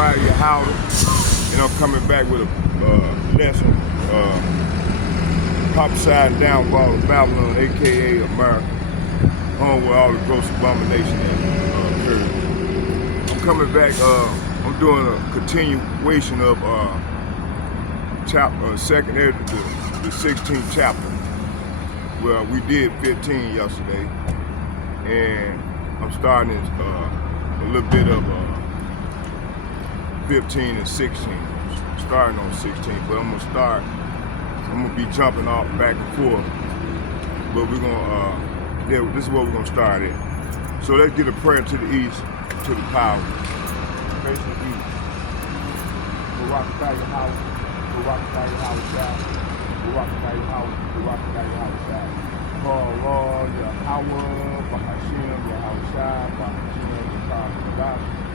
Variety of Howler, and I'm coming back with a lesson, Upside Downfall of Babylon, aka America, home where all the gross abomination occurred. I'm coming back, I'm doing a continuation of second edition, the 16th chapter. Well, we did 15 yesterday, and I'm starting a little bit of 15 and 16. Starting on 16, but I'm gonna be jumping off back and forth. But we're gonna, yeah, this is where we're gonna start at. So let's get a prayer to the east, to the power. Facing the east. Go rock by your house. Go rock by your house side. Go rock by your house. Go rock by your house side. Oh Lord, Yahweh, Bahashim, Yahushua, Bahashim, Yahweh.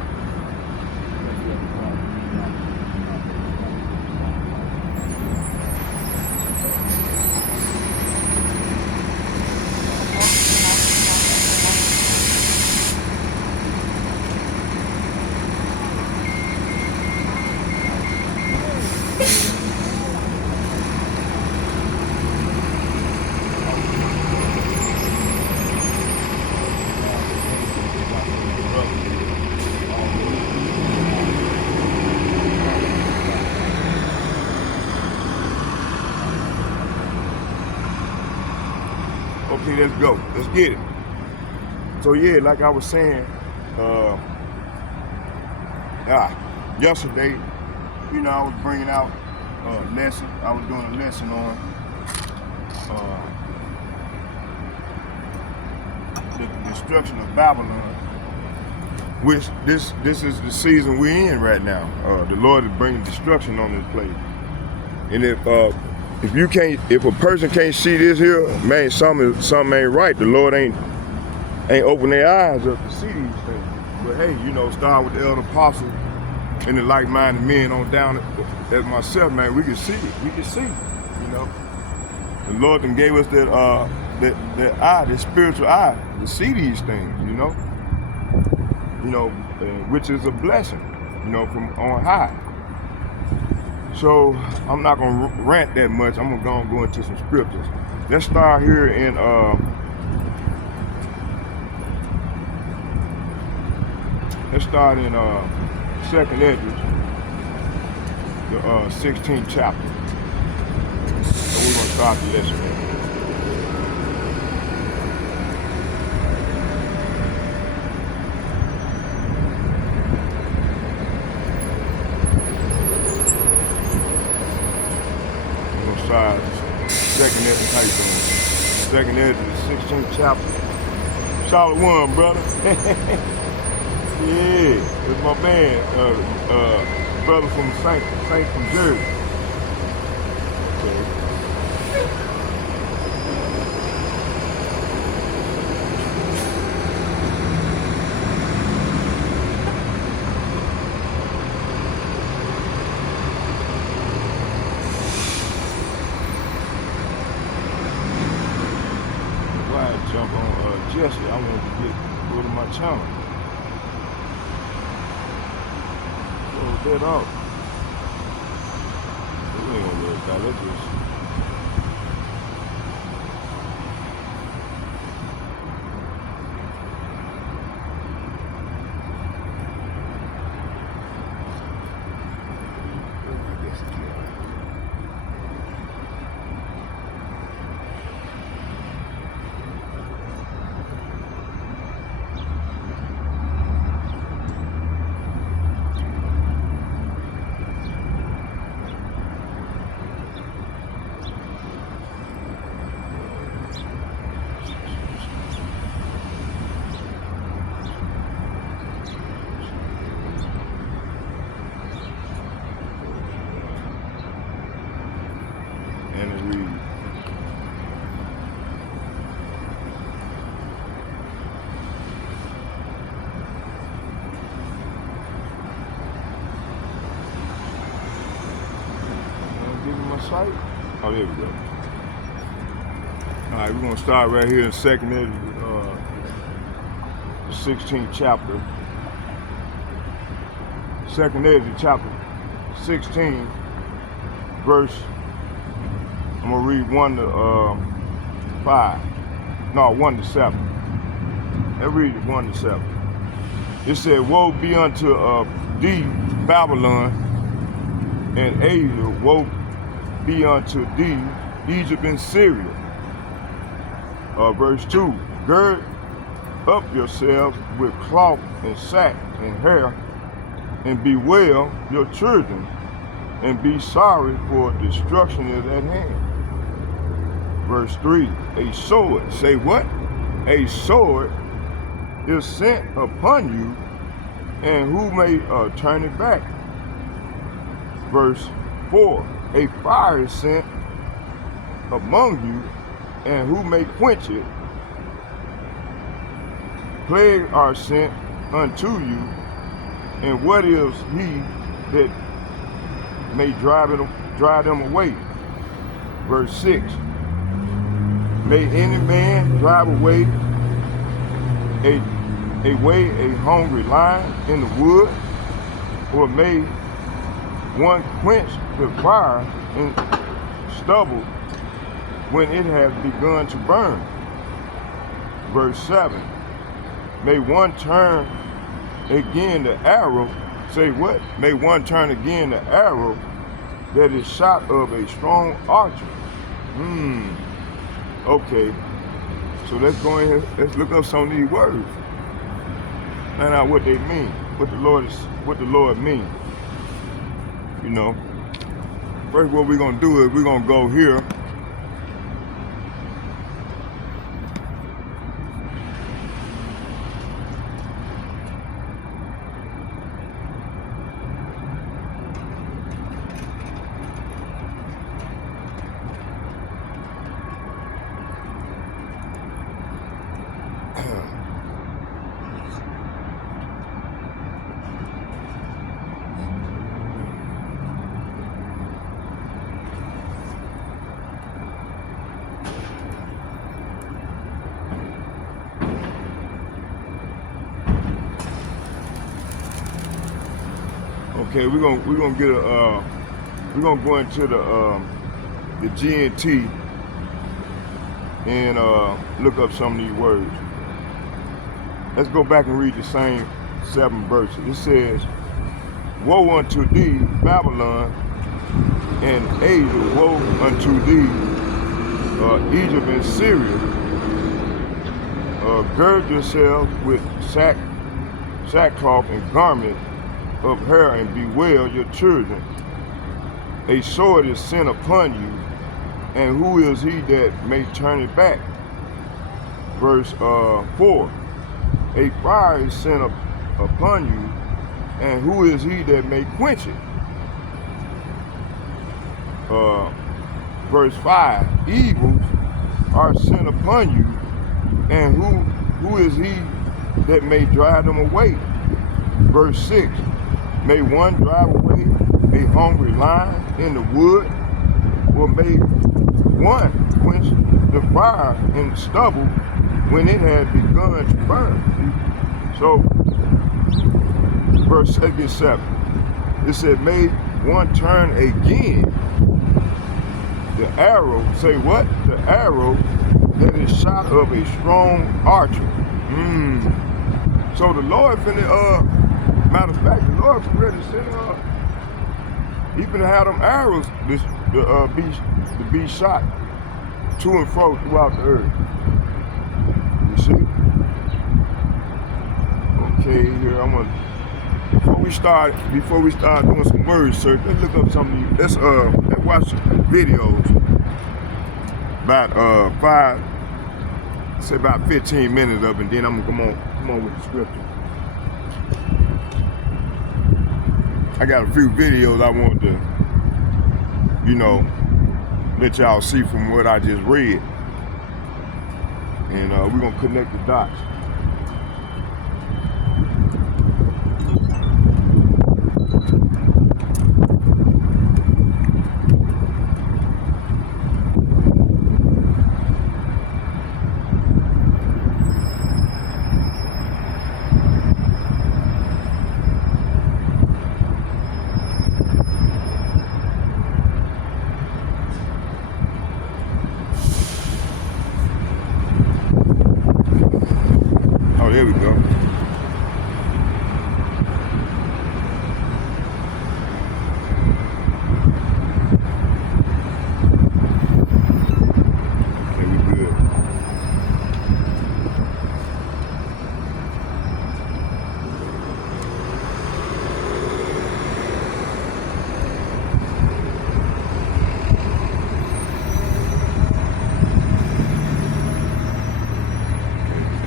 Okay, let's go. Let's get it. So yeah, like I was saying, yesterday, you know, I was bringing out a lesson. I was doing a lesson on the destruction of Babylon, which this is the season we're in right now. The Lord is bringing destruction on this place, and if a person can't see this here, man, something ain't right. The Lord ain't open their eyes up to see these things. But hey, you know, start with the elder apostle and the like-minded men on down as myself, man. We can see it. We can see, you know. The Lord then gave us that eye, that spiritual eye, to see these things, you know. You know, which is a blessing, you know, from on high. So I'm not gonna rant that much. I'm gonna go into some scriptures. Let's start here in second Edges, the 16th chapter. So we're gonna start the lesson there. Second Edge, how you doing? Second Edge, the 16th chapter. Solid one, brother. Yeah, it's my man, brother from Saint from Jersey. Okay. Jump on Jesse. I wanted to go to my channel. Close that off. We ain't gonna worry about it. Let's just and it reads, give me my site. Oh, there we go. All right, we're gonna start right here in second Edges, the 16th chapter. Second Ezra chapter 16, verse, I'm gonna read 1 to 5. No, 1 to 7. Let's read 1 to 7. It said, woe be unto thee, Babylon, and Asia, woe be unto thee, Egypt and Syria. Verse 2, gird up yourselves with cloth and sack and hair, and bewail your children, and be sorry, for destruction is at hand. Verse 3, a sword, say what? A sword is sent upon you, and who may turn it back? Verse 4, a fire is sent among you, and who may quench it? Plagues are sent unto you, and what is he that may drive them away? Verse 6, may any man drive away a hungry lion in the wood, or may one quench the fire in stubble when it has begun to burn? Verse 7, may one turn again the arrow, say what? May one turn again the arrow that is shot of a strong archer. Okay, so let's go ahead, let's look up some of these words. Find out what they mean, what the Lord means. You know, first what we're gonna do is we're gonna go here. Okay, we're gonna get we're gonna go into the GNT and look up some of these words. Let's go back and read the same 7 verses. It says, woe unto thee, Babylon, and Asia, woe unto thee, Egypt and Syria. Gird yourselves with sackcloth and garment of hair, and bewail your children. A sword is sent upon you, and who is he that may turn it back? Verse 4, a fire is sent upon you, and who is he that may quench it? Verse 5, evils are sent upon you, and who is he that may drive them away? Verse 6, may one drive away a hungry lion in the wood, or may one quench the fire in the stubble when it had begun to burn? So, verse 7, it said, may one turn again the arrow, say what? The arrow that is shot of a strong archer. So the Lord finna, matter of fact, the Lord ready to send, he finna have them arrows to be shot to and fro throughout the earth. You see? Okay, here I'm gonna, before we start doing some word search, let's look up some of these. Let's watch videos about about 15 minutes of it, and then I'm gonna come on with the scripture. I got a few videos I want to, let y'all see from what I just read. And we're gonna connect the dots. there we go.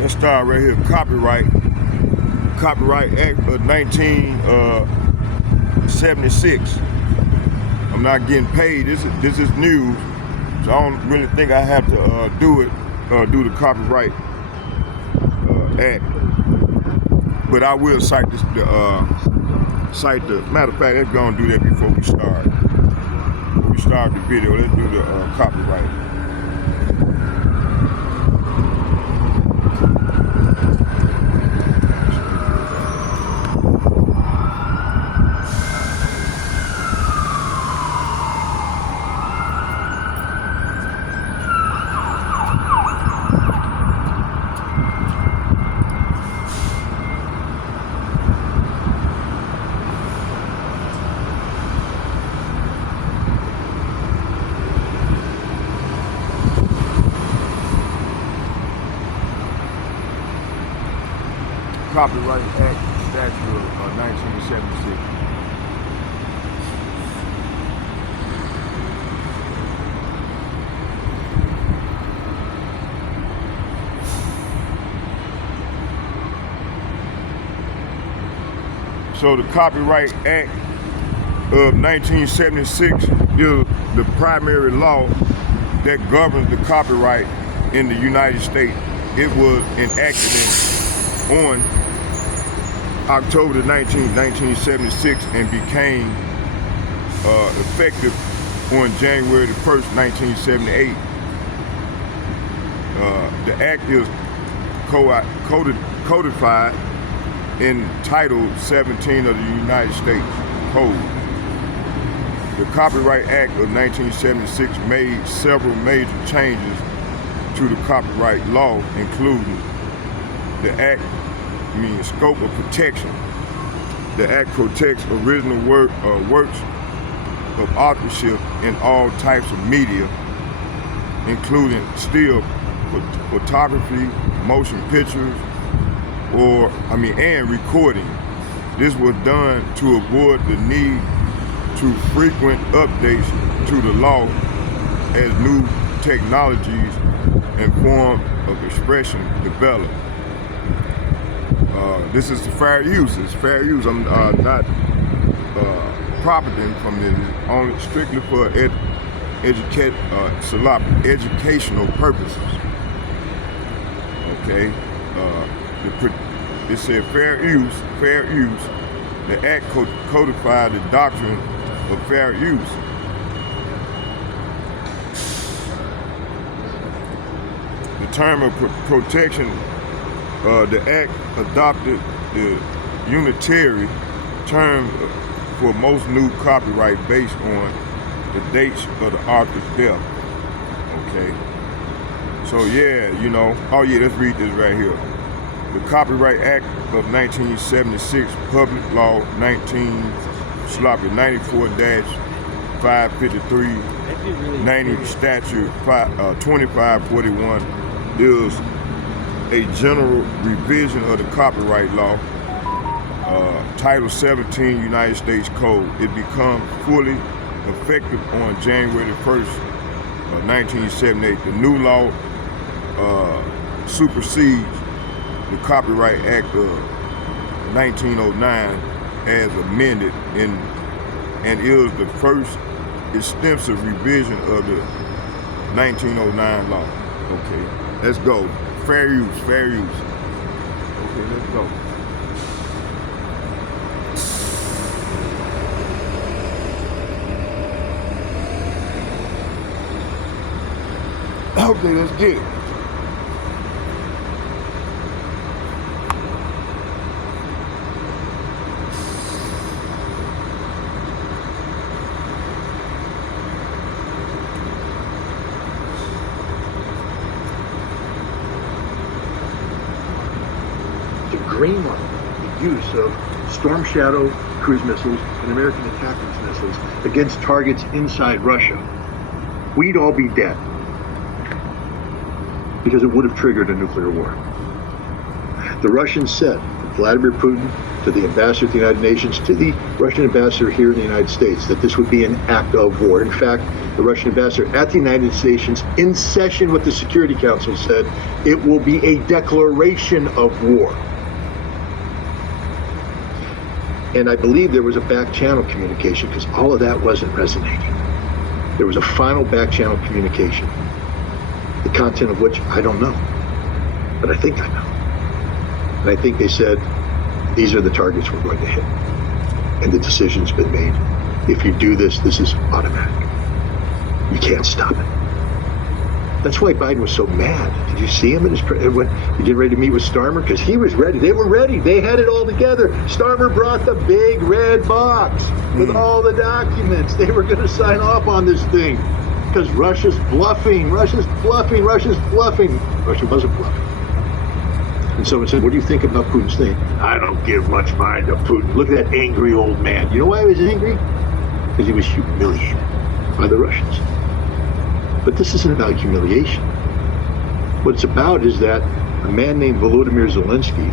Let's start right here. Copyright Act of 1976. I'm not getting paid. This is news, so I don't really think I have to do the Copyright Act. But I will cite this. Cite the matter of fact. Let's go and do that before we start. Before we start the video, let's do the copyright. Copyright Act statute of 1976. So the Copyright Act of 1976 is the primary law that governs the copyright in the United States. It was enacted on October 19, 1976 and became effective on January the 1st, 1978. The act is codified in Title 17 of the United States Code. The Copyright Act of 1976 made several major changes to the copyright law, including the act scope of protection. The act protects original works of authorship in all types of media, including still photography, motion pictures, and recording. This was done to avoid the need to frequent updates to the law as new technologies and form of expression develop. This is the fair use. It's fair use. I'm not profiting from this. Only strictly for educational purposes. Okay. It said fair use. Fair use. The act codified the doctrine of fair use. The term of protection. The act adopted the unitary term for most new copyright based on the dates of the author's death. Okay. So yeah, let's read this right here. The Copyright Act of 1976, Public Law 94-553, 90 Statute 2541 is a general revision of the copyright law, Title 17 United States Code. It becomes fully effective on January 1st, 1978. The new law supersedes the Copyright Act of 1909 as amended and is the first extensive revision of the 1909 law. Okay, let's go. Fair use, fair use. Okay, let's go. Okay, let's get it. use of Storm Shadow cruise missiles and American Attackams missiles against targets inside Russia, we'd all be dead, because it would have triggered a nuclear war. The Russians said, Vladimir Putin, to the ambassador to the United Nations, to the Russian ambassador here in the United States, that this would be an act of war. In fact, the Russian ambassador at the United Nations, in session with the Security Council, said it will be a declaration of war. And I believe there was a back channel communication, because all of that wasn't resonating. There was a final back channel communication, the content of which I don't know, but I think I know. And I think they said, these are the targets we're going to hit. And the decision's been made. If you do this, this is automatic. You can't stop it. That's why Biden was so mad. Did you see him in his when he get ready to meet with Starmer? Because he was ready. They were ready. They had it all together. Starmer brought the big red box with all the documents. They were going to sign off on this thing. Because Russia's bluffing. Russia's bluffing. Russia's bluffing. Russia wasn't bluffing. And someone said, what do you think about Putin's thing? I don't give much mind to Putin. Look at that angry old man. You know why he was angry? Because he was humiliated by the Russians. But this isn't about humiliation. What it's about is that a man named Volodymyr Zelensky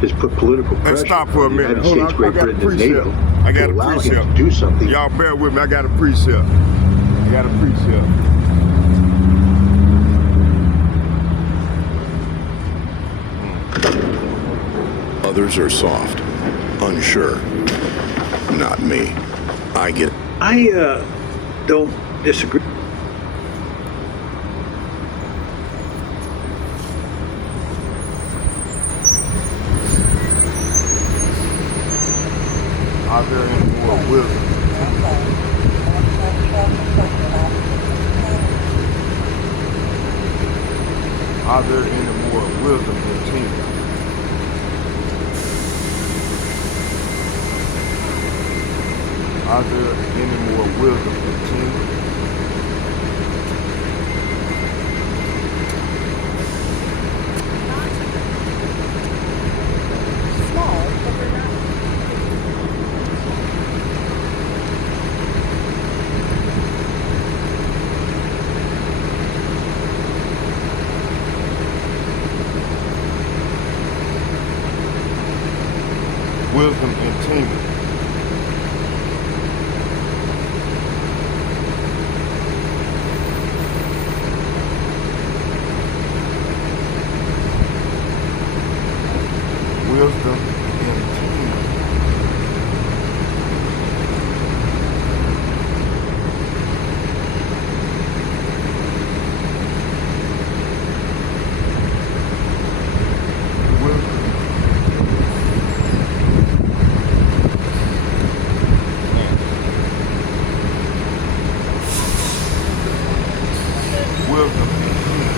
has put political pressure on the United States, Great Britain, and NATO I got to a allow him precept. to do something. Y'all bear with me. I got a precept. I got a precept. Others are soft, unsure. Not me. I get it. I don't disagree. Are there any more wisdom? Are there any more wisdom in team? Are there any more wisdom in team? Small, but they're not. Wisdom in teaming. Wisdom in teaming. Wisdom in teaming.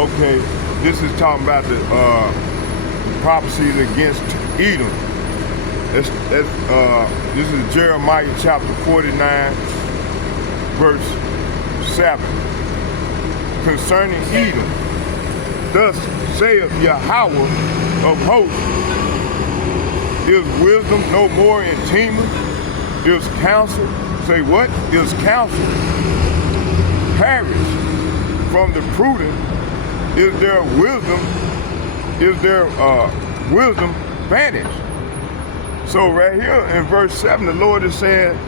Okay, this is talking about the prophecies against Edom. This is Jeremiah chapter 49, verse 7. Concerning Edom, thus saith Yahweh of hosts, Is wisdom no more in Tema? Is counsel, say what? Is counsel perish from the prudent? Is there wisdom? Is there wisdom vanished? So right here in verse 7, the Lord is saying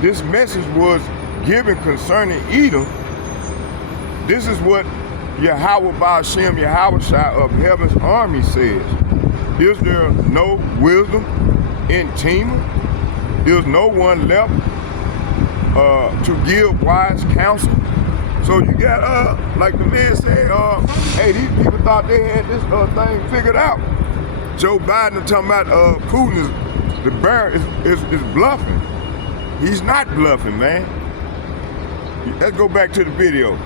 this message was given concerning Edom. This is what Yahweh Ba'ashem, Yahweh Shai of heaven's army says. Is there no wisdom in Tema? Is no one left to give wise counsel? So you got, like the man said, hey, these people thought they had this thing figured out. Joe Biden is talking about Putin is, the bear is bluffing. He's not bluffing, man. Let's go back to the video.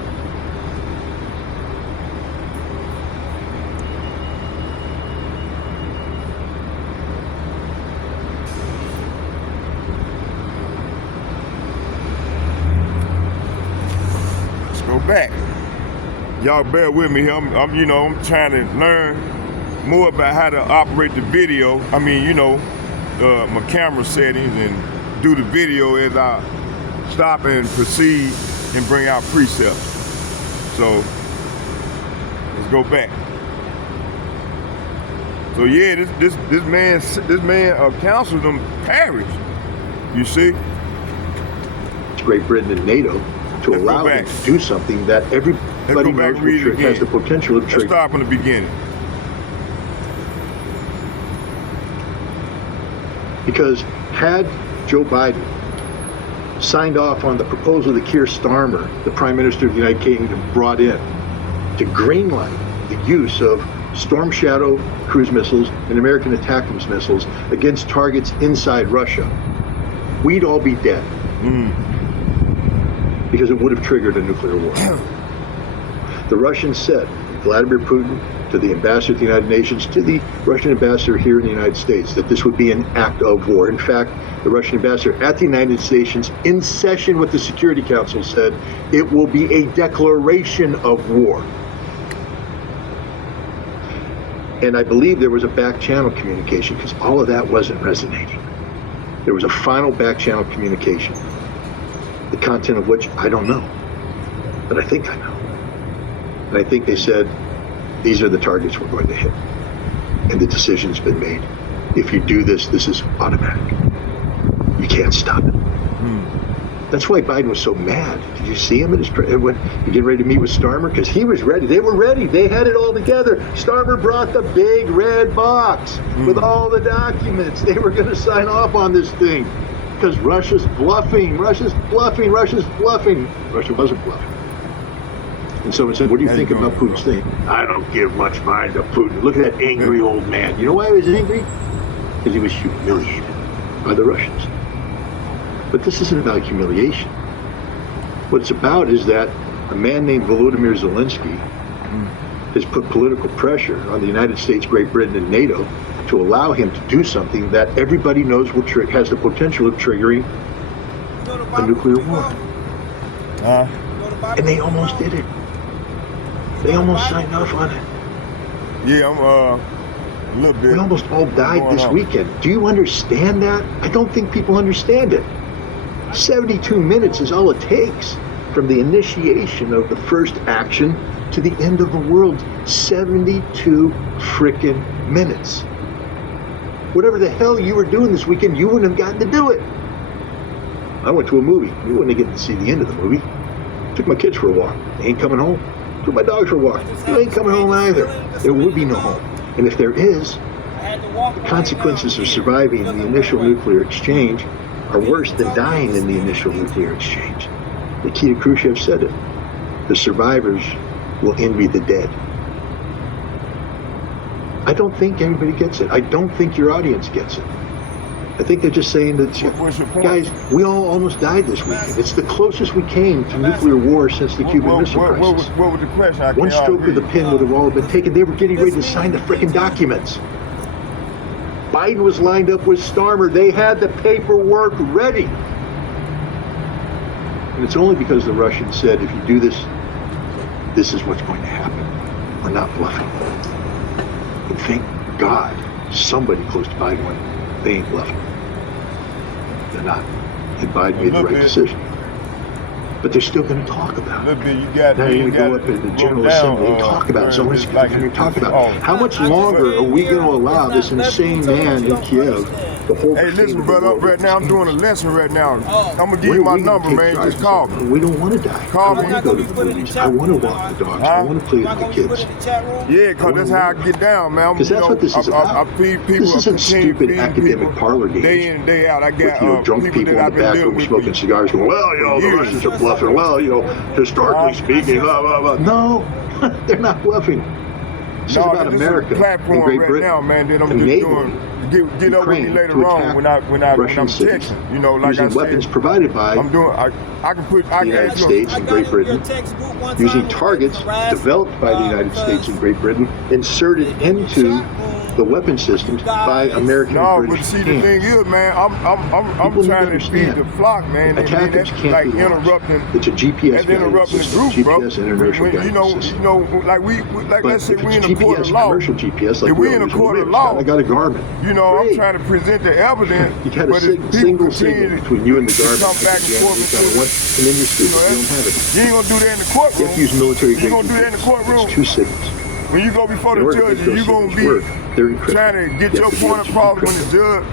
Go back. Y'all bear with me here. I'm trying to learn more about how to operate the video. I mean, my camera settings and do the video as I stop and proceed and bring out precepts. So let's go back. So yeah, this man counseled them perish. You see? Great Britain and NATO to allow them to do something that everybody knows has the potential of triggering. Let's start from the beginning. Because had Joe Biden signed off on the proposal that Keir Starmer, the Prime Minister of the United Kingdom, brought in to greenlight the use of Storm Shadow cruise missiles and American ATACMS missiles against targets inside Russia, we'd all be dead. Because it would have triggered a nuclear war. The Russians said, Vladimir Putin, to the ambassador to the United Nations, to the Russian ambassador here in the United States, that this would be an act of war. In fact, the Russian ambassador at the United Nations, in session with the Security Council, said it will be a declaration of war. And I believe there was a back channel communication because all of that wasn't resonating. There was a final back channel communication, the content of which I don't know, but I think I know. And I think they said, these are the targets we're going to hit. And the decision's been made. If you do this, this is automatic. You can't stop it. That's why Biden was so mad. Did you see him when he getting ready to meet with Starmer? Because he was ready. They were ready. They had it all together. Starmer brought the big red box with all the documents. They were going to sign off on this thing. Because Russia's bluffing. Russia's bluffing. Russia's bluffing. Russia wasn't bluffing. And someone said, what do you think about Putin's thing? I don't give much mind to Putin. Look at that angry old man. You know why he was angry? Because he was humiliated by the Russians. But this isn't about humiliation. What it's about is that a man named Volodymyr Zelensky has put political pressure on the United States, Great Britain, and NATO to allow him to do something that everybody knows will has the potential of triggering a nuclear war. And they almost did it. They almost signed off on it. Yeah, I'm a little bit. We almost all died this weekend. Do you understand that? I don't think people understand it. 72 minutes is all it takes from the initiation of the first action to the end of the world. 72 frickin' minutes. Whatever the hell you were doing this weekend, you wouldn't have gotten to do it. I went to a movie. You wouldn't have gotten to see the end of the movie. Took my kids for a walk. They ain't coming home. Took my dogs for a walk. You ain't coming home either. There would be no home. And if there is, the consequences of surviving the initial nuclear exchange are worse than dying in the initial nuclear exchange. Nikita Khrushchev said it. The survivors will envy the dead. I don't think everybody gets it. I don't think your audience gets it. I think they're just saying that, guys, we all almost died this weekend. It's the closest we came to nuclear war since the Cuban Missile Crisis. What was the question? One stroke of the pen would have all been taken. They were getting ready to sign the frickin' documents. Biden was lined up with Starmer. They had the paperwork ready. And it's only because the Russians said, if you do this, this is what's going to happen. We're not bluffing. And thank God somebody close to Biden went, they ain't bluffing. They're not. And Biden made the little right bit. decision. But they're still going to talk A about little it. bit, you got. Now you you're going to got go up at the to General go down, Assembly and talk about just Zelensky. like You're talking oh. about how much longer are we going to allow this insane man in Kiev to hold Hey, the fate listen, of the brother. world Right in now, I'm his doing a hands? lesson right now. I'm gonna give When you are my we gonna number, take man. charge Just call of me. We don't want to die. Call I me. want to go to the movies. I want to walk the dogs. I want to play with the kids. Yeah, cause that's how I get down, man. Because that's what this is about. I feed people. This isn't stupid academic parlor games. Day in and day out. I With, got drunk people people that in I've the been back living room with smoking cigars going, well, the years. Russians are bluffing. Well, historically speaking, blah, blah, blah. No, they're not bluffing. This is about this America is a and platform Great right Britain now, man, that I'm just enabling doing. Get up with me Ukraine later to on attack when I'm Russian cities texting. Like using I said, weapons provided by I'm doing. I can put. the United States and Great Britain, using targets developed by the United States and Great Britain, inserted into the weapon systems by American No, and but British see, the thing is, man, I'm People need trying to to feed understand. the flock, man. Attackers that's can't like be lost. interrupting. It's a GPS That's interrupting the guidance group, bro. system, GPS inertial When, guidance system. like But let's say if we it's in a court of GPS, law. commercial GPS, like If we in a always court of will. law, I got a Garmin. I'm Great. trying to present the evidence. You got a but if people single continue signal to- between you and the to Garmin. come back and forth You've got and one, and then you're stupid. You don't have it. you ain't gonna do that in the You courtroom. have to use military You gonna do that in the courtroom? It's two signals. When you go before In the order to judge, make those you gonna signals be work, they're encrypted. trying to get You your have to be point able to across when decrypt the them.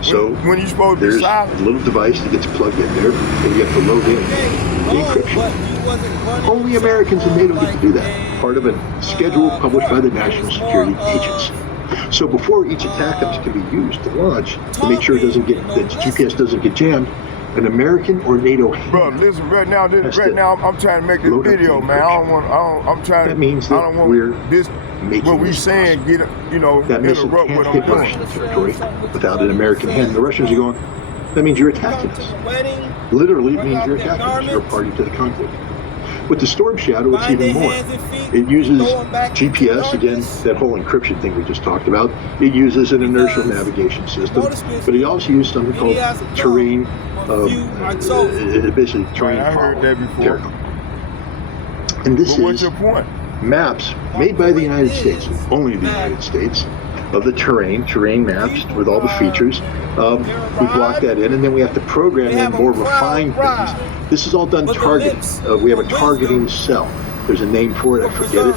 judge. So when you supposed to there's decide. a little device that gets plugged in there, and you have to load in the encryption. Only Americans and NATO get to do that. Part of a schedule published by the National Security Agency. So before each attack can be used to launch, to make sure it doesn't get the GPS doesn't get jammed, an American or NATO Bro, listen, right now, I'm trying to make this load up video, the man. I'm trying. That means I that don't want we're this. making What we this saying, that missile interrupt can't what I'm hit doing. Russian territory without an American hand. The Russians are going, that means you're attacking us. Literally, it means you're attacking us. You're a party to the conflict. With the Storm Shadow, it's even more. It uses GPS, again, that whole encryption thing we just talked about. It uses an inertial navigation system, but it also uses something called terrain, basically terrain I heard that before. terrain. And this What's is your point? maps made by the United States, only the United States, of the terrain maps with all the features. We block that in, and then we have to program in more refined things. This is all done targeting. We have a targeting cell. There's a name for it, I forget it.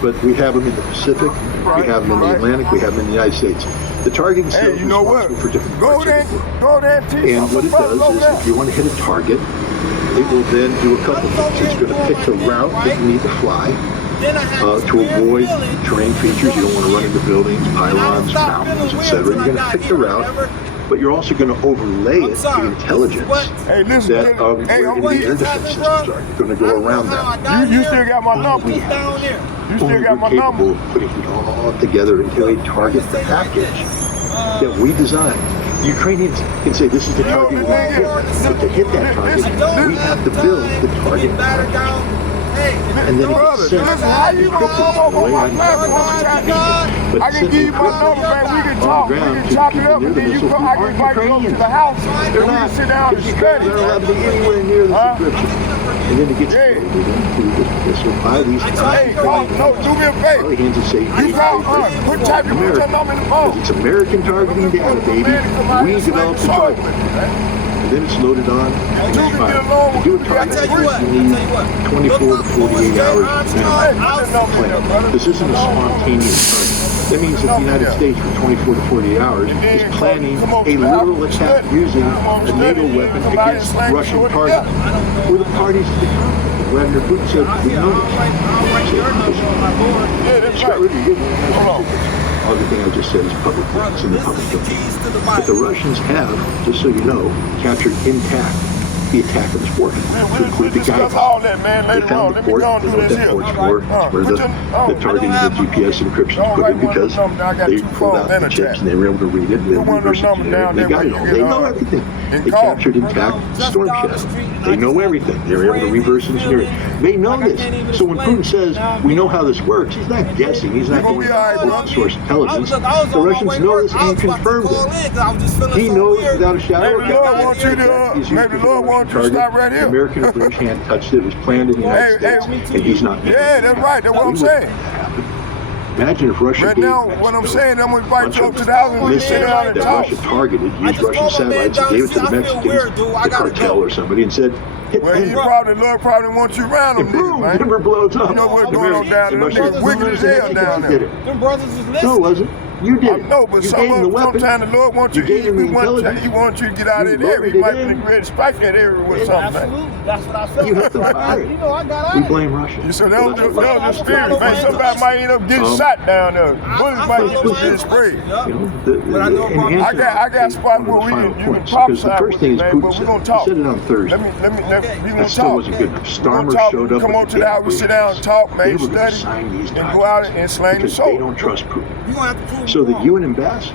But we have them in the Pacific, we have them in the Atlantic, we have them in the United States. The targeting cell is responsible for different parts of the world. Go there and teach And what it does is, if you want to hit a target, it will then do a couple things. It's going to pick the route that you need to fly to avoid terrain features. You don't want to run into buildings, pylons, mountains, etc. You're going to pick the route, but you're also going to overlay it the intelligence Hey, listen, that I'm your air defense systems are. You're going to go around that. You still got my number. We have this. You still Only got my we're capable number. of putting it all together into a target package that we designed. The Ukrainians can say this is the target we want to hit, but to hit that target, we have to build the target package. And then it gets sent how you gonna come over away my on platform and try to but I can sent give you my number, man. We can talk. We can chop it up, and then you come. I can invite you over to the house. They're and we not. can sit down and They're study. not allowed to be anywhere near the subscription. And then it gets loaded into this will buy these Hey, call, no, do me a favor. Charlie hands and say, You call, type your number in the phone. It's American targeting data, baby. We developed the target. And then it's loaded on and it's fired. To do a target, you need 24 to 48 hours minimum plan. This isn't a spontaneous target. That means that the United States for 24 to 48 hours is planning a literal attack using a NATO weapon against Russian targets. We're the parties to the conflict. Vladimir Putin said, we know this. Scott Ruby, you everything I just said is public. It's in the public domain. But the Russians have, just so you know, captured intact the attack of the port, to include the guidance. They found the port, they know what that port's for. It's where the targeting the GPS encryption is put in because they pulled out the chips and they were able to read it and then reverse engineer it. They got it all. They know everything. They captured intact Storm Shadow. They know everything. They were able to reverse engineer it. They know this. So when Putin says, we know how this works, he's not guessing. He's not going by open source intelligence. The Russians know this and confirmed it. He knows without a shadow of doubt. Maybe Lord wants you to stop right here. The American and British hand touched it. It was planned in the United States, and he's not. Yeah, that's right. That's what I'm saying. Imagine if Russia Right gave now, Mexico what I'm saying, I'm gonna invite bunch you of up to the house and we missiles sit down and that talk. Russia targeted, I used just Russian told my man satellites and gave it to the down the street, I feel Mexicans, weird, dude. I the gotta cartel go. or somebody, and said, hit Well, Denver. Lord probably wants you around them And niggas, boom, man. Denver blows up. You know what's The going on Americans- down there? the Them niggas Russians- wicked as the hell Mexicans down who did there. it. Them brothers is listening. No, it wasn't. You did I it. know, but You gave them the weapon. sometimes the Lord wants you to gave eat. them the He intelligence. wants you to get out You of there. loaded He it might in. be ready to strike that area with something, man. Absolutely. That's what I felt. You have to fire it. You know, I got out We of it. blame Russia. So Well, that that's was what the spirit, man. Somebody might end up getting shot down there. Bullets I might follow get my sprayed. intuition, You know, But I know about- I got spots where you can because prophesy the first with thing me, is man, Putin but we're said gonna it. talk. He said it on Thursday. We gonna That still talk. wasn't good enough. We Starmer gonna talk. showed We up come with on the to the house, we sit down and talk, They man, were gonna study, sign these and go out documents and slang the because they sword. don't trust Putin. You gonna have to prove So me the wrong. UN ambassador,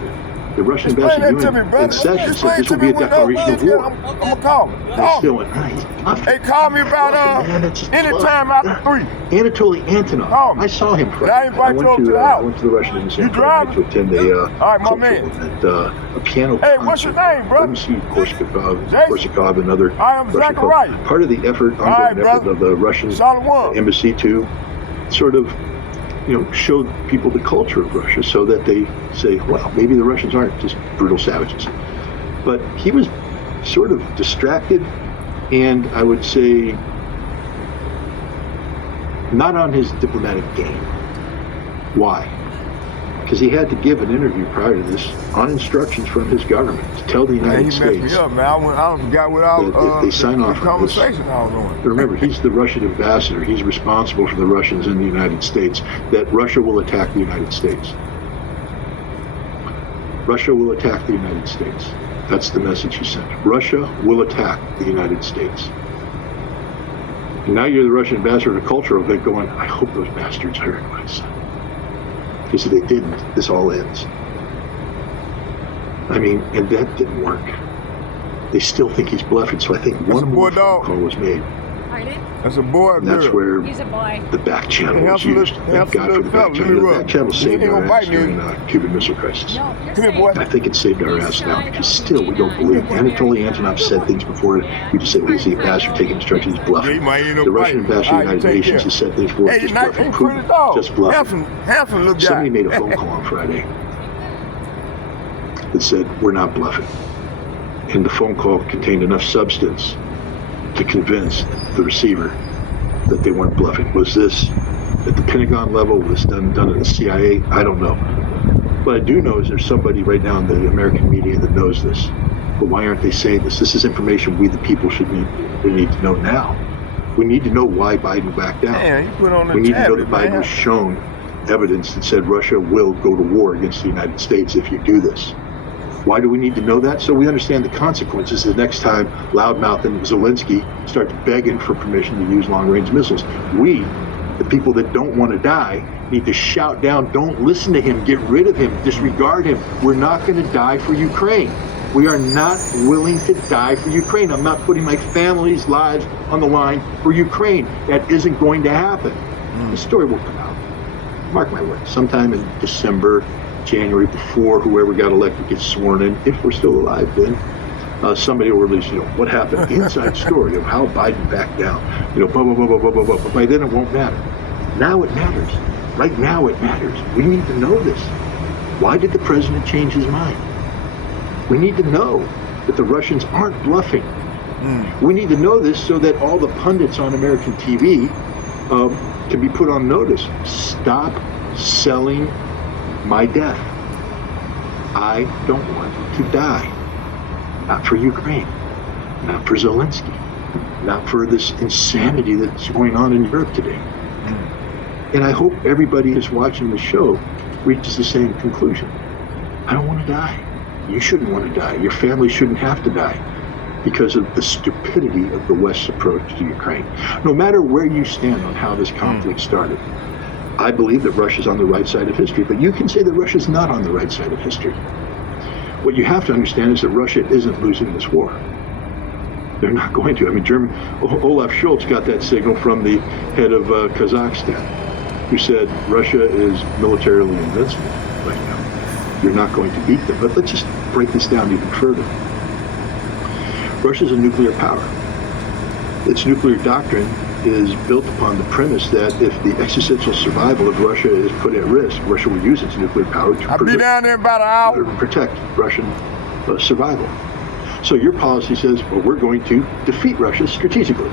the Russian Explain that ambassador to me, UN brother. in session said Explain this to will be me a when declaration of war. I'm gonna call him. They're Call still him. at night. Hey, call me about Man, it's just anytime tough. after 3. Anatoly Antonov. Call me. I saw him Friday. And I invite you over to the I house. went to the Russian embassy You on Friday night to driving? attend a All right, my cultural man. event, a piano Hey, concert. what's your name, brother? MC Korsakov, Jason. and other I am Russian Zachariah. culture. Part of the effort, All right, ongoing effort brother. of the Russian Shalom. embassy to sort of, show people the culture of Russia so that they say, well, maybe the Russians aren't just brutal savages. But he was sort of distracted and I would say not on his diplomatic game. Why? Because he had to give an interview prior to this on instructions from his government to tell the Man, United he messed States me up, man. I forgot what that if they sign off the on this. conversation I was on. Remember, he's the Russian ambassador. He's responsible for the Russians in the United States, that Russia will attack the United States. Russia will attack the United States. That's the message he sent. Russia will attack the United States. And now you're the Russian ambassador to cultural event going, I hope those bastards heard what I said. Because if they didn't, this all ends. I mean, and that didn't work. They still think he's bluffing, so I think one more phone call was made. Pardon? That's a boy. And that's where He's a boy. the back channel Hey, was have some used. little- Thank have some God for the little back fella, channel. let me The back rub. channel saved He ain't our gonna ass bite me. during the Cuban Missile Crisis. No, you're Come here, boy. I think it saved our ass now because still we don't believe. Anatoly Antonov said things before. We just said, he's the ambassador taking instructions, he's Yeah, bluffing. he might end up The Russian biting. ambassador All to the right, United take Nations care. has said things before, Hey, just nice, bluffing. hey, pretty dog. Just bluffing. Handsome little guy. Somebody made a phone call on Friday that said, we're not bluffing. And the phone call contained enough substance to convince the receiver that they weren't bluffing. Was this at the Pentagon level? Was done at the CIA? I don't know. What I do know is there's somebody right now in the American media that knows this. But why aren't they saying this? This is information we the people we need to know now. We need to know why Biden backed down. Man, you put on the We need to know tablet, that Biden man. was shown evidence that said Russia will go to war against the United States if you do this. Why do we need to know that? So we understand the consequences the next time loudmouth and Zelensky start begging for permission to use long-range missiles. We, the people that don't want to die, need to shout down, don't listen to him, get rid of him, disregard him. We're not going to die for Ukraine. We are not willing to die for Ukraine. I'm not putting my family's lives on the line for Ukraine. That isn't going to happen. The story will come out. Mark my words, sometime in December, January, before whoever got elected gets sworn in, if we're still alive then, somebody will release, what happened, the inside story of how Biden backed down, blah, blah, blah, blah, blah, blah, blah. But by then it won't matter. Now it matters. Right now it matters. We need to know this. Why did the president change his mind? We need to know that the Russians aren't bluffing. We need to know this so that all the pundits on American TV can be put on notice. Stop selling my death. I don't want to die. Not for Ukraine. Not for Zelensky. Not for this insanity that's going on in Europe today. And I hope everybody who's watching the show reaches the same conclusion. I don't want to die. You shouldn't want to die. Your family shouldn't have to die because of the stupidity of the West's approach to Ukraine. No matter where you stand on how this conflict started, I believe that Russia's on the right side of history, but you can say that Russia's not on the right side of history. What you have to understand is that Russia isn't losing this war. They're not going to. I mean, Olaf Scholz got that signal from the head of Kazakhstan, who said Russia is militarily invincible right now. You're not going to beat them. But let's just break this down even further. Russia's a nuclear power. Its nuclear doctrine is built upon the premise that if the existential survival of Russia is put at risk, Russia will use its nuclear power to I'll be down there in about an hour. protect Russian survival. So your policy says, well, we're going to defeat Russia strategically.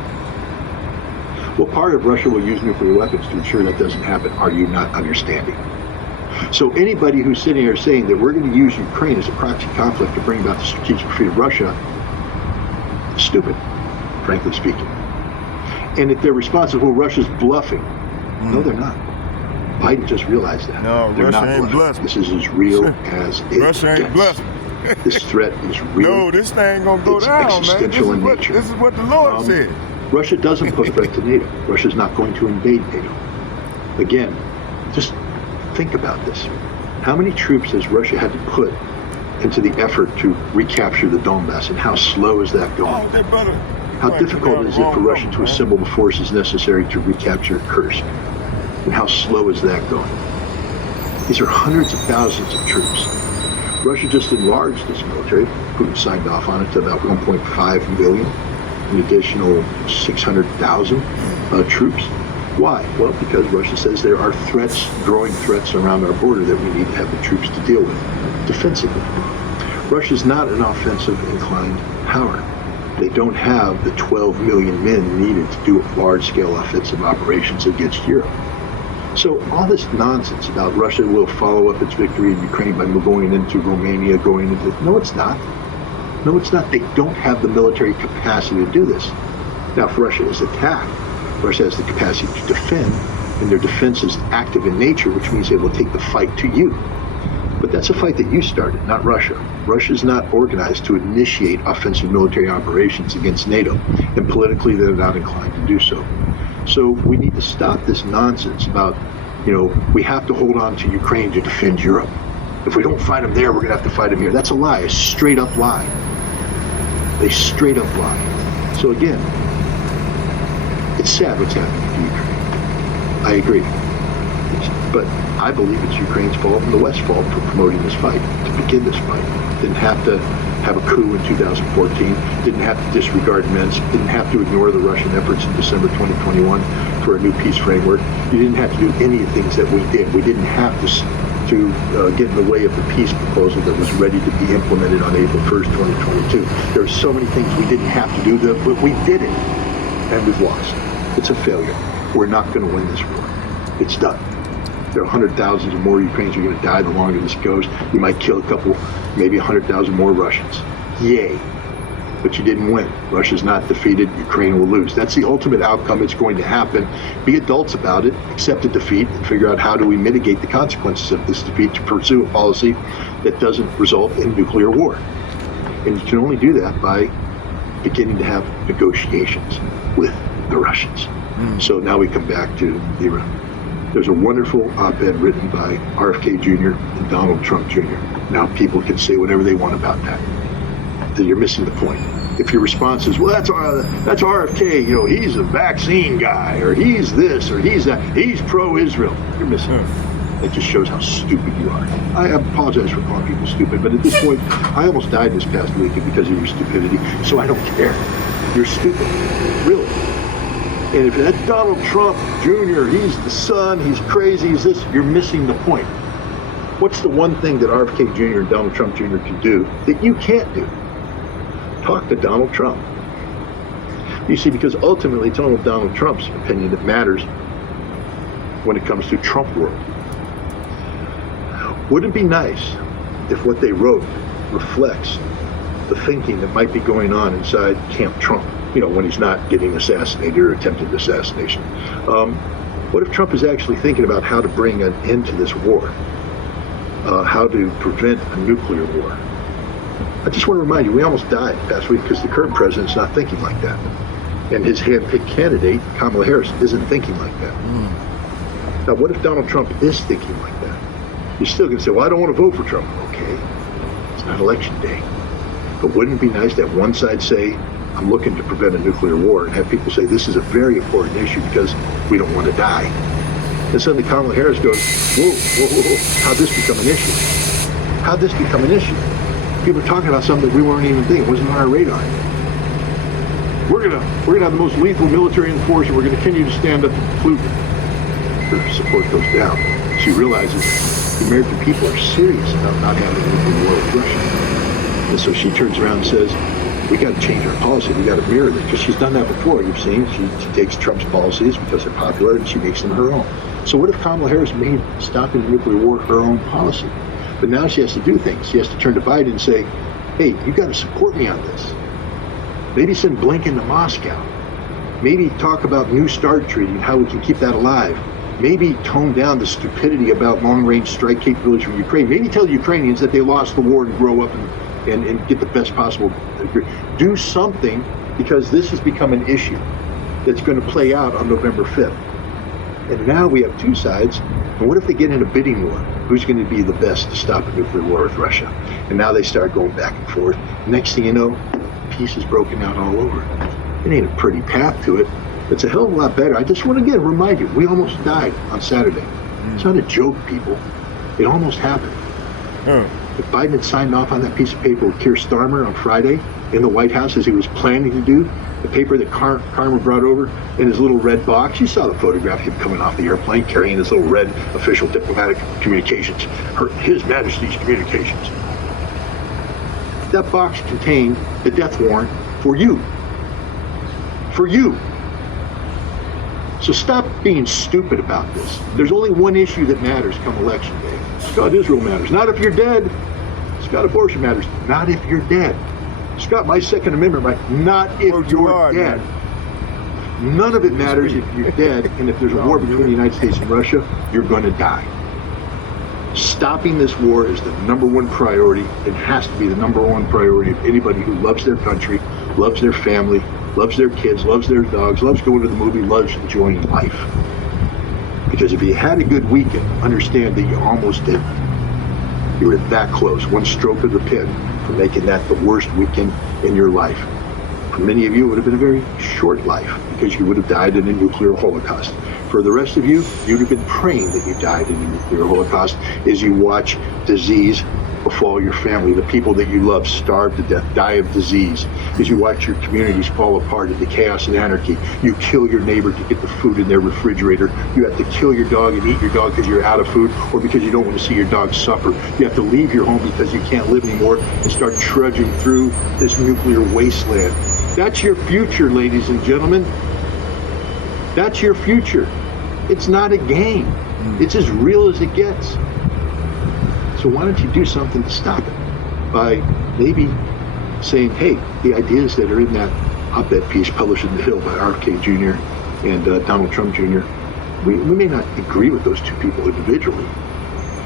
Well, part of Russia will use nuclear weapons to ensure that doesn't happen. Are you not understanding? So anybody who's sitting here saying that we're going to use Ukraine as a proxy conflict to bring about the strategic defeat of Russia, stupid, frankly speaking. And if they're responsible, Russia's bluffing. No, they're not. Biden just realized that. No, they're Russia not ain't bluffing. bluffing. This is as real as it Russia ain't gets. bluffing. This threat is real. No, this thing gonna go It's down, man. existential in nature. This is what the Lord said. Russia doesn't pose a threat to NATO. Russia's not going to invade NATO. Again, just think about this. How many troops has Russia had to put into the effort to recapture the Donbass, and how slow is that going? Oh, they better. How difficult is it for Russia to assemble the forces necessary to recapture Kursk? And how slow is that going? These are hundreds of thousands of troops. Russia just enlarged its military. Putin signed off on it to about 1.5 million, an additional 600,000 troops. Why? Well, because Russia says there are threats, growing threats around our border that we need to have the troops to deal with defensively. Russia's not an offensive inclined power. They don't have the 12 million men needed to do large-scale offensive operations against Europe. So all this nonsense about Russia will follow up its victory in Ukraine by going into Romania, no, it's not. No, it's not. They don't have the military capacity to do this. Now, if Russia is attacked, Russia has the capacity to defend, and their defense is active in nature, which means they will take the fight to you. But that's a fight that you started, not Russia. Russia's not organized to initiate offensive military operations against NATO, and politically they're not inclined to do so. So we need to stop this nonsense about, we have to hold on to Ukraine to defend Europe. If we don't fight them there, we're going to have to fight them here. That's a lie, a straight up lie. A straight up lie. So again, it's sad what's happening to Ukraine. I agree. But I believe it's Ukraine's fault and the West's fault for promoting this fight, to begin this fight. Didn't have to have a coup in 2014, didn't have to disregard Minsk, didn't have to ignore the Russian efforts in December 2021 for a new peace framework. You didn't have to do any of the things that we did. We didn't have to get in the way of the peace proposal that was ready to be implemented on April 1st, 2022. There are so many things we didn't have to do, but we did it, and we've lost. It's a failure. We're not going to win this war. It's done. There are 100,000 or more Ukrainians who are going to die the longer this goes. You might kill a couple, maybe 100,000 more Russians. Yay. But you didn't win. Russia's not defeated. Ukraine will lose. That's the ultimate outcome. It's going to happen. Be adults about it. Accept the defeat and figure out how do we mitigate the consequences of this defeat to pursue a policy that doesn't result in nuclear war. And you can only do that by beginning to have negotiations with the Russians. So now we come back to Iran. There's a wonderful op-ed written by RFK Jr. and Donald Trump Jr. Now people can say whatever they want about that. You're missing the point. If your response is, well, that's RFK, he's a vaccine guy, or he's this, or he's that, he's pro-Israel, you're missing it. It just shows how stupid you are. I apologize for calling people stupid, but at this point, I almost died this past weekend because of your stupidity, so I don't care. You're stupid, really. And if that's Donald Trump Jr., he's the son, he's crazy, he's this, you're missing the point. What's the one thing that RFK Jr. and Donald Trump Jr. can do that you can't do? Talk to Donald Trump. You see, because ultimately it's only Donald Trump's opinion that matters when it comes to Trump world. Wouldn't it be nice if what they wrote reflects the thinking that might be going on inside Camp Trump? When he's not getting assassinated or attempted assassination. What if Trump is actually thinking about how to bring an end to this war? How to prevent a nuclear war? I just want to remind you, we almost died last week because the current president's not thinking like that. And his hand-picked candidate, Kamala Harris, isn't thinking like that. Now, what if Donald Trump is thinking like that? You're still going to say, well, I don't want to vote for Trump. Okay, it's not election day. But wouldn't it be nice to have one side say, I'm looking to prevent a nuclear war, and have people say this is a very important issue because we don't want to die. And suddenly Kamala Harris goes, whoa, how'd this become an issue? How'd this become an issue? People are talking about something that we weren't even thinking, it wasn't on our radar. we're gonna have the most lethal military in the force, and we're gonna continue to stand up to Putin. Her support goes down. She realizes the American people are serious about not having a nuclear war with Russia. And so she turns around and says, we got to change our policy. We got to mirror this, because she's done that before. You've seen she takes Trump's policies because they're popular, and she makes them her own. So what if Kamala Harris made stopping the nuclear war her own policy? But now she has to do things. She has to turn to Biden and say, hey, you got to support me on this. Maybe send Blinken to Moscow. Maybe talk about New START treaty and how we can keep that alive. Maybe tone down the stupidity about long-range strike capabilities from Ukraine. Maybe tell the Ukrainians that they lost the war and grow up and get the best possible. Do something, because this has become an issue that's going to play out on November 5th. And now we have two sides. And what if they get in a bidding war? Who's going to be the best to stop a nuclear war with Russia? And now they start going back and forth. Next thing you know, peace is broken out all over. It ain't a pretty path to it. It's a hell of a lot better. I just want to again remind you, we almost died on Saturday. It's not a joke, people. It almost happened. If Biden had signed off on that piece of paper with Keir Starmer on Friday in the White House, as he was planning to do, the paper that Karmer brought over in his little red box, you saw the photograph of him coming off the airplane carrying his little red official diplomatic communications, His Majesty's communications. That box contained the death warrant for you. For you. So stop being stupid about this. There's only one issue that matters come election day. Scott, Israel matters. Not if you're dead. Scott, abortion matters. Not if you're dead. Scott, my Second Amendment right. Not if you're dead. None of it matters if you're dead, and if there's a war between the United States and Russia, you're going to die. Stopping this war is the number one priority. It has to be the number one priority of anybody who loves their country, loves their family, loves their kids, loves their dogs, loves going to the movie, loves enjoying life. Because if you had a good weekend, understand that you almost did. You were that close, one stroke of the pen, from making that the worst weekend in your life. For many of you, it would have been a very short life, because you would have died in a nuclear holocaust. For the rest of you, you'd have been praying that you died in a nuclear holocaust as you watch disease befall your family, the people that you love starve to death, die of disease, as you watch your communities fall apart into chaos and anarchy. You kill your neighbor to get the food in their refrigerator. You have to kill your dog and eat your dog because you're out of food, or because you don't want to see your dog suffer. You have to leave your home because you can't live anymore and start trudging through this nuclear wasteland. That's your future, ladies and gentlemen. That's your future. It's not a game. It's as real as it gets. So why don't you do something to stop it by maybe saying, hey, the ideas that are in that op-ed piece published in The Hill by RFK Jr. and Donald Trump Jr., we may not agree with those two people individually,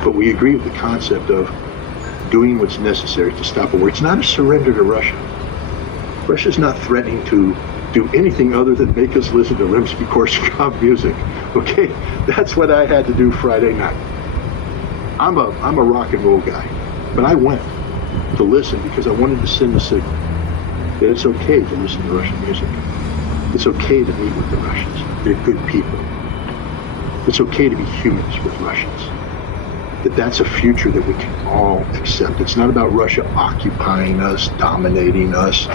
but we agree with the concept of doing what's necessary to stop a war. It's not a surrender to Russia. Russia's not threatening to do anything other than make us listen to Rimsky-Korsakov music. Okay, that's what I had to do Friday night. I'm a rock and roll guy, but I went to listen because I wanted to send the signal that it's okay to listen to Russian music. It's okay to meet with the Russians. They're good people. It's okay to be humans with Russians. That's a future that we can all accept. It's not about Russia occupying us, dominating us,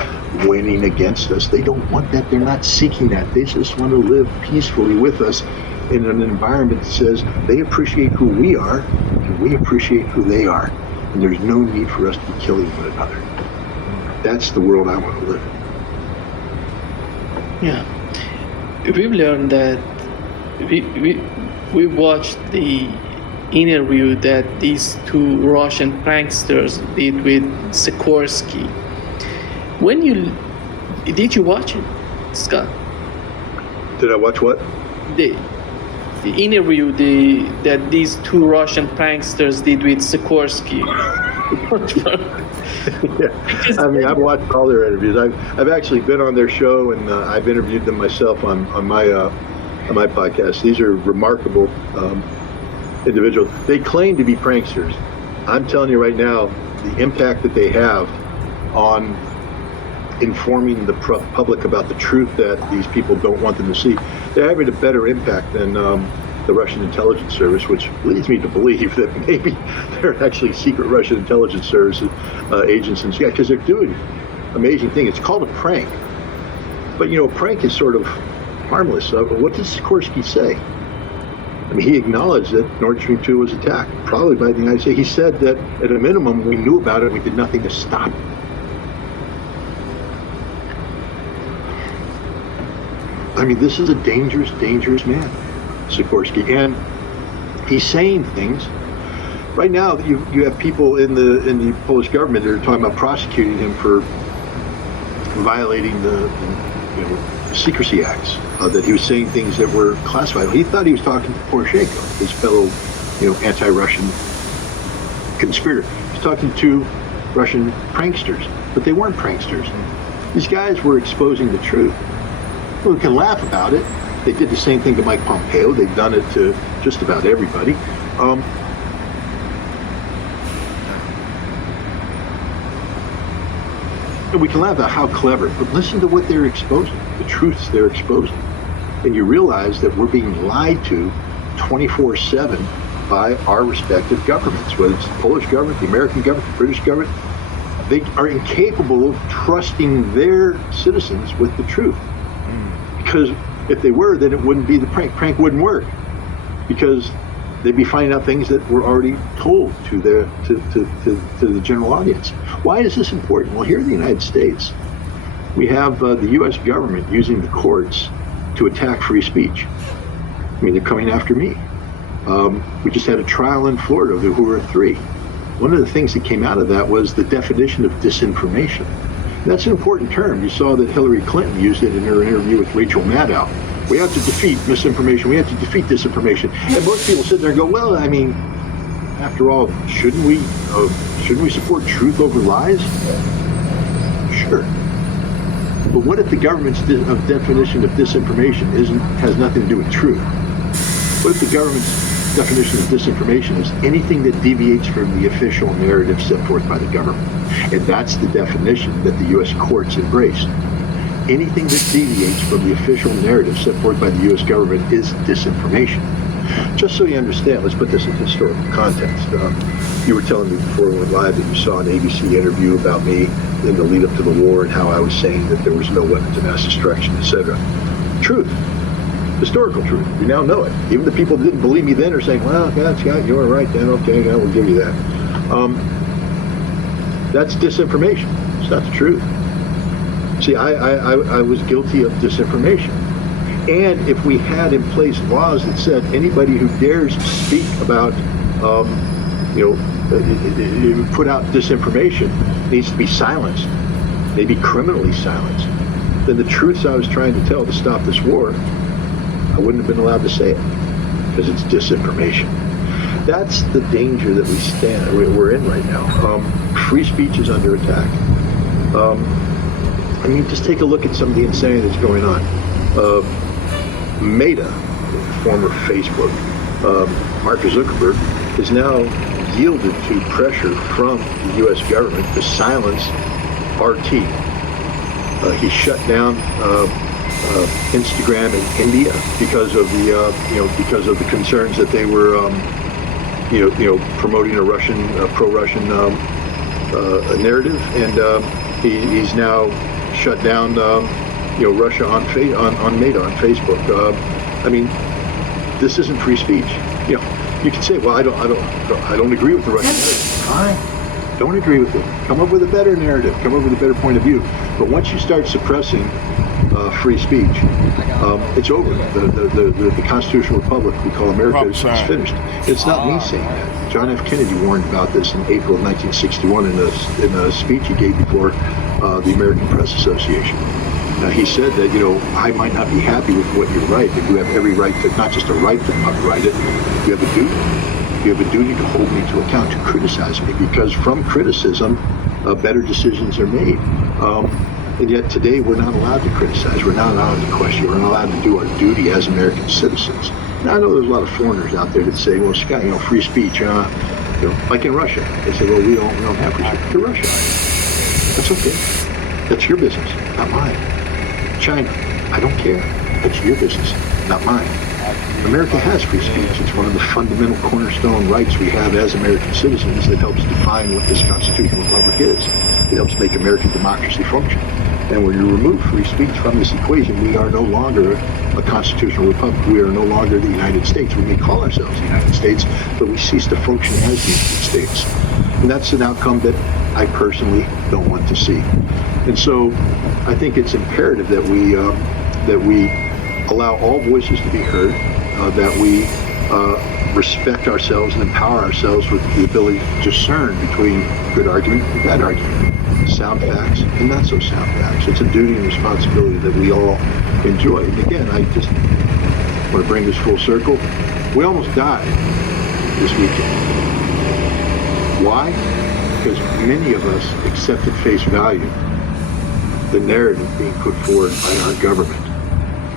winning against us. They don't want that. They're not seeking that. They just want to live peacefully with us in an environment that says they appreciate who we are and we appreciate who they are. And there's no need for us to be killing one another. That's the world I want to live in. Yeah. We've learned that we watched the interview that these two Russian pranksters did with Sikorsky. Did you watch it, Scott? Did I watch what? The interview that these two Russian pranksters did with Sikorsky. Yeah, I mean, I've watched all their interviews. I've actually been on their show, and I've interviewed them myself on my podcast. These are remarkable individuals. They claim to be pranksters. I'm telling you right now, the impact that they have on informing the public about the truth that these people don't want them to see, they're having a better impact than the Russian intelligence service, which leads me to believe that maybe they're actually secret Russian intelligence service agents, and because they're doing amazing things. It's called a prank. But you know, prank is sort of harmless. What did Sikorsky say? I mean, he acknowledged that Nord Stream 2 was attacked, probably by the United States. He said that at a minimum, we knew about it, we did nothing to stop it. I mean, this is a dangerous, dangerous man, Sikorsky, and he's saying things. Right now, you have people in the Polish government that are talking about prosecuting him for violating the secrecy acts. That he was saying things that were classified. He thought he was talking to Poroshenko, his fellow, anti-Russian conspirator. He was talking to Russian pranksters, but they weren't pranksters. These guys were exposing the truth. Well, we can laugh about it. They did the same thing to Mike Pompeo. They've done it to just about everybody. And we can laugh about how clever, but listen to what they're exposing, the truths they're exposing. And you realize that we're being lied to 24/7 by our respective governments, whether it's the Polish government, the American government, the British government. They are incapable of trusting their citizens with the truth. Because if they were, then it wouldn't be the prank. Prank wouldn't work because they'd be finding out things that were already told to the general audience. Why is this important? Well, here in the United States, we have the U.S. government using the courts to attack free speech. I mean, they're coming after me. We just had a trial in Florida of the Uhura 3. One of the things that came out of that was the definition of disinformation. That's an important term. You saw that Hillary Clinton used it in her interview with Rachel Maddow. We have to defeat misinformation. We have to defeat disinformation. And most people sit there and go, well, I mean, after all, shouldn't we support truth over lies? Sure. But what if the government's definition of disinformation has nothing to do with truth? What if the government's definition of disinformation is anything that deviates from the official narrative set forth by the government? And that's the definition that the U.S. courts embraced. Anything that deviates from the official narrative set forth by the U.S. government is disinformation. Just so you understand, let's put this in historical context. You were telling me before we went live that you saw an ABC interview about me in the lead up to the war and how I was saying that there was no weapons of mass destruction, etc. Truth. Historical truth. We now know it. Even the people that didn't believe me then are saying, well, yeah, Scott, you were right then. Okay, yeah, we'll give you that. That's disinformation. It's not the truth. See, I was guilty of disinformation. And if we had in place laws that said anybody who dares speak about, put out disinformation needs to be silenced, maybe criminally silenced, then the truths I was trying to tell to stop this war, I wouldn't have been allowed to say it because it's disinformation. That's the danger that we're in right now. Free speech is under attack. I mean, just take a look at some of the insanity that's going on. Meta, former Facebook, Mark Zuckerberg, is now yielded to pressure from the U.S. government to silence RT. He shut down Instagram in India because of the concerns that they were promoting a Russian pro-Russian narrative, and he's now shut down Russia on Meta on Facebook. I mean, this isn't free speech. You can say, well, I don't agree with the Russian narrative. Fine, don't agree with it. Come up with a better narrative. Come up with a better point of view. But once you start suppressing free speech, it's over. The constitutional republic we call America is finished. It's not me saying that. John F. Kennedy warned about this in April of 1961 in a speech he gave before the American Press Association. He said that, I might not be happy with what you write, but you have every right to, not just a right to write it, you have a duty. You have a duty to hold me to account, to criticize me, because from criticism, better decisions are made. And yet today we're not allowed to criticize, we're not allowed to question, we're not allowed to do our duty as American citizens. Now I know there's a lot of foreigners out there that say, well, Scott, free speech, like in Russia. They say, well, we don't have free speech to Russia. That's okay. That's your business, not mine. China, I don't care. That's your business, not mine. America has free speech. It's one of the fundamental cornerstone rights we have as American citizens that helps define what this constitutional republic is. It helps make American democracy function. And when you remove free speech from this equation, we are no longer a constitutional republic. We are no longer the United States. We may call ourselves the United States, but we cease to function as the United States. And that's an outcome that I personally don't want to see. And so I think it's imperative that we allow all voices to be heard, that we respect ourselves and empower ourselves with the ability to discern between good argument and bad argument, sound facts and not so sound facts. It's a duty and responsibility that we all enjoy. And again, I just want to bring this full circle. We almost died this weekend. Why? Because many of us accept at face value the narrative being put forward by our government.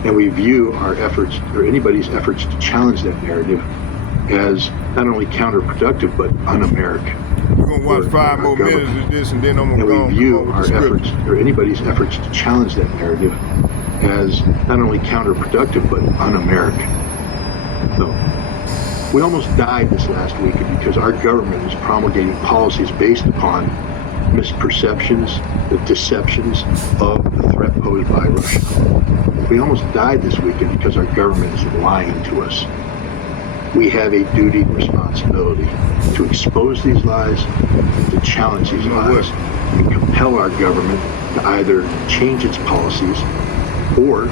And we view our efforts, or anybody's efforts to challenge that narrative, as not only counterproductive, but un-American. We're going to watch 5 more minutes of this, and then I'm going to go and we view on with our the script. efforts, or anybody's efforts to challenge that narrative, as not only counterproductive, but un-American. No. We almost died this last weekend because our government is promulgating policies based upon misperceptions, the deceptions of the threat posed by Russia. We almost died this weekend because our government is lying to us. We have a duty and responsibility to expose these lies, to challenge these lies, and compel our government to either change its policies or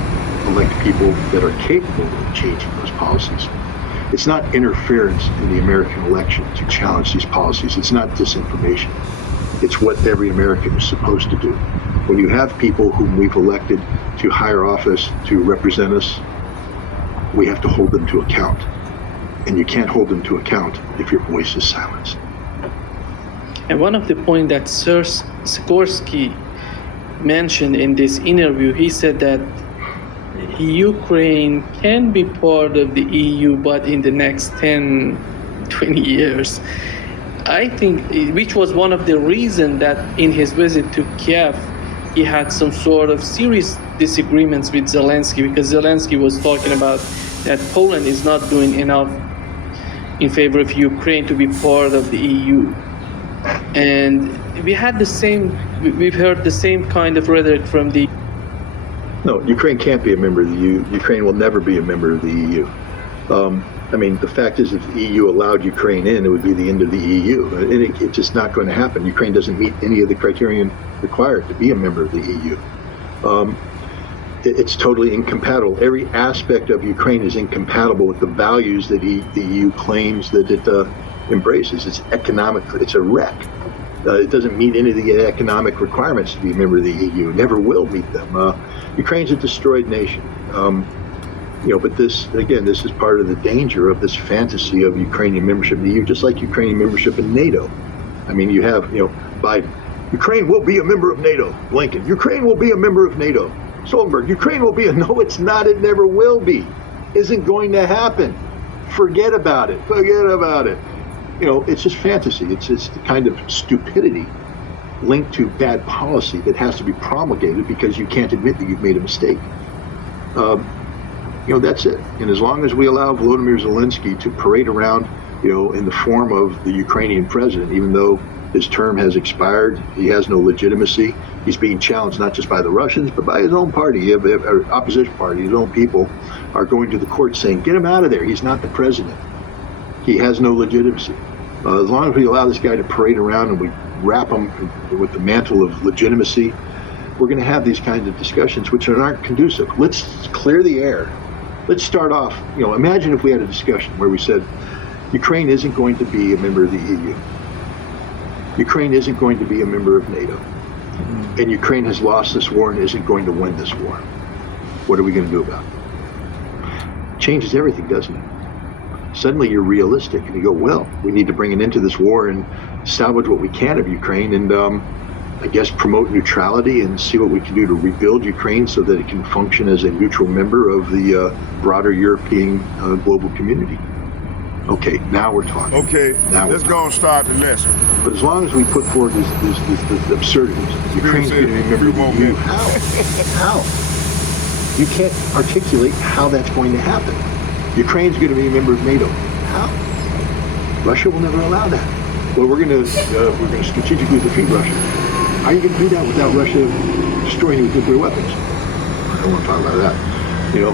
elect people that are capable of changing those policies. It's not interference in the American election to challenge these policies. It's not disinformation. It's what every American is supposed to do. When you have people whom we've elected to higher office to represent us, we have to hold them to account. And you can't hold them to account if your voice is silenced. And one of the points that Sikorsky mentioned in this interview, he said that Ukraine can be part of the EU, but in the next 10, 20 years. I think, which was one of the reasons that in his visit to Kiev, he had some sort of serious disagreements with Zelensky, because Zelensky was talking about that Poland is not doing enough in favor of Ukraine to be part of the EU. And we've heard the same kind of rhetoric from the... No, Ukraine can't be a member of the EU. Ukraine will never be a member of the EU. The fact is, if the EU allowed Ukraine in, it would be the end of the EU. And it's just not going to happen. Ukraine doesn't meet any of the criterion required to be a member of the EU. It's totally incompatible. Every aspect of Ukraine is incompatible with the values that the EU claims that it embraces. It's economic. It's a wreck. It doesn't meet any of the economic requirements to be a member of the EU. Never will meet them. Ukraine's a destroyed nation. But this is part of the danger of this fantasy of Ukrainian membership in the EU, just like Ukrainian membership in NATO. I mean, you have, Biden. Ukraine will be a member of NATO. Blinken. Ukraine will be a member of NATO. Stoltenberg. Ukraine will be no, it's not. It never will be. Isn't going to happen. Forget about it. Forget about it. It's just fantasy. It's the kind of stupidity linked to bad policy that has to be promulgated because you can't admit that you've made a mistake. That's it. And as long as we allow Volodymyr Zelensky to parade around, in the form of the Ukrainian president, even though his term has expired, he has no legitimacy. He's being challenged not just by the Russians, but by his own party, opposition party. His own people are going to the court saying, get him out of there. He's not the president. He has no legitimacy. As long as we allow this guy to parade around and we wrap him with the mantle of legitimacy, we're going to have these kinds of discussions which aren't conducive. Let's clear the air. Let's start off, imagine if we had a discussion where we said, Ukraine isn't going to be a member of the EU. Ukraine isn't going to be a member of NATO. And Ukraine has lost this war and isn't going to win this war. What are we going to do about it? Changes everything, doesn't it? Suddenly you're realistic and you go, well, we need to bring an end to this war and salvage what we can of Ukraine and I guess promote neutrality and see what we can do to rebuild Ukraine so that it can function as a neutral member of the broader European global community. Okay, now we're talking. Okay, let's go and start the lesson. But as long as we put forward these absurdities, Ukraine's going to be a member of the EU. How? You can't articulate how that's going to happen. Ukraine's going to be a member of NATO. How? Russia will never allow that. Well, we're going to strategically defeat Russia. How are you going to do that without Russia destroying you with nuclear weapons? I don't want to talk about that. You know,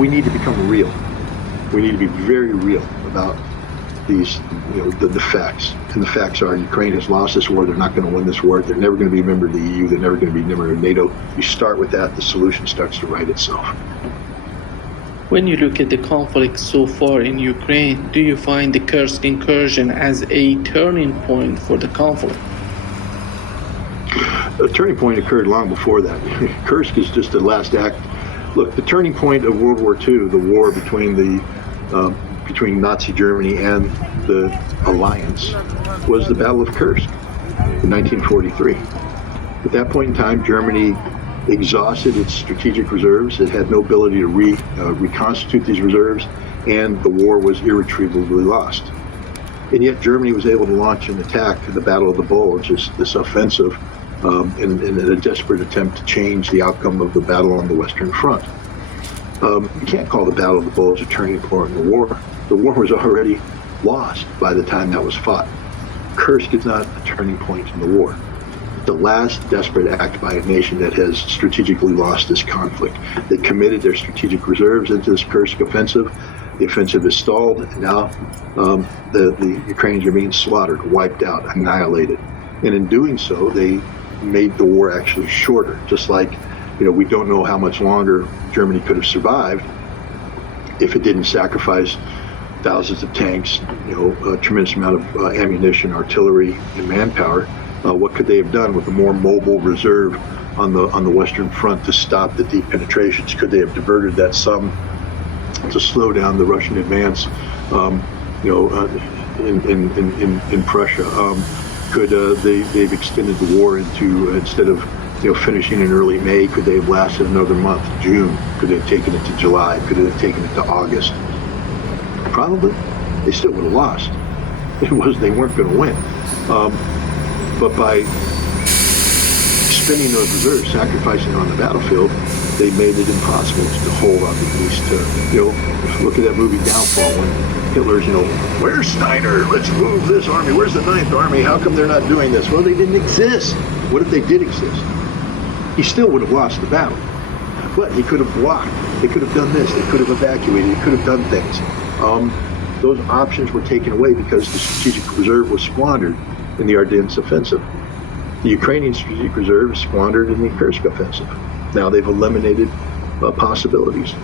we need to become real. We need to be very real about these, you know, the facts. And the facts are Ukraine has lost this war. They're not going to win this war. They're never going to be a member of the EU. They're never going to be a member of NATO. You start with that, the solution starts to write itself. When you look at the conflict so far in Ukraine, do you find the Kursk incursion as a turning point for the conflict? A turning point occurred long before that. Kursk is just the last act. Look, the turning point of World War II, the war between Nazi Germany and the Alliance, was the Battle of Kursk in 1943. At that point in time, Germany exhausted its strategic reserves. It had no ability to reconstitute these reserves, and the war was irretrievably lost. And yet Germany was able to launch an attack, the Battle of the Bulge, this offensive, in a desperate attempt to change the outcome of the battle on the Western Front. You can't call the Battle of the Bulge a turning point in the war. The war was already lost by the time that was fought. Kursk is not a turning point in the war. The last desperate act by a nation that has strategically lost this conflict. They committed their strategic reserves into this Kursk offensive. The offensive is stalled, and now the Ukrainians are being slaughtered, wiped out, annihilated. And in doing so, they made the war actually shorter. Just like, you know, we don't know how much longer Germany could have survived if it didn't sacrifice thousands of tanks, you know, a tremendous amount of ammunition, artillery, and manpower. What could they have done with a more mobile reserve on the Western Front to stop the deep penetrations? Could they have diverted that some to slow down the Russian advance, in Prussia? They've extended the war into, instead of, you know, finishing in early May, could they have lasted another month, June? Could they have taken it to July? Could they have taken it to August? Probably. They still would have lost. They weren't going to win. But by spending those reserves, sacrificing on the battlefield, they made it impossible to hold on at least to, you know, look at that movie Downfall when Hitler's, you know, where's Snyder? Let's move this army. Where's the Ninth Army? How come they're not doing this? Well, they didn't exist. What if they did exist? He still would have lost the battle. But he could have blocked. They could have done this. They could have evacuated. They could have done things. Those options were taken away because the strategic reserve was squandered in the Ardennes offensive. The Ukrainian strategic reserve squandered in the Kursk offensive. Now they've eliminated possibilities.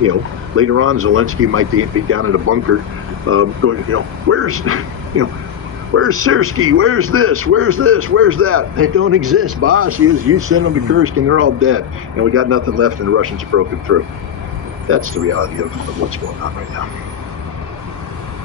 You know, later on, Zelensky might be down in a bunker, going, you know, where's Syrskyi? Where's this? Where's this? Where's that? They don't exist, boss. You send them to Kursk and they're all dead. And we got nothing left and the Russians have broken through. That's the reality of what's going on right now.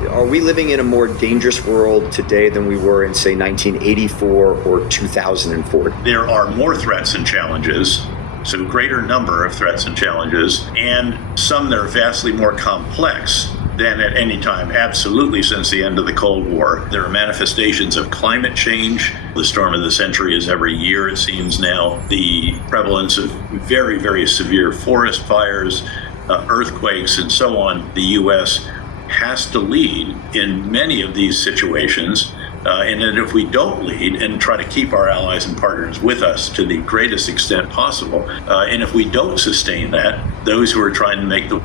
Are we living in a more dangerous world today than we were in, say, 1984 or 2004? There are more threats and challenges, so greater number of threats and challenges, and some that are vastly more complex than at any time, absolutely, since the end of the Cold War. There are manifestations of climate change. The storm of the century is every year, it seems now. The prevalence of very, very severe forest fires, earthquakes, and so on. The U.S. has to lead in many of these situations, and that if we don't lead and try to keep our allies and partners with us to the greatest extent possible, and if we don't sustain that, those who are trying to make the...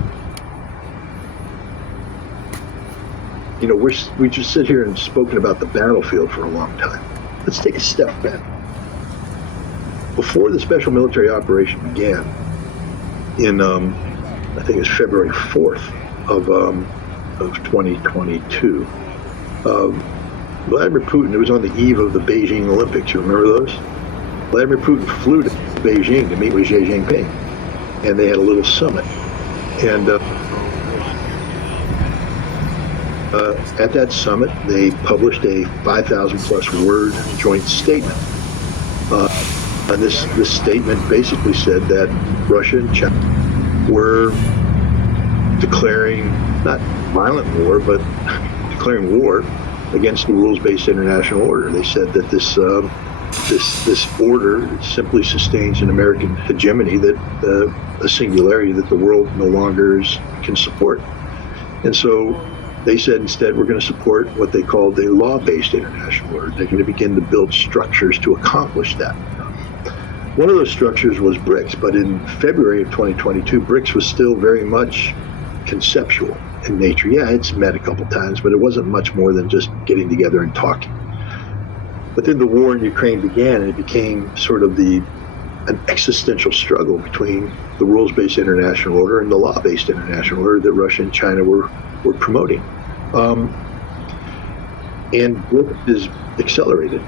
You know, we just sit here and spoken about the battlefield for a long time. Let's take a step back. Before the special military operation began in, I think it was February 4th of 2022, Vladimir Putin, it was on the eve of the Beijing Olympics, you remember those? Vladimir Putin flew to Beijing to meet with Xi Jinping, and they had a little summit. And at that summit, they published a 5,000 plus word joint statement. And this statement basically said that Russia and China were declaring, not violent war, but declaring war against the rules-based international order. They said that this order simply sustains an American hegemony, that a singularity that the world no longer can support. And so They said instead we're going to support what they called a law-based international order. They're going to begin to build structures to accomplish that. One of those structures was BRICS, but in February of 2022, BRICS was still very much conceptual in nature. Yeah, it's met a couple times, but it wasn't much more than just getting together and talking. But then the war in Ukraine began, and it became sort of an existential struggle between the rules-based international order and the law-based international order that Russia and China were promoting. And BRICS is accelerated.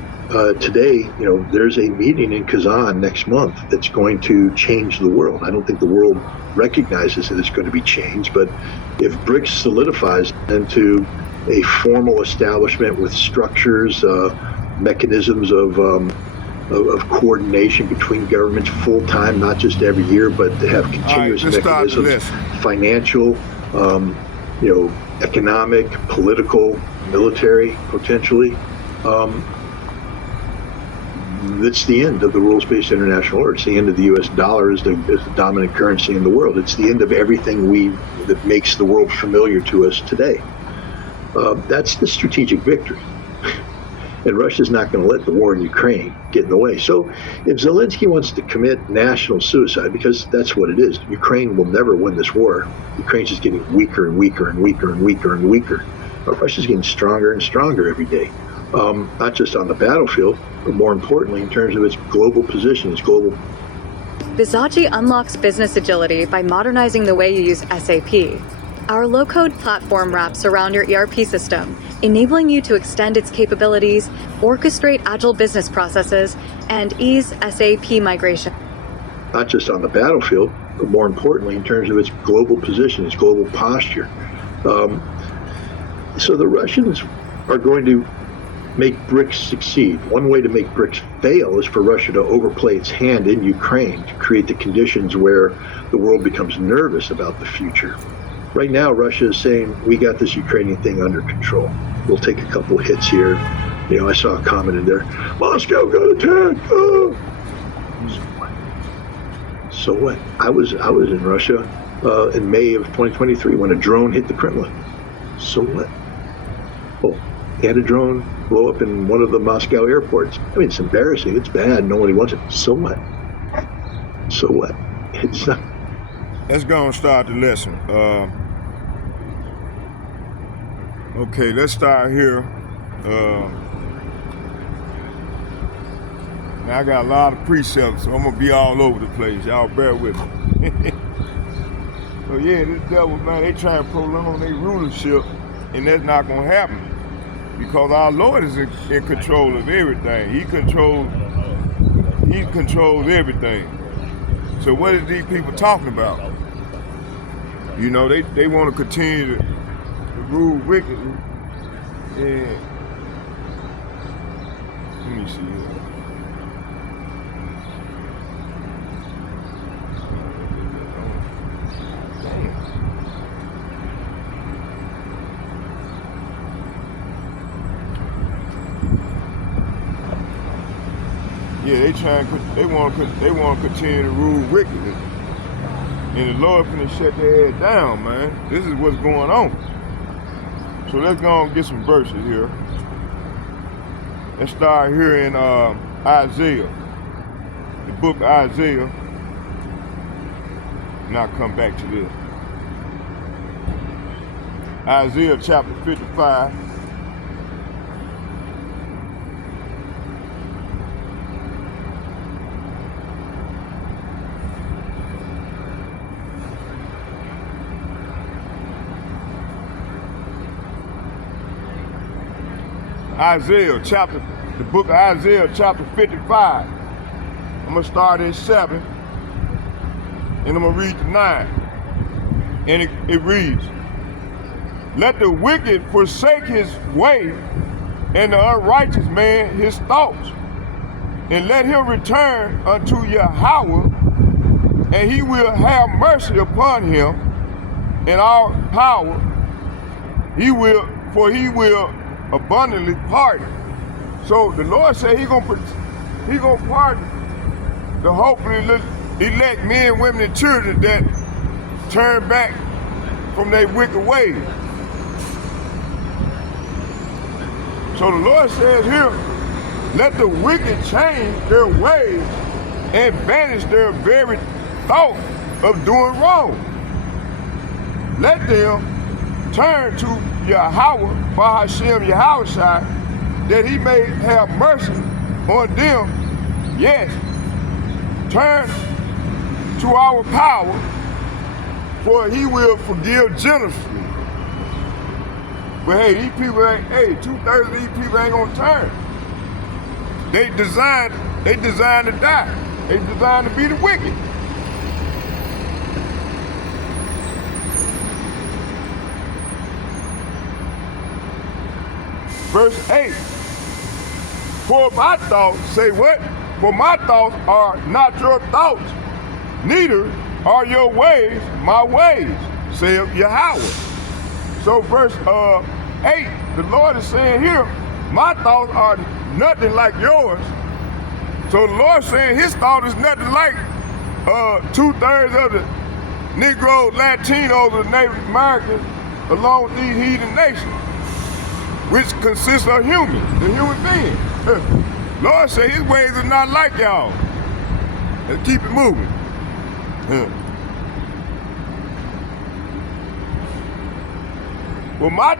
Today, there's a meeting in Kazan next month that's going to change the world. I don't think the world recognizes that it's going to be changed, but if BRICS solidifies into a formal establishment with structures, mechanisms of coordination between governments full-time, not just every year, but to have continuous mechanisms, financial, economic, political, military, potentially. That's the end of the rules-based international order. It's the end of the U.S. dollar as the dominant currency in the world. It's the end of everything that makes the world familiar to us today. That's the strategic victory. And Russia's not going to let the war in Ukraine get in the way. So if Zelensky wants to commit national suicide, because that's what it is, Ukraine will never win this war. Ukraine's just getting weaker and weaker and weaker and weaker and weaker. But Russia's getting stronger and stronger every day. Not just on the battlefield, but more importantly in terms of its global position, its global. Bizachi unlocks business agility by modernizing the way you use SAP. Our low-code platform wraps around your ERP system, enabling you to extend its capabilities, orchestrate agile business processes, and ease SAP migration. Not just on the battlefield, but more importantly in terms of its global position, its global posture. So the Russians are going to make BRICS succeed. One way to make BRICS fail is for Russia to overplay its hand in Ukraine to create the conditions where the world becomes nervous about the future. Right now, Russia is saying, we got this Ukrainian thing under control. We'll take a couple hits here. I saw a comment in there, Moscow got attacked. Oh. So what? I was in Russia in May of 2023 when a drone hit the Kremlin. So what? Oh, they had a drone blow up in one of the Moscow airports. I mean, it's embarrassing. It's bad. Nobody wants it. So what? So what? It's not. Let's go and start the lesson. Okay, let's start here. Now I got a lot of precepts, so I'm gonna be all over the place. Y'all bear with me. So yeah, this devil, man, they trying to prolong their rulership, and that's not gonna happen because our Lord is in control of everything. He controls everything. So what is these people talking about? They want to continue to rule wickedly. And let me see here. Yeah, they want to continue to rule wickedly. And the Lord finna shut their head down, man. This is what's going on. So let's go and get some verses here. Let's start here in Isaiah, the book of Isaiah. And I'll come back to this. Isaiah chapter 55. The book of Isaiah chapter 55. I'm gonna start at 7 and I'm gonna read to 9. And it reads, let the wicked forsake his way and the unrighteous man his thoughts, and let him return unto Yahweh, and he will have mercy upon him in all power. He will abundantly pardon. So the Lord said he gonna pardon the hopefully elect men, women, and children that turn back from their wicked ways. So the Lord says here, let the wicked change their ways and banish their very thought of doing wrong. Let them turn to Yahweh, Bahashem Yahushai, that he may have mercy on them. Yes, turn to our power, for he will forgive generously. But hey, these people ain't, 2/3 of these people ain't gonna turn. They designed to die. They designed to be the wicked. Verse 8, for my thoughts, say what? For my thoughts are not your thoughts, neither are your ways my ways, saith Yahweh. So verse 8, the Lord is saying here, my thoughts are nothing like yours. So the Lord is saying his thought is nothing like 2/3 of the Negroes, Latinos, and Native Americans along with these heathen nations, which consists of humans, the human beings. Lord said his ways are not like y'all. Let's keep it moving. Well, my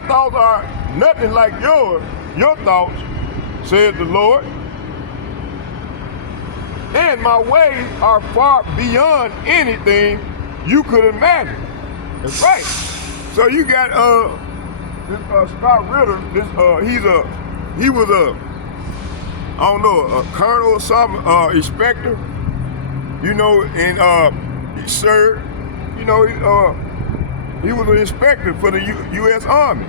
thoughts are nothing like yours, your thoughts, said the Lord. And my ways are far beyond anything you could imagine. That's right. So you got this Scott Ritter, he was a colonel or something, inspector, you know, and he served, you know, he was an inspector for the U.S. Army.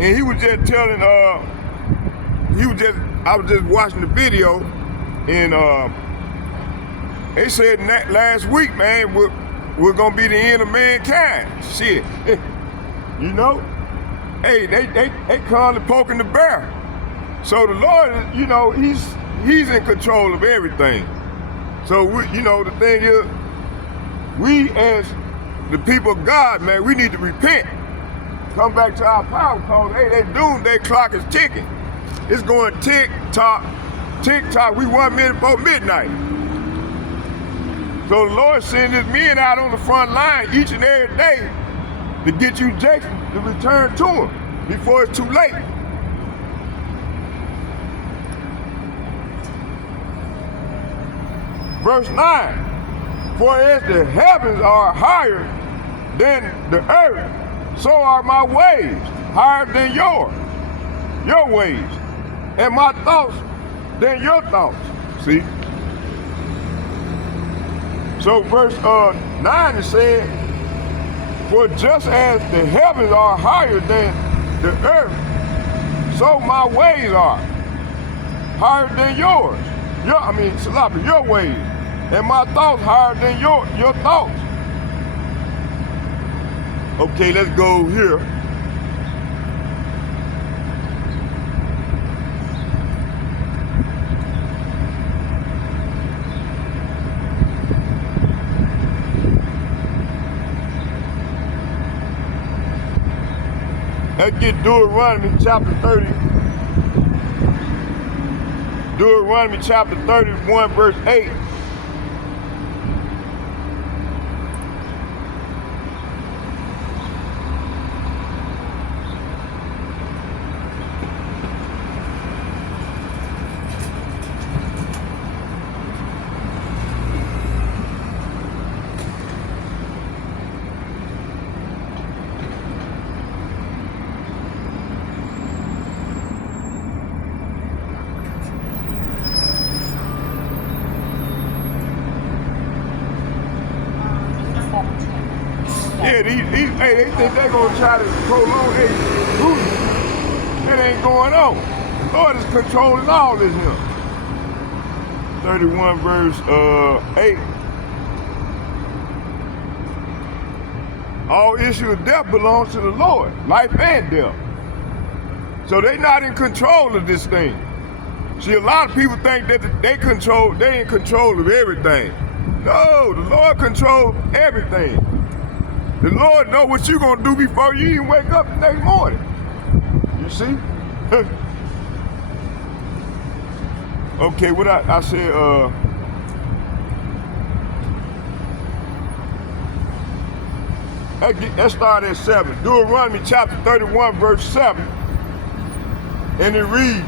And he was just telling, I was just watching the video, and they said last week, man, we're gonna be the end of mankind. Shit, you know? Hey, they calling poking the bear. So the Lord, you know, he's in control of everything. So you know, the thing is, we as the people of God, man, we need to repent. Come back to our power, because hey, they doomsday clock is ticking. It's going tick tock, we 1 minute before midnight. So the Lord sends his men out on the front line each and every day to get you Jason to return to him before it's too late. Verse 9, for as the heavens are higher than the earth, so are my ways higher than your ways, and my thoughts than your thoughts. See? So verse 9 is saying, for just as the heavens are higher than the earth, so my ways are higher than yours. Your ways. And my thoughts higher than your thoughts. Okay, let's go here. Let's get Deuteronomy chapter 30. Deuteronomy chapter 31, verse 8. Yeah, they think they're gonna try to prolong their ruling. That ain't going on. The Lord is controlling all this here. 31 verse 8. All issue of death belongs to the Lord, life and death. So they're not in control of this thing. See, a lot of people think that they in control of everything. No, the Lord controls everything. The Lord knows what you're going to do before you even wake up the next morning. You see? Okay, what I said, let's start at 7. Deuteronomy chapter 31, verse 7. And it reads,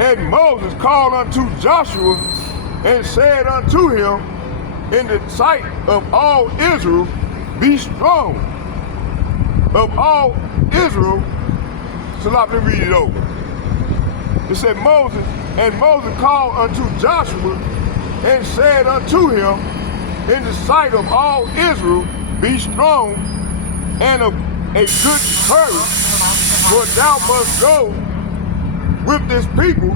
and Moses called unto Joshua and said unto him in the sight of all Israel, be strong of all Israel. So let me read it over. It said Moses called unto Joshua and said unto him in the sight of all Israel, be strong and of a good courage, for thou must go with this people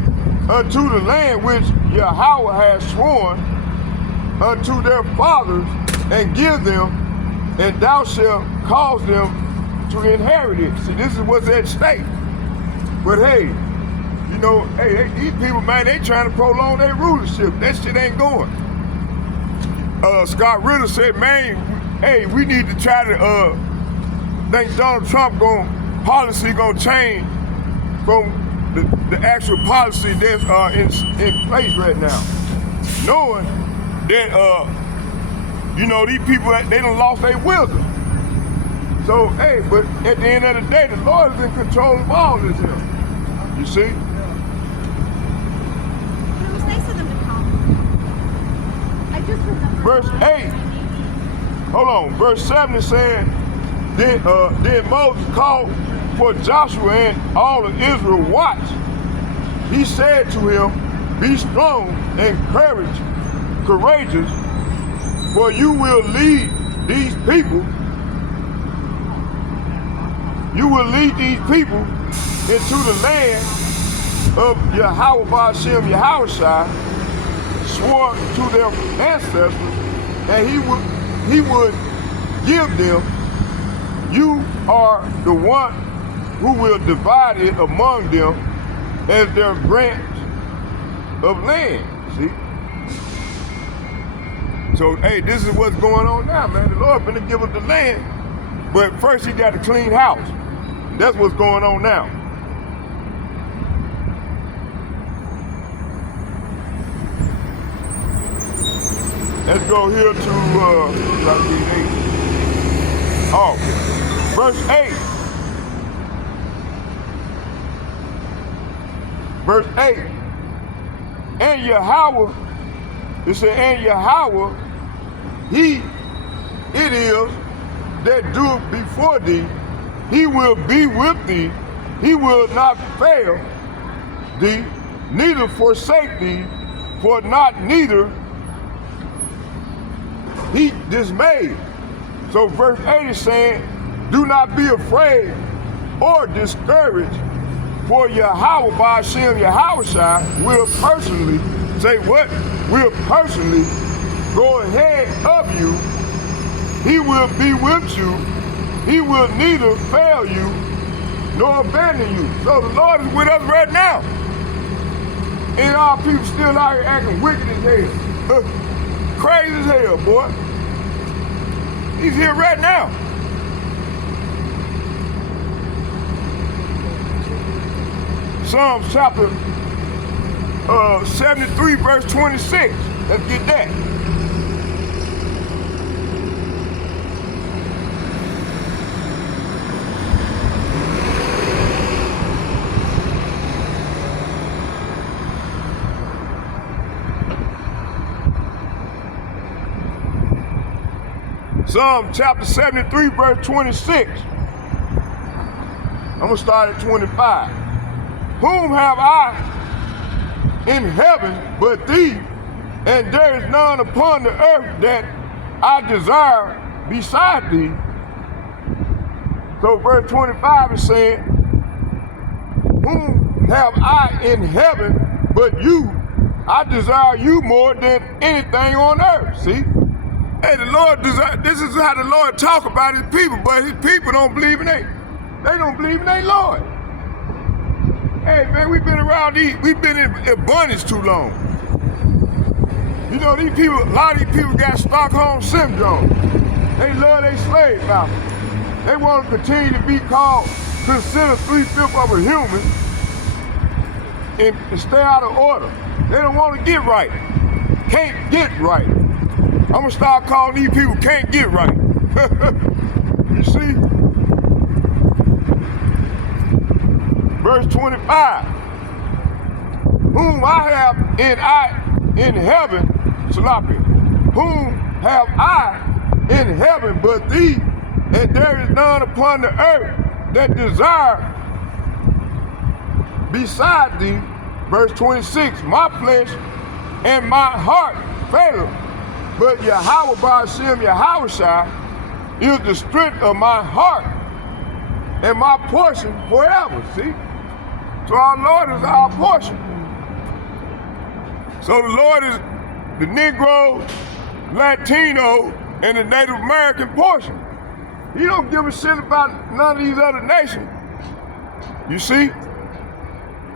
unto the land which Yahweh has sworn unto their fathers, and give them, and thou shalt cause them to inherit it. See, this is what's at stake. But hey, you know, hey, these people, man, they trying to prolong their rulership. That shit ain't going. Scott Ritter said, man, hey, we need to try to think Donald Trump policy gonna change from the actual policy that's in place right now. Knowing that, you know, these people, they done lost their wisdom. So, hey, but at the end of the day, the Lord is in control of all this here. You see? It was nice of them to come. I just remember. Verse 8. Hold on. Verse 7 is saying, then Moses called for Joshua and all of Israel watch. He said to him, be strong and courageous, for you will lead these people. You will lead these people into the land of Yahweh Ba'ashem Yahushua swore to their ancestors, and he would give them. You are the one who will divide it among them as their grant of land. See? So, hey, this is what's going on now, man. The Lord finna give us the land, but first he got to clean house. That's what's going on now. Let's go here to, verse 8. Verse 8. And Yahweh, it said, and Yahweh, it is that doeth before thee, he will be with thee, he will not fail thee, neither forsake thee, for not neither he dismayed. So verse 8 is saying, do not be afraid or discouraged, for Yahweh Ba'ashem Yahushua will personally, say what? Will personally go ahead of you. He will be with you. He will neither fail you nor abandon you. So the Lord is with us right now. And our people still out here acting wicked as hell. Crazy as hell, boy. He's here right now. Psalms chapter 73, verse 26. Let's get that. Psalm chapter 73, verse 26. I'm going to start at 25. Whom have I in heaven but thee? And there is none upon the earth that I desire beside thee. So verse 25 is saying, whom have I in heaven but you? I desire you more than anything on earth. See? Hey, the Lord this is how the Lord talk about his people, but his people don't believe in they don't believe in their Lord. Hey man, we've been in bondage too long. You know, a lot of these people got Stockholm syndrome. They love their slave master. They want to continue to be considered 3/5 of a human, and stay out of order. They don't want to get right. Can't get right. I'm gonna start calling these people can't get right. You see? Verse 25. Whom I have in heaven, Salafi, whom have I in heaven but thee, and there is none upon the earth that desire beside thee. Verse 26, my flesh and my heart faileth, but Yahweh Ba'ashem Yahushua is the strength of my heart and my portion forever. See? So our Lord is our portion. So the Lord is the Negro, Latino, and the Native American portion. He don't give a shit about none of these other nations. You see?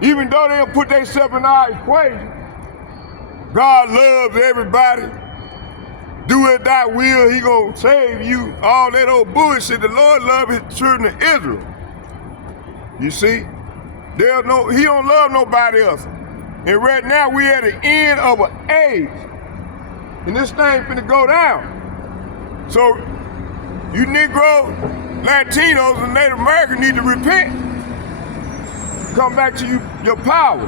Even though they don't put themselves in our equation, God loves everybody. Do it thy will, he gonna save you. All that old bullshit. The Lord loves his children of Israel. You see? He don't love nobody else. And right now we at the end of an age. And this thing finna go down. So you Negro, Latinos, and Native Americans need to repent. Come back to your power.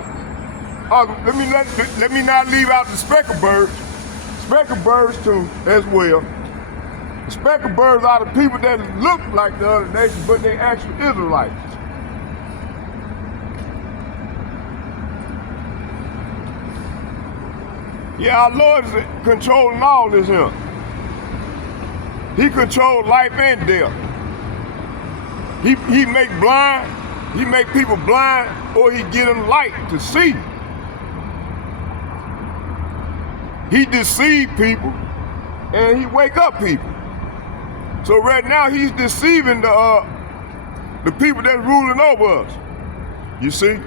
Let me not leave out the speckled birds. Speckled birds too, as well. The speckled birds are the people that look like the other nations, but they actually Israelites. Yeah, our Lord is controlling all this here. He controls life and death. He make people blind, or he give them light to see. He deceive people, and he wake up people. So right now he's deceiving the people that's ruling over us. You see?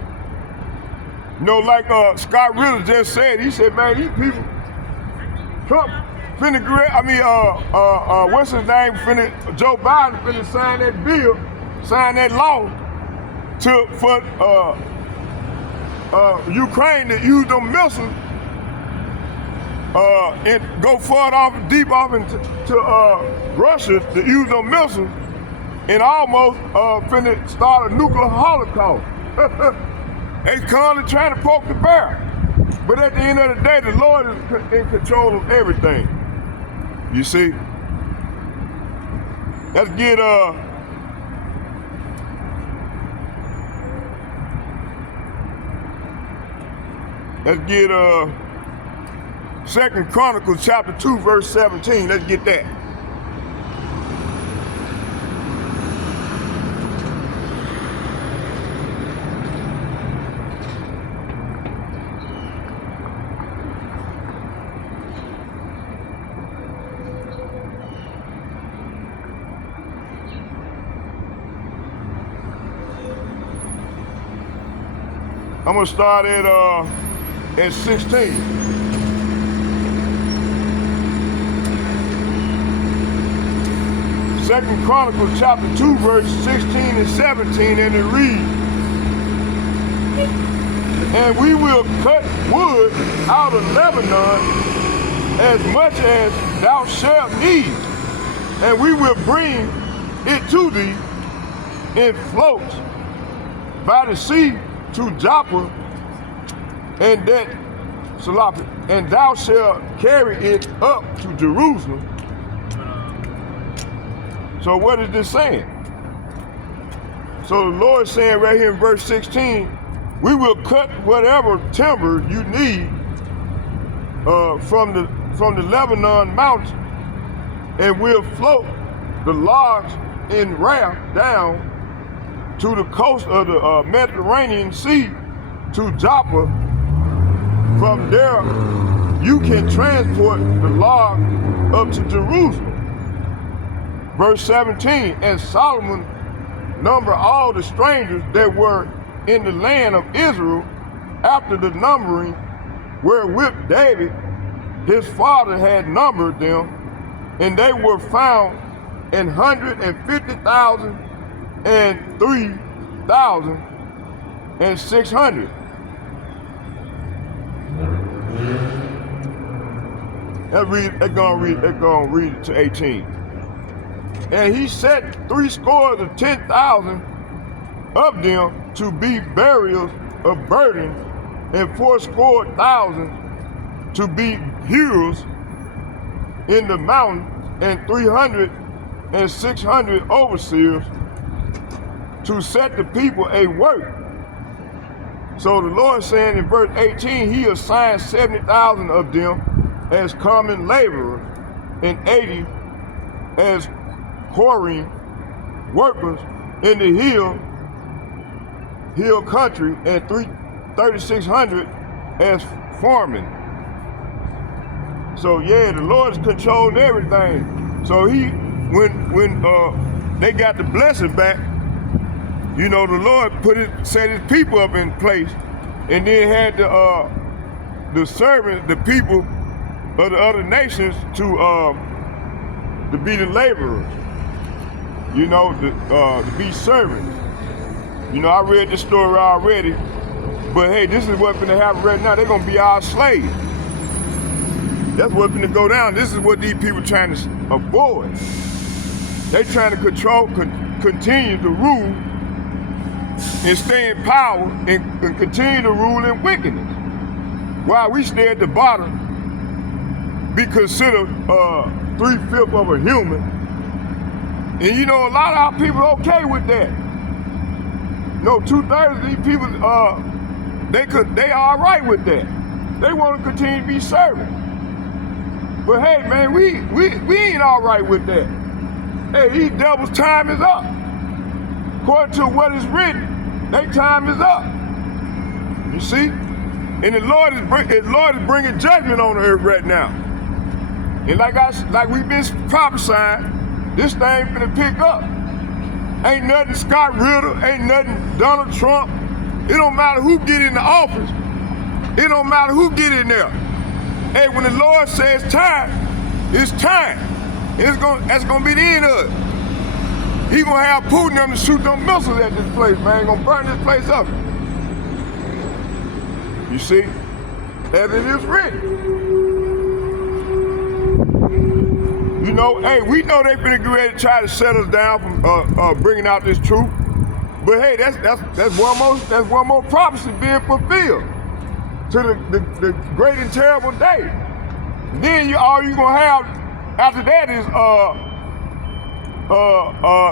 You know, like Scott Ritter just said, he said, man, these people, Trump finna, what's his name, Joe Biden finna sign that bill, sign that law for Ukraine to use them missiles and go far off, deep off into Russia to use them missiles and almost finna start a nuclear holocaust. They currently trying to poke the bear. But at the end of the day, the Lord is in control of everything. You see? Let's get Second Chronicles chapter 2, verse 17. Let's get that. I'm gonna start at 16. Second Chronicles chapter 2, verse 16 and 17, and it reads, and we will cut wood out of Lebanon as much as thou shalt need, and we will bring it to thee in floats by the sea to Joppa, and thou shalt carry it up to Jerusalem. So what is this saying? So the Lord is saying right here in verse 16, we will cut whatever timber you need from the Lebanon mountain, and we'll float the logs in raft down to the coast of the Mediterranean Sea to Joppa. From there, you can transport the log up to Jerusalem. Verse 17, and Solomon numbered all the strangers that were in the land of Israel after the numbering wherewith David, his father, had numbered them, and they were found 150,000 and 3,600. They're gonna read it to 18. And he set 70,000 of them to be burials of burdens, and 70,000 to be hewers in the mountain, and 300 and 600 overseers to set the people a work. So the Lord saying in verse 18, he assigned 70,000 of them as common laborers, and 80 as whoring workers in the hill country, and 3,600 as foremen. So yeah, the Lord is controlling everything. So when they got the blessing back, you know, the Lord set his people up in place, and then had the servants, the people of the other nations to be the laborers, you know, to be servants. You know, I read this story already, but hey, this is what's gonna happen right now. They're gonna be our slaves. That's what's gonna go down. This is what these people trying to avoid. They trying to continue to rule and stay in power and continue to rule in wickedness. While we stay at the bottom, be considered 3/5 of a human. And you know, a lot of our people are okay with that. No, 2/3 of these people, they are all right with that. They want to continue to be servants. But hey, man, we ain't all right with that. Hey, these devils' time is up. According to what is written, their time is up. You see? And the Lord is bringing judgment on the earth right now. And like we've been prophesying, this thing finna pick up. Ain't nothing Scott Ritter, ain't nothing Donald Trump. It don't matter who get in the office. It don't matter who get in there. Hey, when the Lord says time, it's time. That's gonna be the end of it. He gonna have Putin them to shoot them missiles at this place, man. He gonna burn this place up. You see, as it is written. You know, hey, we know they finna get ready to try to shut us down from bringing out this truth. But hey, that's one more prophecy being fulfilled to the great and terrible day. Then all you gonna have after that is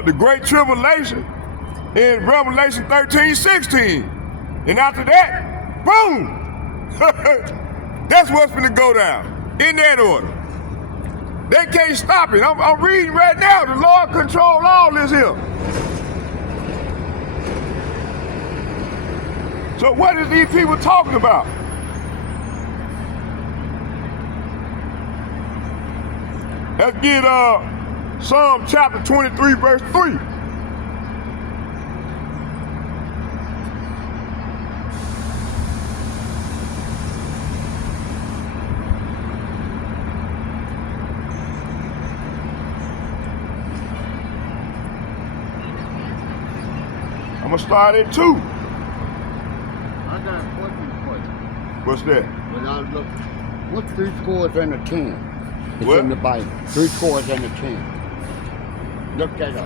the great tribulation in Revelation 13:16, and after that, boom. That's what's gonna go down in that order. They can't stop it. I'm reading right now. The Lord control all this here. So what is these people talking about? Let's get Psalm chapter 23, verse 3. I'm gonna start at 2. I got a question for you. What's that? When I look, what's 3 scores and a 10? It's What? in the Bible. 3 scores and a 10. Look that up.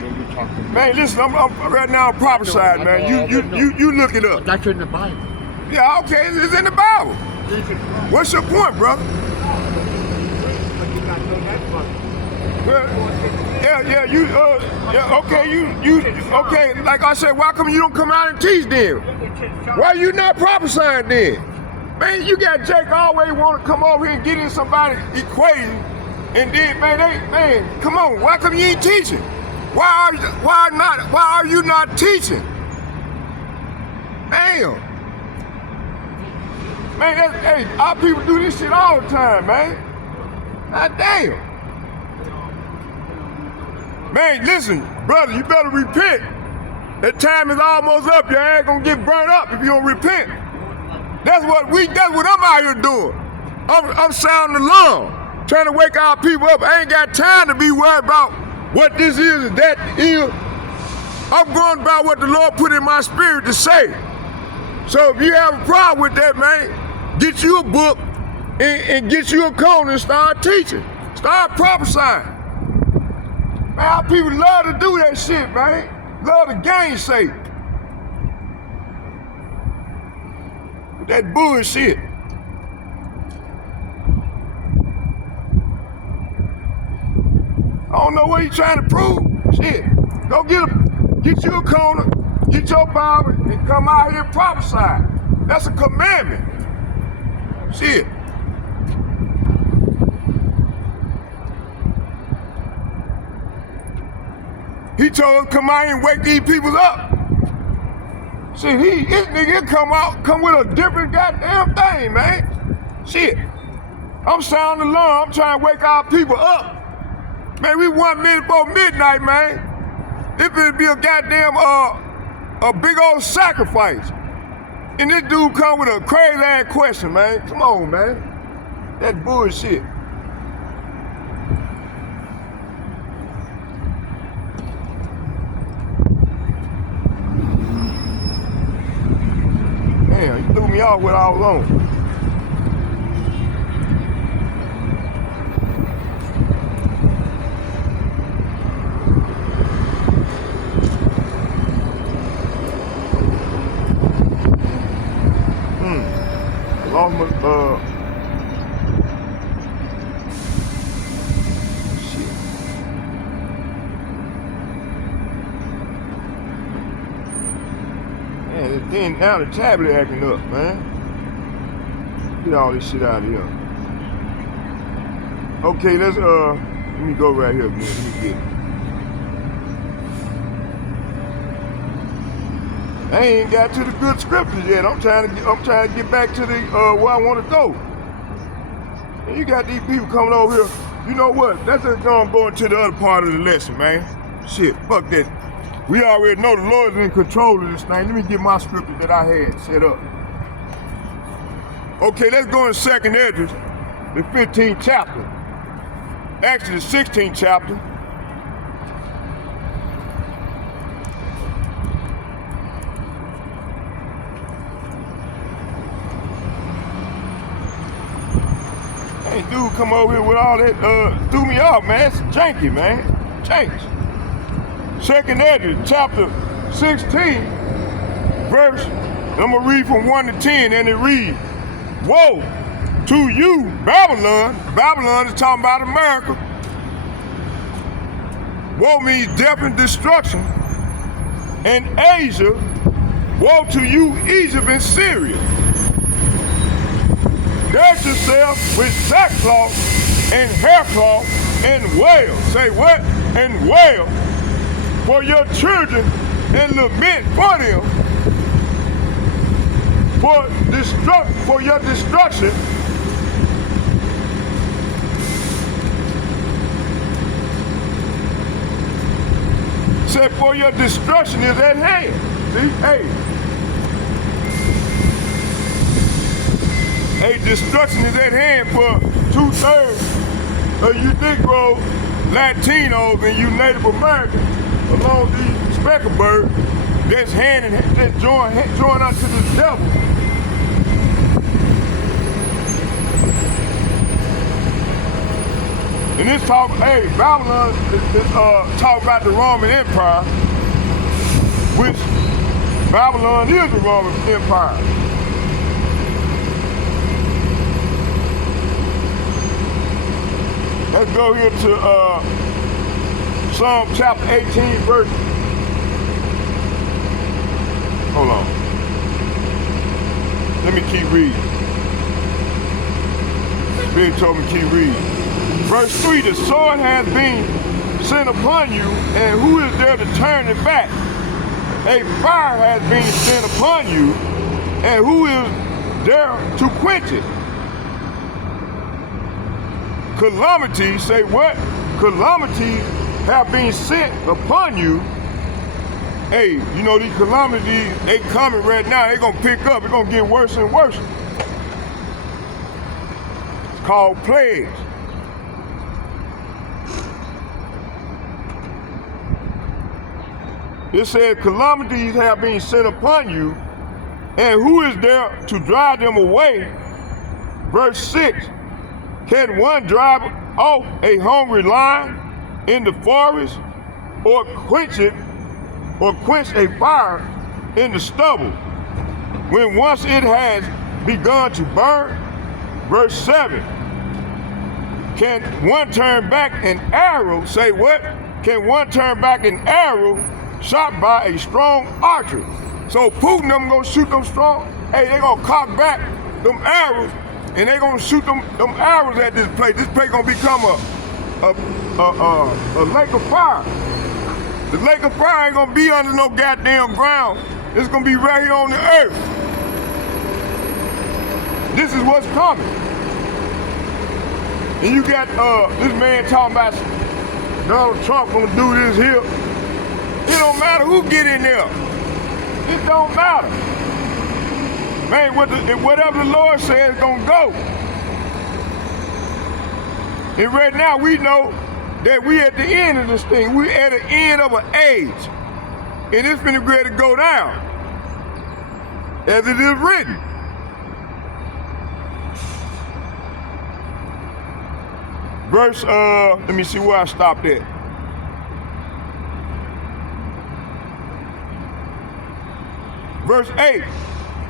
Then you talk to me. Man, listen, I'm right now I'm prophesying, man. You look it up. That's in the Bible. Yeah, okay, it's in the Bible. What's your point, brother? Well, okay, like I said, why come you don't come out and teach then? Why you not prophesying then? Man, you got Jake always want to come over here and get in somebody's equation, and then, man, come on, why come you ain't teaching? Why are you not teaching? Damn. Man, hey, our people do this shit all the time, man. God damn. Man, listen, brother, you better repent. That time is almost up. Your ass gonna get burnt up if you don't repent. That's what I'm out here doing. I'm sounding the alarm, trying to wake our people up. I ain't got time to be worried about what this is and that is. I'm going about what the Lord put in my spirit to say. So if you have a problem with that, man, get you a book and get you a corner and start teaching. Start prophesying. Man, our people love to do that shit, man. Love to gainsay. That bullshit. I don't know what you trying to prove. Shit. Go get you a corner, get your Bible, and come out here and prophesy. That's a commandment. Shit. He told us come out here and wake these people up. Shit, this nigga come with a different goddamn thing, man. Shit. I'm sounding the alarm, I'm trying to wake our people up. Man, we 1 minute before midnight, man. This better be a goddamn, a big old sacrifice. And this dude come with a crazy ass question, man. Come on, man. That bullshit. Damn, you threw me off what I was on. Lost my, shit. Man, then now the tablet acting up, man. Get all this shit out of here. Okay, let me go right here again. Let me get it. I ain't got to the good scriptures yet. I'm trying to get back to the where I want to go. And you got these people coming over here. You know what? That's just gonna go into the other part of the lesson, man. Shit, fuck that. We already know the Lord is in control of this thing. Let me get my scripture that I had set up. Okay, let's go in 2nd Esdras, the 15th chapter. Actually, the 16th chapter. Hey, dude, come over here with all that, threw me off, man. It's janky, man. Janks. 2nd Esdras, chapter 16, verse, I'm gonna read from 1 to 10, and it reads, woe to you, Babylon. Babylon is talking about America. Woe means death and destruction. And Asia, woe to you, Egypt and Syria. Gird yourself with sackcloth and haircloth and wail. Say what? And wail for your children and lament for them for your destruction. Say for your destruction is at hand. See, hey, destruction is at hand for 2/3 of you Negroes, Latinos, and you Native Americans, along these speckled birds that's join unto the devil. And this talk, hey, Babylon is talk about the Roman Empire, which Babylon is the Roman Empire. Let's go here to Psalm chapter 18, verse. Hold on. Let me keep reading. Big told me keep reading. Verse 3, the sword has been sent upon you, and who is there to turn it back? A fire has been sent upon you, and who is there to quench it? Calamities, say what? Calamities have been sent upon you. Hey, you know these calamities, they coming right now. They gonna pick up. It's gonna get worse and worse. It's called plagues. It says calamities have been sent upon you, and who is there to drive them away? Verse 6, can one drive off a hungry lion in the forest, or quench a fire in the stubble when once it has begun to burn? Verse 7, can one turn back an arrow, say what? Can one turn back an arrow shot by a strong archer? So Putin them gonna shoot them strong, hey, they gonna cock back them arrows and they gonna shoot them arrows at this place. This place gonna become a lake of fire. The lake of fire ain't gonna be under no goddamn ground. It's gonna be right here on the earth. This is what's coming. And you got this man talking about Donald Trump gonna do this here. It don't matter who get in there. It don't matter. Man, whatever the Lord says is gonna go. And right now we know that we at the end of this thing. We at the end of an age. And it's finna be ready to go down. As it is written. Verse, let me see where I stopped at. Verse 8,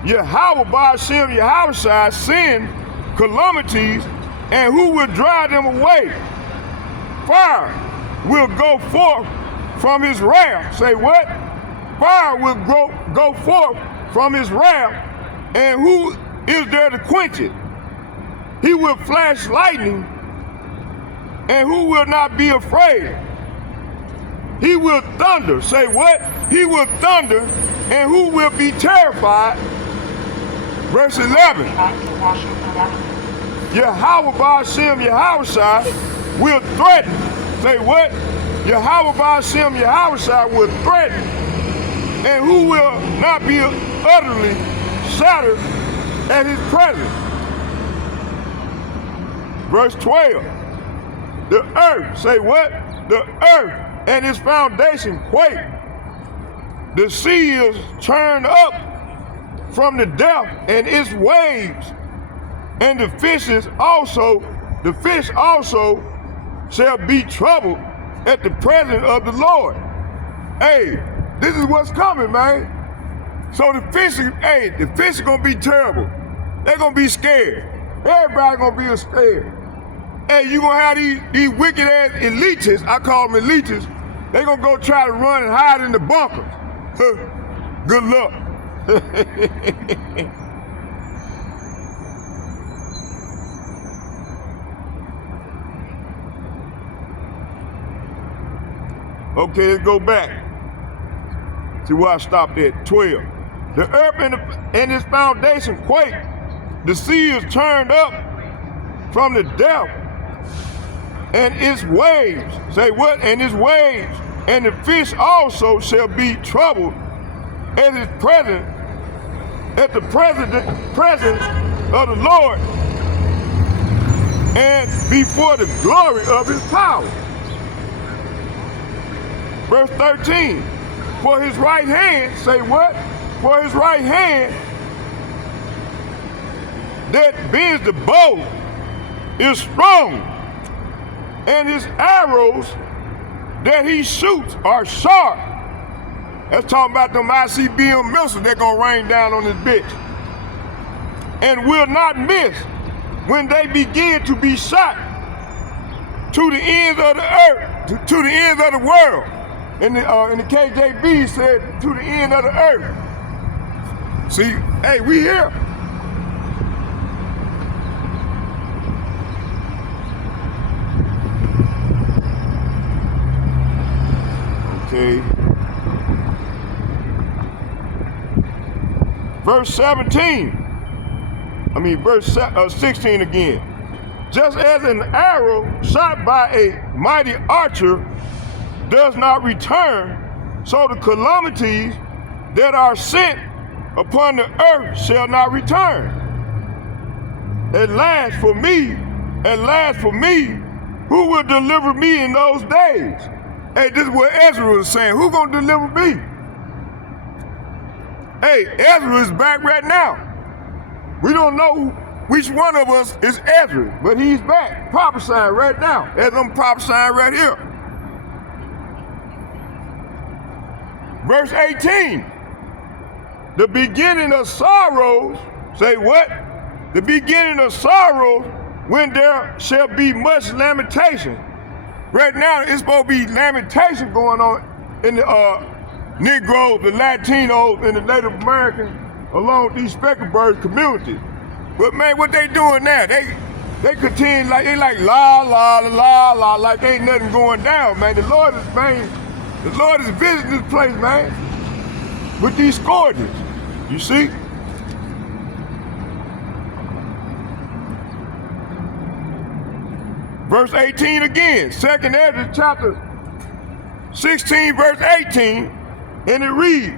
Yahweh Ba'ashem Yahushua send calamities, and who will drive them away? Fire will go forth from his wrath. Say what? Fire will go forth from his wrath, and who is there to quench it? He will flash lightning, and who will not be afraid? He will thunder. Say what? He will thunder, and who will be terrified? Verse 11. Yahweh Ba'ashem Yahushua will threaten. Say what? Yahweh Ba'ashem Yahushua will threaten, and who will not be utterly shattered at his presence. Verse 12. The earth, say what? The earth and its foundation quake. The sea is turned up from the depth, and its waves, and the fish also shall be troubled at the presence of the Lord. Hey, this is what's coming, man. So the fish are gonna be terrible. They're gonna be scared. Everybody gonna be scared. Hey, you gonna have these wicked ass elitists, I call them elitists, they gonna go try to run and hide in the bunkers. Good luck. Okay, let's go back. See where I stopped at, 12. The earth and its foundation quake. The sea is turned up from the depth, and its waves, say what? And its waves, and the fish also shall be troubled at his presence, at the presence of the Lord, and before the glory of his power. Verse 13, for his right hand, say what? For his right hand that bends the bow is strong, and his arrows that he shoots are sharp. That's talking about them ICBM missiles that gonna rain down on this bitch. And will not miss when they begin to be shot to the ends of the earth, to the ends of the world. And the KJV said to the end of the earth. See, hey, we here. Okay. Verse 16 again. Just as an arrow shot by a mighty archer does not return, so the calamities that are sent upon the earth shall not return. At last for me, who will deliver me in those days? Hey, this is what Ezra was saying. Who gonna deliver me? Hey, Ezra is back right now. We don't know which one of us is Ezra? But he's back, prophesying right now, as I'm prophesying right here. Verse 18, the beginning of sorrows, say what? The beginning of sorrows, when there shall be much lamentation. Right now, it's supposed to be lamentation going on in the Negroes, the Latinos, and the Native Americans along these speckled bird communities. But man, what they doing now? They continue like they like la la la la like ain't nothing going down, man. The Lord is visiting this place, man, with these scourges. You see? Verse 18 again, 2nd Ezra chapter 16, verse 18, and it reads,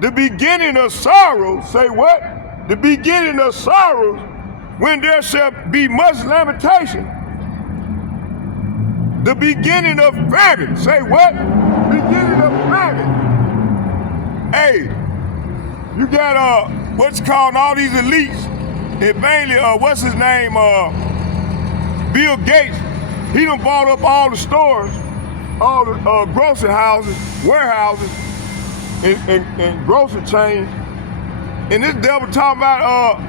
the beginning of sorrows, say what? The beginning of sorrows, when there shall be much lamentation. The beginning of famine, say what? Beginning of famine. Hey, you got what's called all these elites, and mainly what's his name, Bill Gates. He done bought up all the stores, all the grocery houses, warehouses, and grocery chains. And this devil talking about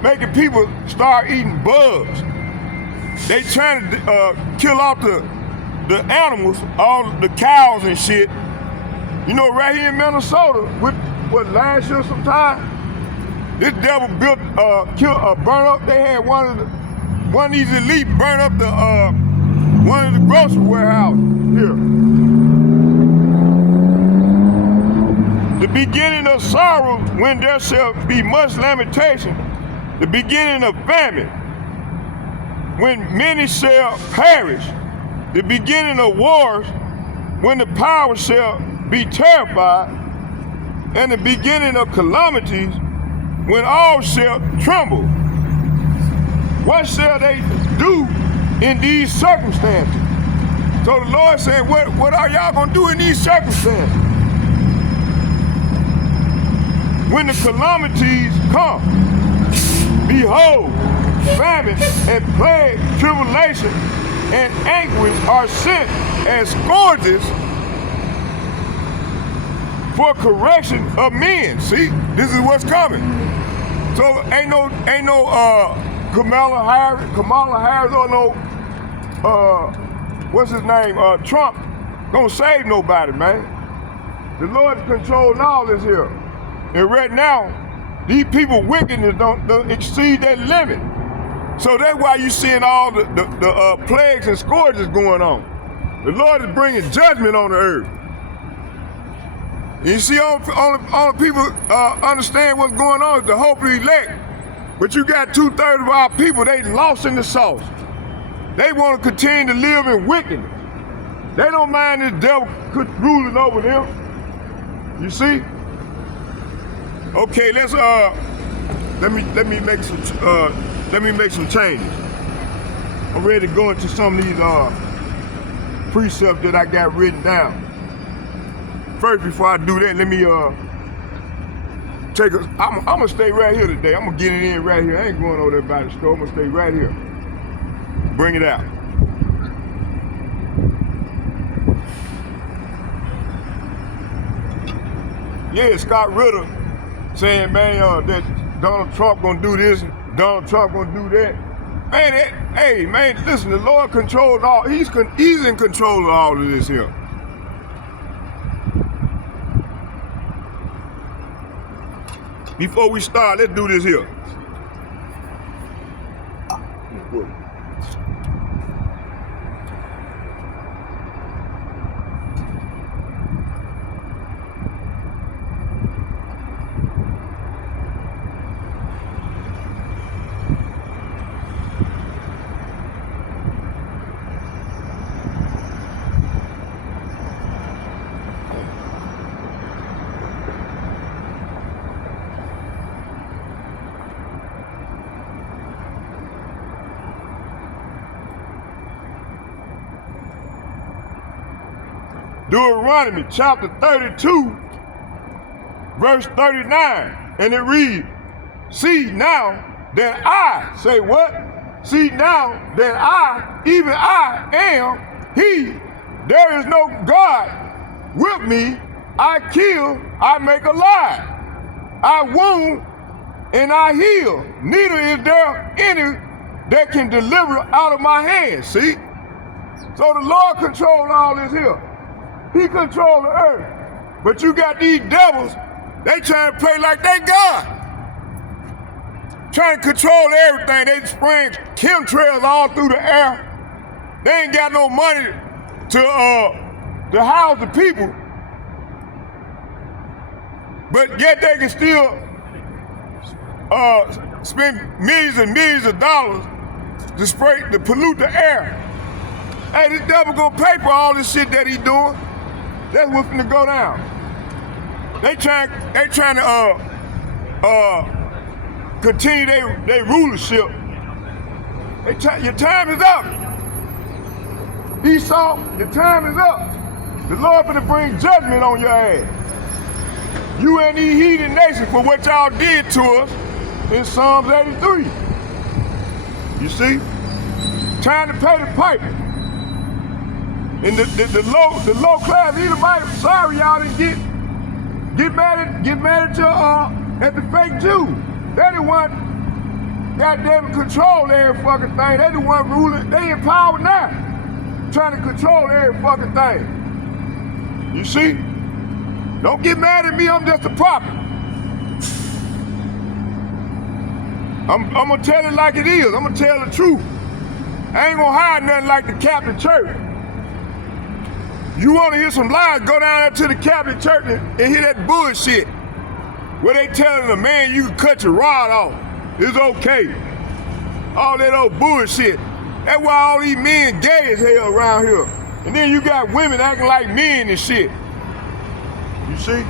making people start eating bugs. They trying to kill off the animals, all the cows and shit. You know, right here in Minnesota, what last year sometime, this devil built, burn up. They had one of these elite burn up one of the grocery warehouses here. The beginning of sorrow, when there shall be much lamentation. The beginning of famine, when many shall perish. The beginning of wars, when the power shall be terrified. And the beginning of calamities, when all shall tremble. What shall they do in these circumstances? So the Lord said, what are y'all gonna do in these circumstances? When the calamities come, behold, famine and plague, tribulation and anguish are sent as scourges for correction of men. See, this is what's coming. So ain't no Kamala Harris or no what's his name, Trump gonna save nobody, man. The Lord is controlling all this here. And right now, these people wickedness don't exceed that limit. So that's why you seeing all the plagues and scourges going on. The Lord is bringing judgment on the earth. And you see, all the people understand what's going on is the hope of the elect. But you got 2/3 of our people, they lost in the sauce. They want to continue to live in wickedness. They don't mind this devil ruling over them. You see? Okay, let's let me make some changes. I'm ready to go into some of these precepts that I got written down. First, before I do that, let me I'm gonna stay right here today. I'm gonna get it in right here. I ain't going over there by the store. I'm gonna stay right here. Bring it out. Yeah, Scott Ritter saying, man, that Donald Trump gonna do this, Donald Trump gonna do that. Man, hey, man, listen, the Lord controls all. He's in control of all of this here. Before we start, let's do this here. Deuteronomy chapter 32, verse 39, and it reads, See now that I, say what? See now that I, even I am he. There is no God with me. I kill, I make alive. I wound and I heal. Neither is there any that can deliver out of my hand. See? So the Lord controls all this here. He controls the earth. But you got these devils, they trying to play like they God. Trying to control everything. They spraying chemtrails all through the air. They ain't got no money to house the people. But yet they can still spend millions and millions of dollars to pollute the air. Hey, this devil gonna pay for all this shit that he doing. That's what's gonna go down. They trying to continue their rulership. Your time is up. Esau, your time is up. The Lord gonna bring judgment on your ass. You and these heathen nations for what y'all did to us in Psalms 83. You see? Time to pay the piper. And the low class Edomite, sorry y'all didn't get mad at the fake Jews. They the one goddamn control every fucking thing. They the one ruling. They in power now, trying to control every fucking thing. You see? Don't get mad at me. I'm just a prophet. I'm gonna tell it like it is. I'm gonna tell the truth. I ain't gonna hide nothing like the Catholic Church. You want to hear some lies, go down there to the Catholic Church and hear that bullshit where they telling a man you can cut your rod off. It's okay. All that old bullshit. That's why all these men gay as hell around here. And then you got women acting like men and shit. You see?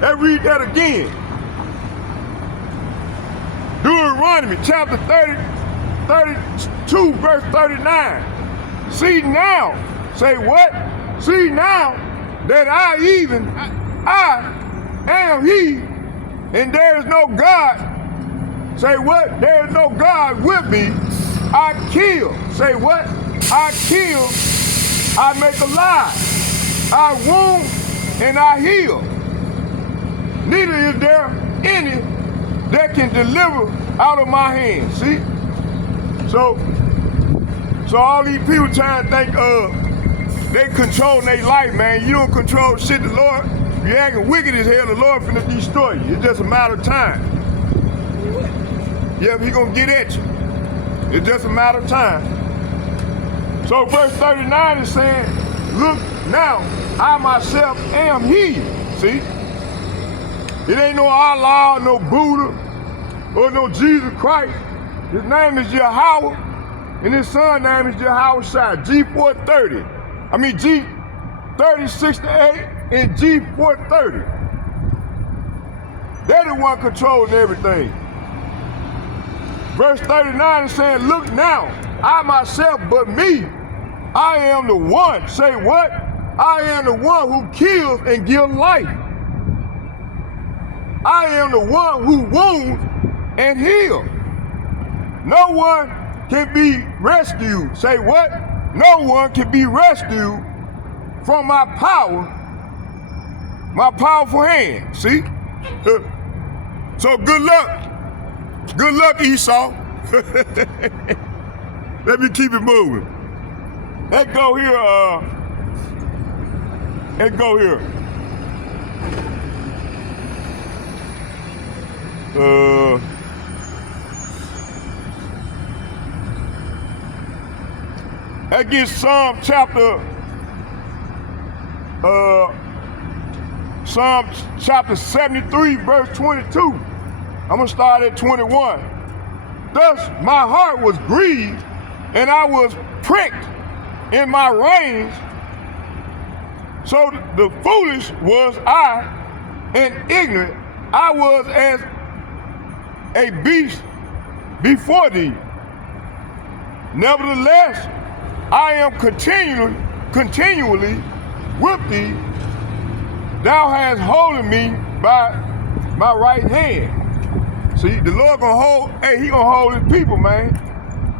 Let's read that again. Deuteronomy chapter 32, verse 39. See now. Say what? See now that I am he, and there is no God. Say what? There is no God with me. I kill. Say what? I kill, I make alive. I wound and I heal. Neither is there any that can deliver out of my hand. See? So all these people trying to think they control their life, man. You don't control shit. The Lord, if you're acting wicked as hell, the Lord finna destroy you. It's just a matter of time. Yeah, he gonna get at you. It's just a matter of time. So verse 39 is saying, look now, I myself am he. See? It ain't no Allah, no Buddha, or no Jesus Christ. His name is Yahweh, and his son's name is Yahweh Shai, G430. I mean G3068 and G430. They're the one controlling everything. Verse 39 is saying, look now, I myself, but me, I am the one. Say what? I am the one who kills and gives life. I am the one who wounds and heals. No one can be rescued. Say what? No one can be rescued from my power, my powerful hand. See? So good luck. Good luck, Esau. Let me keep it moving. Let's go here. Let's go here. Let's get Psalm chapter 73, verse 22. I'm gonna start at 21. Thus my heart was grieved, and I was pricked in my reins. So the foolish was I, and ignorant I was as a beast before thee. Nevertheless, I am continually with thee. Thou hast holden me by my right hand. See, the Lord gonna hold, hey, he gonna hold his people, man.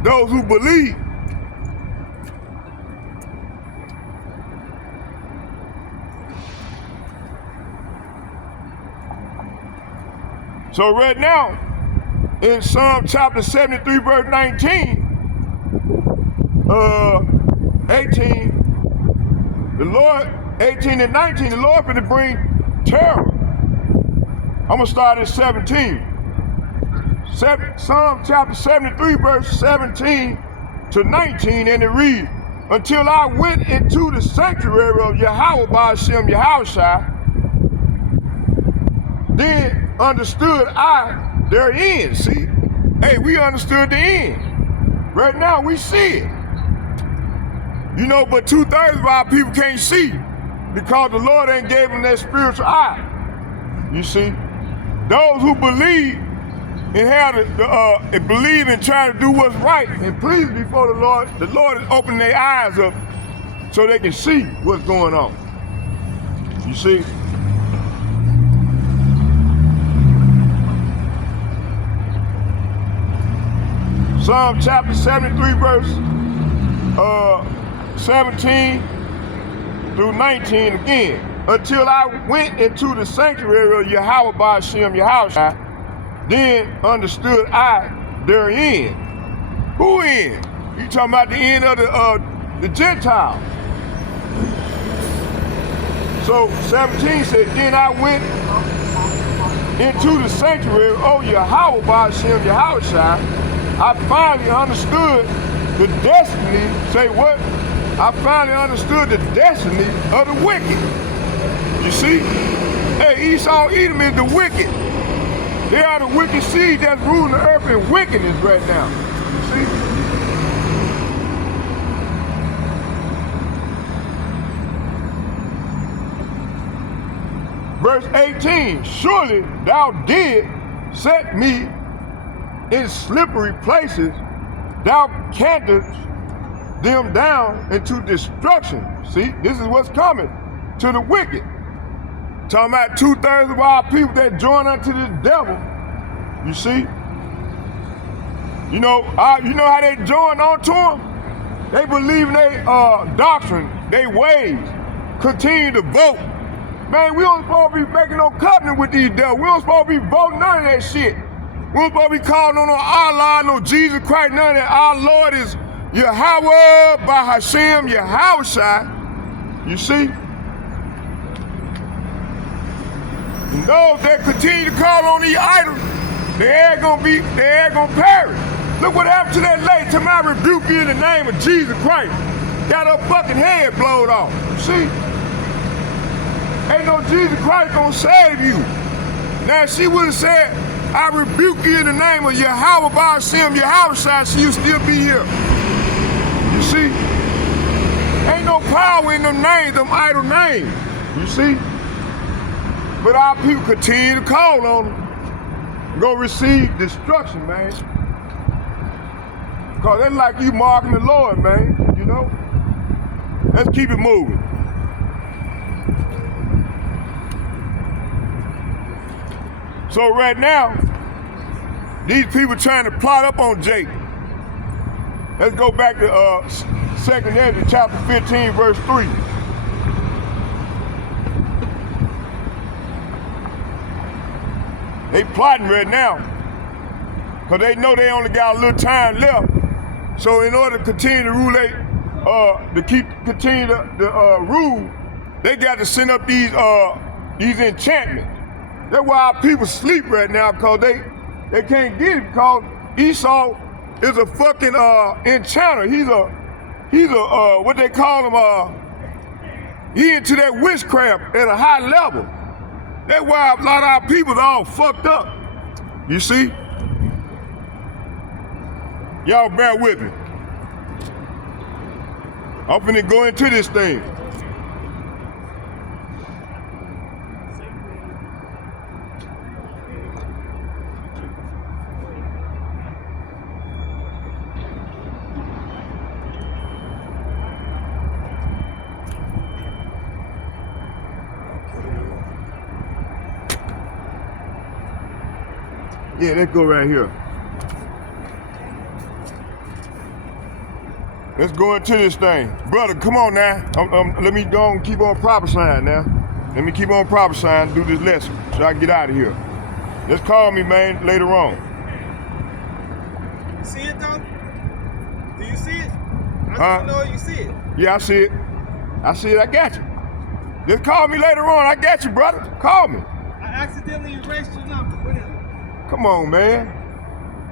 Those who believe. So right now, in Psalm chapter 73, verse 19, 18, the Lord, 18 and 19, the Lord finna bring terror. I'm gonna start at 17. Psalm chapter 73, verse 17 to 19, and it reads, until I went into the sanctuary of Yahweh Ba'ashem Yahushua, then understood I their end. See? Hey, we understood the end. Right now, we see it. You know, but 2/3 of our people can't see because the Lord ain't gave them that spiritual eye. You see? Those who believe and have and believe and try to do what's right and please before the Lord is opening their eyes up so they can see what's going on. You see? Psalm chapter 73, verse 17 through 19 again. Until I went into the sanctuary of Yahweh Ba'ashem Yahushua, then understood I their end. Who end? You talking about the end of the Gentiles. So 17 said, then I went into the sanctuary of Yahweh Ba'ashem Yahushua. I finally understood the destiny, say what? I finally understood the destiny of the wicked. You see? Hey, Esau, Edom is the wicked. They are the wicked seed that's ruling the earth in wickedness right now. You see? Verse 18, surely thou did set me in slippery places, thou cantest them down into destruction. See, this is what's coming to the wicked. Talking about 2/3 of our people that join unto the devil. You see? You know how they join onto them? They believe in their doctrine, their ways, continue to vote. Man, we don't supposed to be making no covenant with these devils. We don't supposed to be voting none of that shit. We don't supposed to be calling on no Allah, no Jesus Christ, none of that. Our Lord is Yahweh Ba'ashem Yahushua. You see? And those that continue to call on these idols, they're gonna perish. Look what happened to that lady. To my rebuke you in the name of Jesus Christ. Got her fucking head blowed off. See? Ain't no Jesus Christ gonna save you. Now she would have said, I rebuke you in the name of Yahweh Ba'ashem Yahushua, she'll still be here. You see? Ain't no power in them names, them idol names. You see? But our people continue to call on them. Gonna receive destruction, man. Because that's like you marking the Lord, man. You know? Let's keep it moving. So right now, these people trying to plot up on Jake. Let's go back to 2nd Ezra chapter 15, verse 3. They plotting right now because they know they only got a little time left. So in order to continue to rule, continue to rule, they got to send up these enchantments. That's why our people sleep right now, because they can't get it, because Esau is a fucking enchanter. He's a what they call him, he into that witchcraft at a high level. That's why a lot of our people are all fucked up. You see? Y'all bear with me. I'm finna go into this thing. Yeah, let's go right here. Let's go into this thing. Brother, come on now. Let me go and keep on prophesying now. Let me keep on prophesying, do this lesson so I can get out of here. Just call me, man, later on. You see it though? Do you see it? I Huh? don't know you see it. Yeah, I see it. I see it, I got you. Just call me later on, I got you, brother. Call me. I accidentally erased your number. What is it? Come on, man.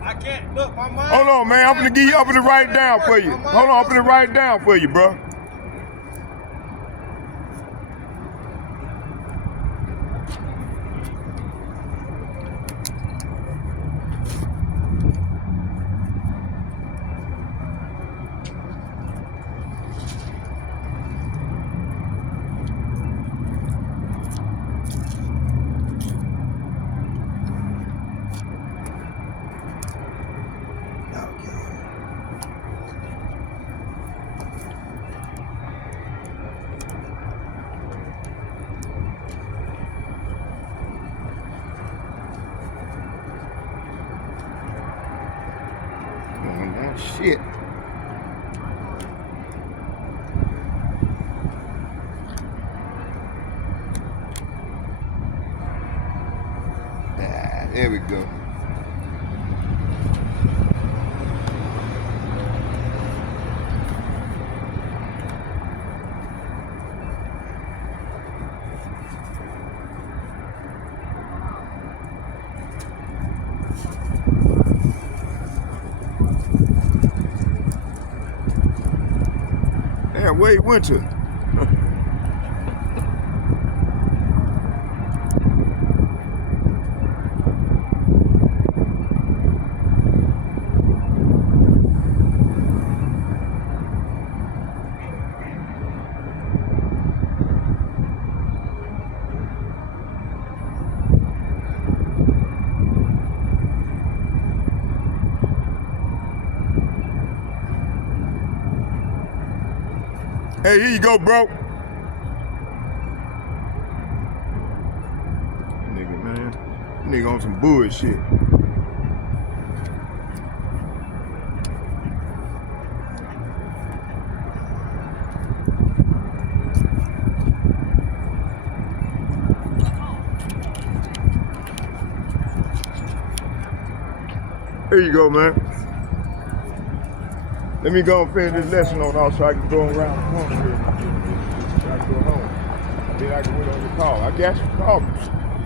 I can't look. My mind. Hold on, man. I'm gonna give you up and write it down for you. Hold on, I'm gonna write it down for you, bro. Shit. Ah, there we go. Yeah, where he went to? Hey, here you go, bro. Nigga, man. Nigga on some bullshit. Here you go, man. Let me go and finish this lesson on off so I can go around the corner here. So I can go home. Then I can wait on your call. I got you. Call me.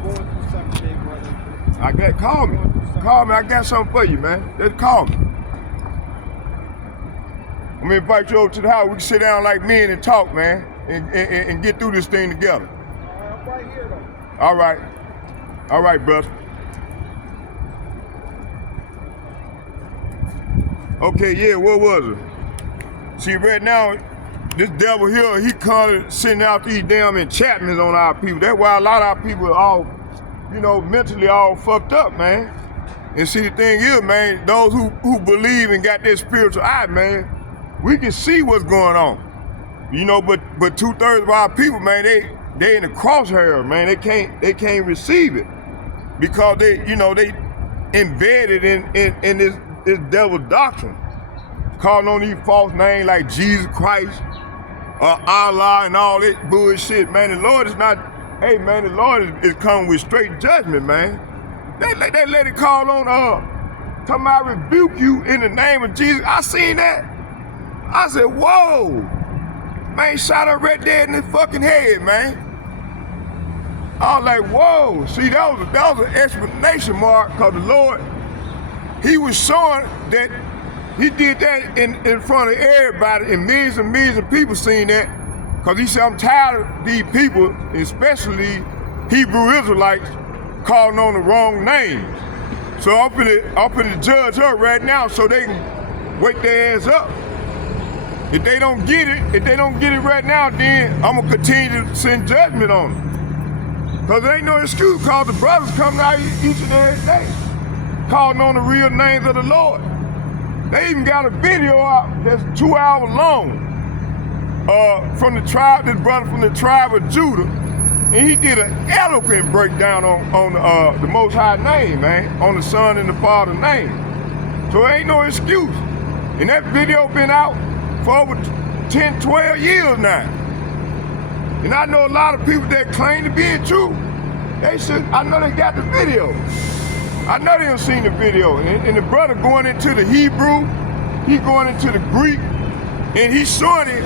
Going through something today, brother. Call me. Call me. I got something for you, man. Just call me. I'm gonna invite you over to the house. We can sit down like men and talk, man, and get through this thing together. I'm right here, though. All right. All right, brother. Okay, yeah, what was it? See, right now, this devil here, he sending out these damn enchantments on our people. That's why a lot of our people are all, mentally all fucked up, man. And see, the thing is, man, those who believe and got that spiritual eye, man, we can see what's going on. But 2/3 of our people, man, they in the crosshair, man. They can't receive it because they embedded in this devil doctrine, calling on these false names like Jesus Christ, Allah, and all that bullshit, man. The Lord is not. Hey, man, the Lord is coming with straight judgment, man. They let it call on talking about rebuke you in the name of Jesus. I seen that. I said, whoa, man, shot her right there in the fucking head, man. I was like, whoa. See, that was an explanation mark, because the Lord, he was showing that he did that in front of everybody, and millions of people seen that, because he said, I'm tired of these people, especially Hebrew Israelites, calling on the wrong names. So I'm finna judge her right now so they can wake their ass up. If they don't get it right now, then I'm gonna continue to send judgment on them. Because there ain't no excuse, because the brothers coming out each and every day, calling on the real names of the Lord. They even got a video out that's 2 hours long from the tribe, this brother from the tribe of Judah, And he did an eloquent breakdown on the Most High name, man, on the Son and the Father's name. So there ain't no excuse. And that video been out for over 10, 12 years now. And I know a lot of people that claim to be it true. I know they got the video. I know they done seen the video. And the brother going into the Hebrew, he going into the Greek, and he's showing it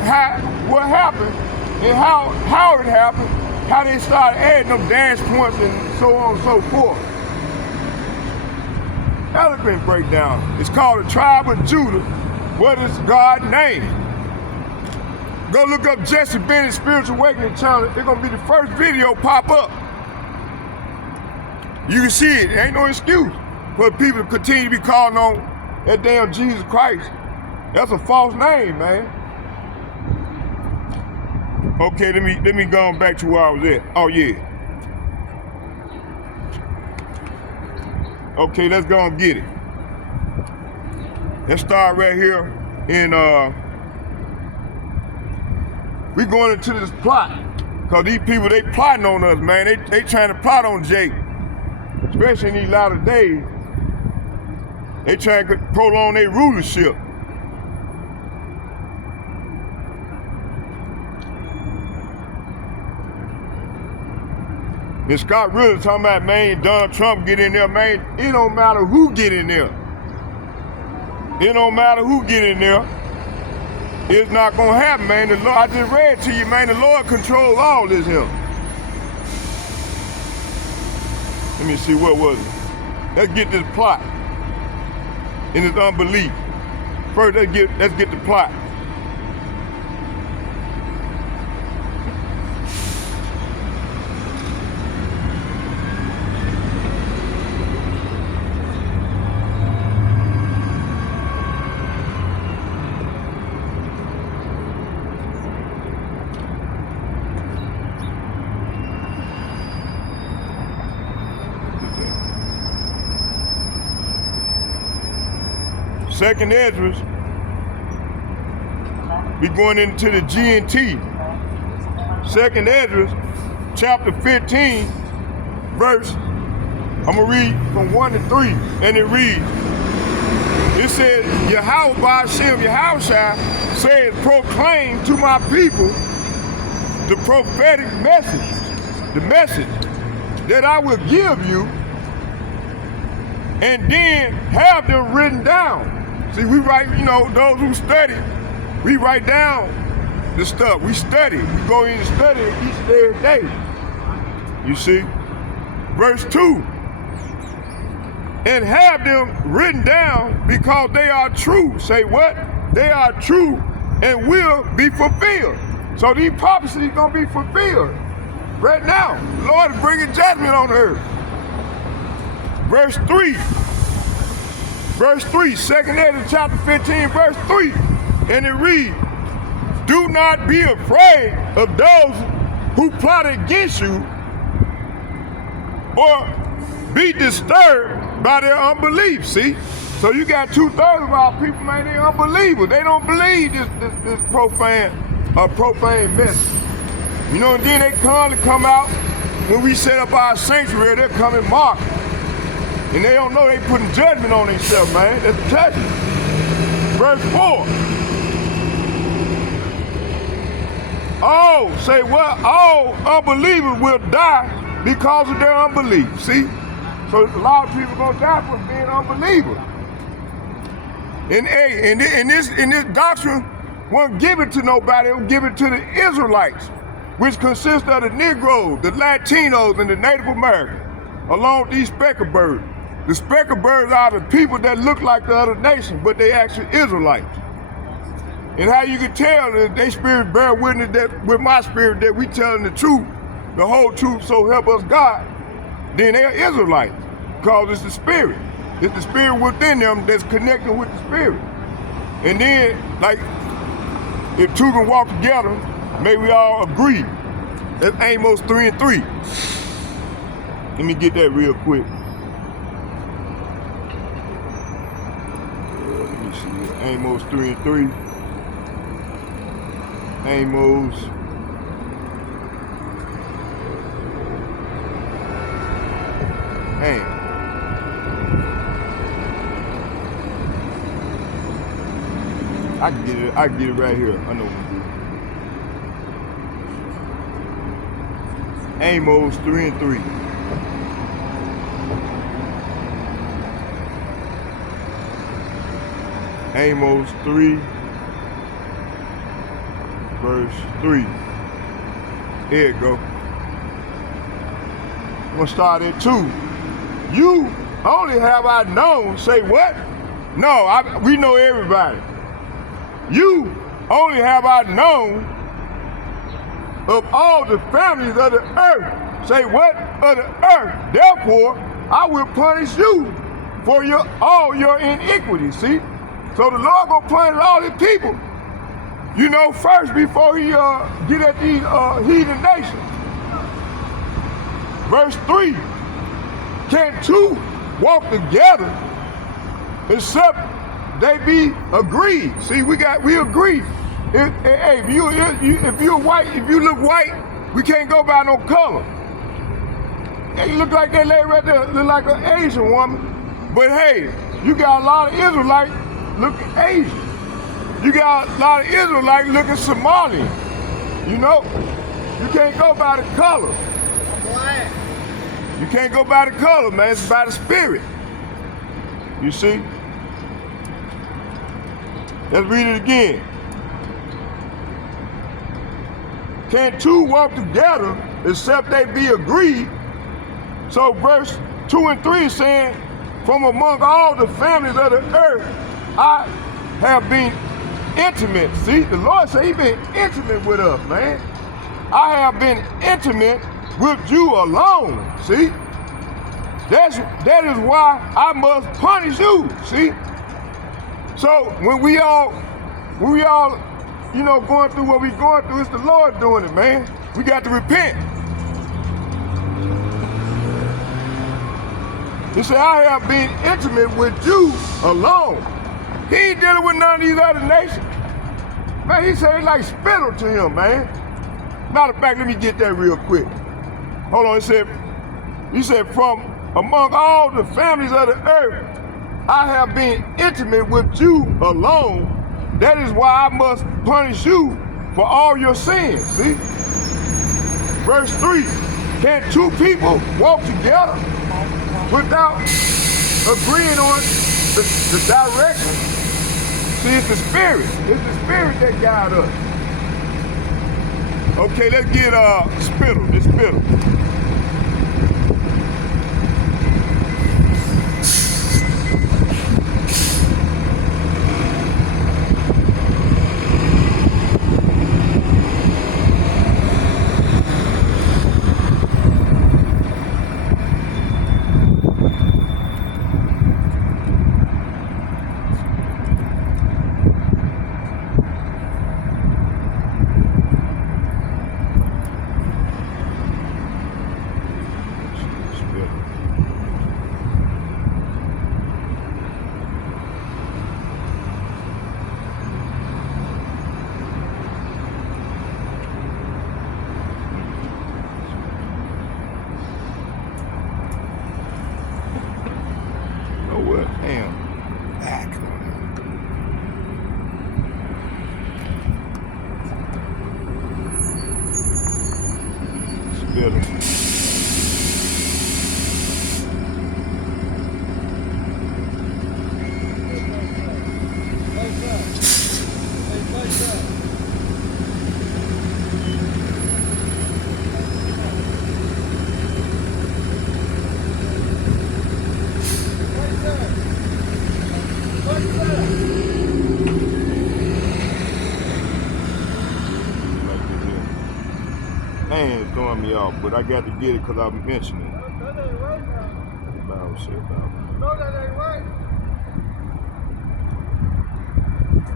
what happened and how it happened, how they started adding them dance points and so on and so forth. Eloquent breakdown. It's called the Tribe of Judah. What is God's name? Go look up Jesse Bennett's Spiritual Awakening channel. It's gonna be the first video pop up. You can see it. Ain't no excuse for people to continue to be calling on that damn Jesus Christ. That's a false name, man. Okay, let me go on back to where I was at. Oh yeah. Okay, let's go and get it. Let's start right here in we going into this plot. Cause these people, they plotting on us, man. They trying to plot on Jake. Especially in these latter days. They trying to prolong their rulership. And Scott really talking about, man, Donald Trump get in there, man. It don't matter who get in there. It don't matter who get in there. It's not gonna happen, man. The Lord, I just read to you, man, the Lord controls all this here. Let me see, what was it? Let's get this plot and this unbelief. First, let's get the plot. Second Esdras, we going into the G&T. Second Esdras, chapter 15, verse, I'm gonna read from 1 to 3, and it reads, it says, Yahweh Ba'ashem Yahushua says, proclaim to my people the prophetic message, the message that I will give you, and then have them written down. See, we write, those who study, we write down the stuff. We study. We go in and study each and every day. You see? Verse 2. And have them written down because they are true. Say what? They are true and will be fulfilled. So these prophecies going to be fulfilled right now. The Lord is bringing judgment on the earth. Verse 3. Verse 3, 2nd Esdras chapter 15, verse 3, and it reads, do not be afraid of those who plot against you or be disturbed by their unbelief. See? So you got 2/3 of our people, man, they unbelievers. They don't believe this profane message. And then they come out when we set up our sanctuary, they're coming mark. And they don't know they putting judgment on themselves, man. That's judgment. Verse 4. Say what? All unbelievers will die because of their unbelief. See? So a lot of people gonna die for being unbelievers. And this doctrine won't give it to nobody, it will give it to the Israelites, which consist of the Negroes, the Latinos, and the Native Americans, along with these speckled birds. The speckled birds are the people that look like the other nation, but they actually Israelites. And how you can tell that their spirit bear witness that with my spirit that we telling the truth, the whole truth, so help us God, then they're Israelites, because it's the spirit. It's the spirit within them that's connecting with the spirit. And then, like, if two can walk together, may we all agree. That's Amos 3 and 3. Let me get that real quick. Amos 3 and 3. Amos. Man. I can get it right here. I know. Amos 3:3. Amos 3, verse 3. Here it go. I'm gonna start at 2. You only have I known. Say what? No, we know everybody. You only have I known of all the families of the earth. Say what? Of the earth. Therefore, I will punish you for all your iniquities. See? So the Lord gonna punish all these people, you know, first before he get at these heathen nations. Verse 3, can two walk together except they be agreed? See, we agree. Hey, if you're white, if you look white, we can't go by no color. Hey, you look like that lady right there, look like an Asian woman. But hey, you got a lot of Israelites looking Asian. You got a lot of Israelites looking Somalian. You know, you can't go by the color. You can't go by the color, man. It's by the spirit. You see? Let's read it again. Can two walk together except they be agreed? So verse 2 and 3 is saying, from among all the families of the earth, I have been intimate. See, the Lord said he's been intimate with us, man. I have been intimate with you alone. See? That is why I must punish you. See? So when we all, you know, going through what we're going through, it's the Lord doing it, man. We got to repent. He said, I have been intimate with you alone. He ain't dealing with none of these other nations. Man, he said it's like spittle to him, man. Matter of fact, let me get that real quick. Hold on, he said, from among all the families of the earth, I have been intimate with you alone. That is why I must punish you for all your sins, see? Verse 3, can two people walk together without agreeing on the direction? See, it's the spirit. It's the spirit that guides us. Okay, let's get spittle. This spittle. It's throwing me off, but I got to get it because I mentioned it. That ain't right now. The Bible said about No, that ain't right.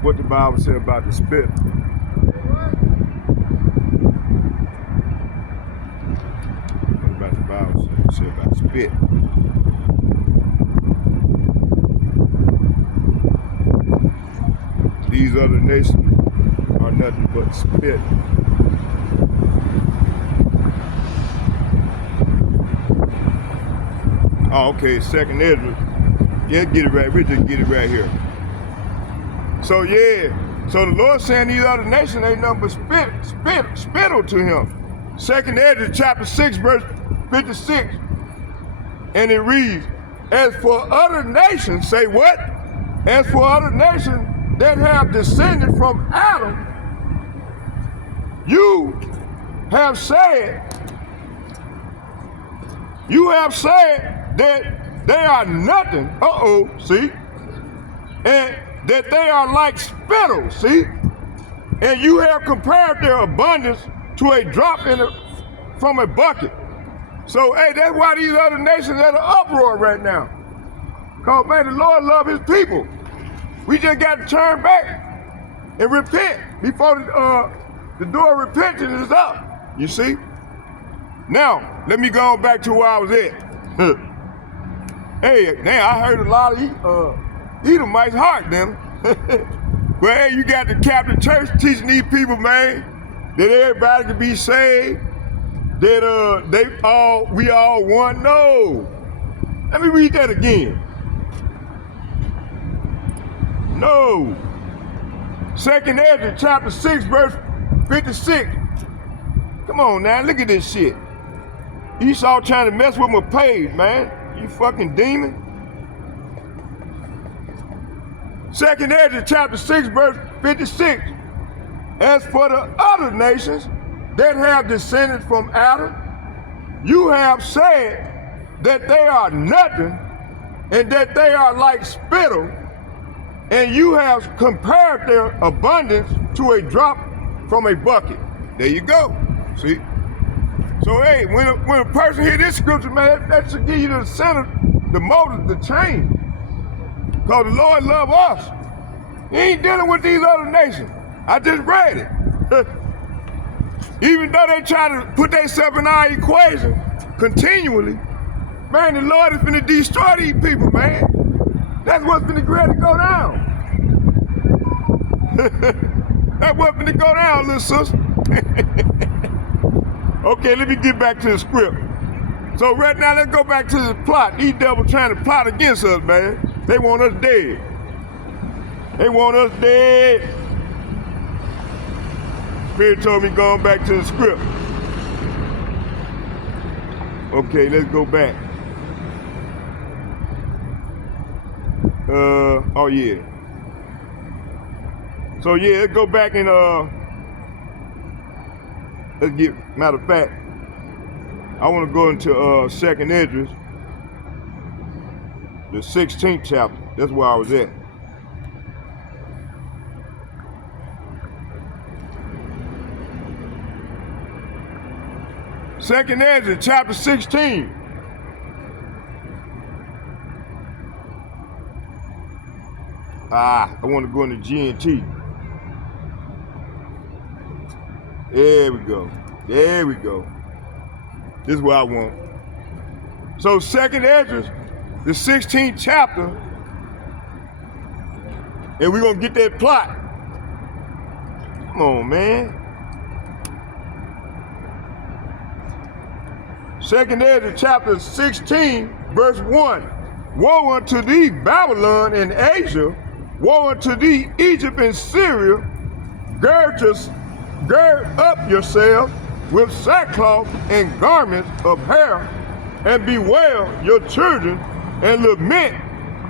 what the Bible said about the spit. Ain't right. What about the Bible said about spit? These other nations are nothing but spit. Oh, okay, second Ezra. Yeah, get it right. We just get it right here. So yeah, so the Lord saying these other nations ain't nothing but spittle to him. Second Ezra chapter 6, verse 56. And it reads, as for other nations, say what? As for other nations that have descended from Adam, you have said that they are nothing, see? And that they are like spittle, see? And you have compared their abundance to a drop from a bucket. So, hey, that's why these other nations are in an uproar right now. Because, man, the Lord loves his people. We just got to turn back and repent before the door of repentance is up, you see? Now, let me go on back to where I was at. Hey, now I heard a lot of Edomites heart, then. But hey, you got the Catholic Church teaching these people, man, that everybody can be saved, that we all one. No. Let me read that again. No. Second Ezra chapter 6, verse 56. Come on now, look at this shit. Esau trying to mess with my page, man. You fucking demon. Second Ezra chapter 6, verse 56. As for the other nations that have descended from Adam, you have said that they are nothing and that they are like spittle, and you have compared their abundance to a drop from a bucket. There you go. See? So hey, when a person hear this scripture, man, that should give you the center, the motive, the change. Because the Lord loves us. He ain't dealing with these other nations. I just read it. Even though they try to put themselves in our equation continually, man, the Lord is finna destroy these people, man. That's what's finna to go down. That's what's finna go down, little sister. Okay, let me get back to the script. So right now, let's go back to the plot. These devils trying to plot against us, man. They want us dead. They want us dead. Spirit told me going back to the script. Okay, let's go back. Oh yeah. So yeah, let's go back and let's get, matter of fact, I want to go into second Ezra, the 16th chapter. That's where I was at. Second Ezra, chapter 16. I want to go into G&T. There we go. There we go. This is what I want. So second Ezra, the 16th chapter, and we're going to get that plot. Come on, man. Second Ezra chapter 16, verse 1. Woe unto thee, Babylon and Asia. Woe unto thee, Egypt and Syria. Gird up yourselves with sackcloth and garments of hair, and bewail your children, and lament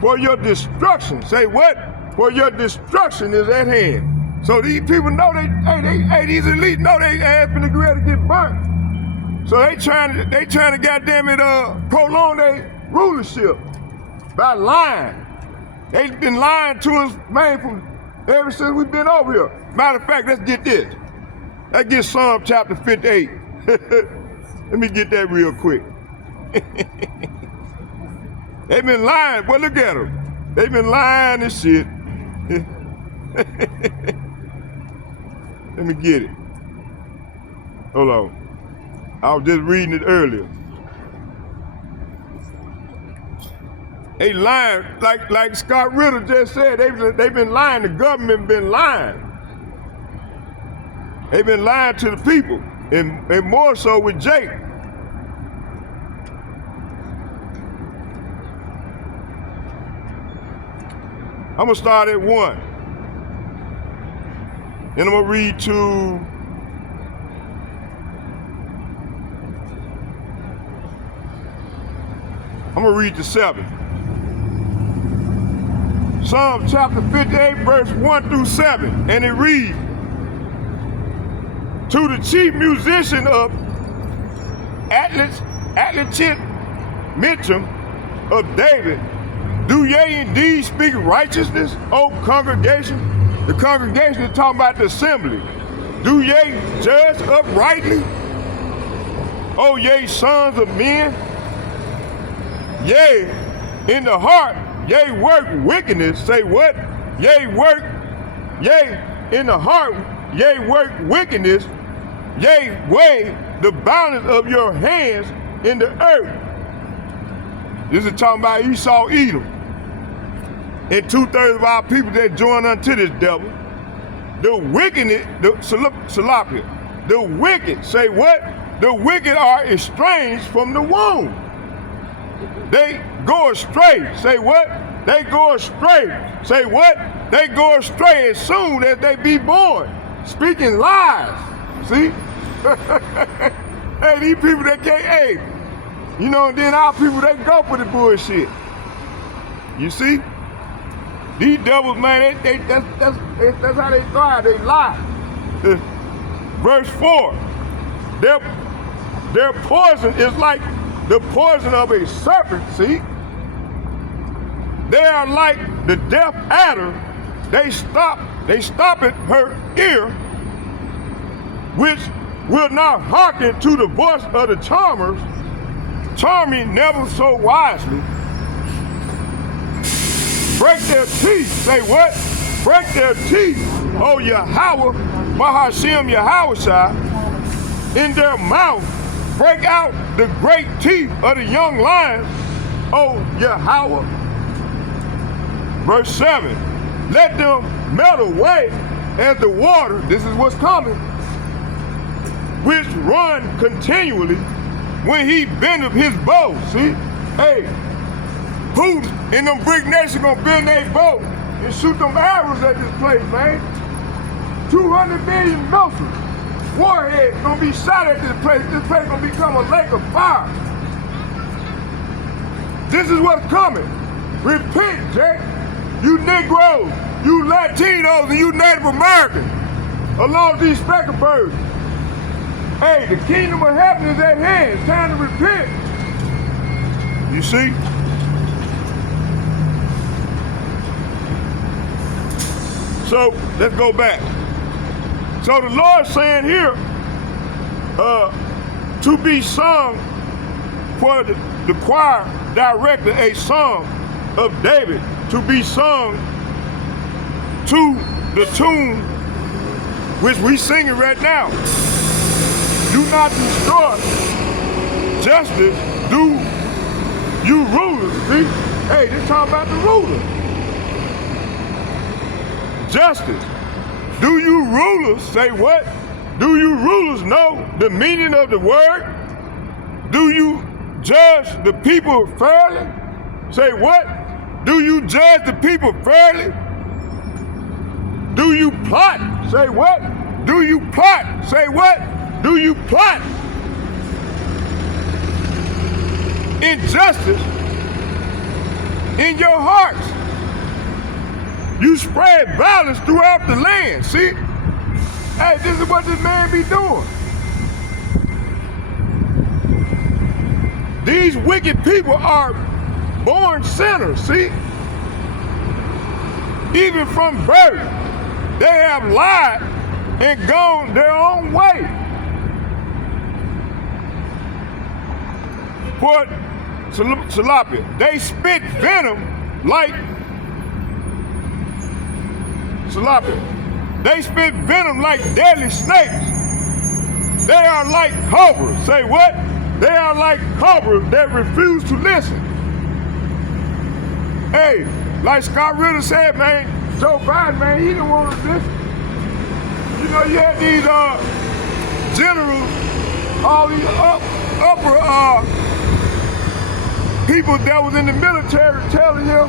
for your destruction. Say what? For your destruction is at hand. So these people know these elites know they ass finna get ready to get burnt. So they trying to goddamn it prolong their rulership by lying. They've been lying to us, man, from ever since we've been over here. Matter of fact, let's get this. Let's get Psalm chapter 58. Let me get that real quick. They've been lying. Well, look at them. They've been lying and shit. Let me get it. Hold on. I was just reading it earlier. They lying, like Scott Ritter just said, they've been lying, the government been lying. They've been lying to the people, and more so with Jake. I'm gonna start at 1. Then I'm gonna read to I'm gonna read to 7. Psalm chapter 58, verse 1 through 7, and it reads, to the chief musician of Atlantic Mitcham of David, do ye indeed speak righteousness, O congregation? The congregation is talking about the assembly. Do ye judge uprightly, O ye sons of men? Yea, in the heart, yea, work wickedness. Say what? Yea, in the heart, yea, work wickedness. Yea, weigh the balance of your hands in the earth. This is talking about Esau, Edom. And 2/3 of our people that join unto this devil. The wicked, Salapia. The wicked, say what? The wicked are estranged from the womb. They go astray. Say what? They go astray. Say what? They go astray as soon as they be born. Speaking lies. See? Hey, these people that can't, hey, you know, and then our people, they go for the bullshit. You see? These devils, man, that's how they thrive, they lie. Verse 4, their poison is like the poison of a serpent, see? They are like the deaf adder. They stop at her ear, which will not hearken to the voice of the charmers, charming never so wisely. Break their teeth, say what? Break their teeth, oh Yahweh, Mahashem Yahweh, in their mouth. Break out the great teeth of the young lions, oh Yahweh. Verse 7, let them melt away as the water, this is what's coming, which run continually when he bendeth his bow. See? Hey, who in them brick nation gonna bend their bow and shoot them arrows at this place, man? 200 million missiles, warheads gonna be shot at this place. This place gonna become a lake of fire. This is what's coming. Repent, Jake. You Negroes, you Latinos, and you Native Americans, along with these speckled birds. Hey, the kingdom of heaven is at hand. It's time to repent. You see? So, let's go back. So the Lord's saying here, to be sung for the choir director, a song of David, to be sung to the tune which we singing right now. Do not destroy justice, do you rulers, see? Hey, they're talking about the rulers. Justice. Do you rulers, say what? Do you rulers know the meaning of the word? Do you judge the people fairly? Say what? Do you judge the people fairly? Do you plot? Say what? Do you plot? Say what? Do you plot injustice in your hearts? You spread violence throughout the land, see? Hey, this is what this man be doing. These wicked people are born sinners, see? Even from birth, they have lied and gone their own way. For Salapia, they spit venom like Salapia. They spit venom like deadly snakes. They are like cobras. Say what? They are like cobras that refuse to listen. Hey, like Scott Ritter said, man, Joe Biden, man, he didn't want to listen. You know, you had these generals, all these upper people that was in the military telling him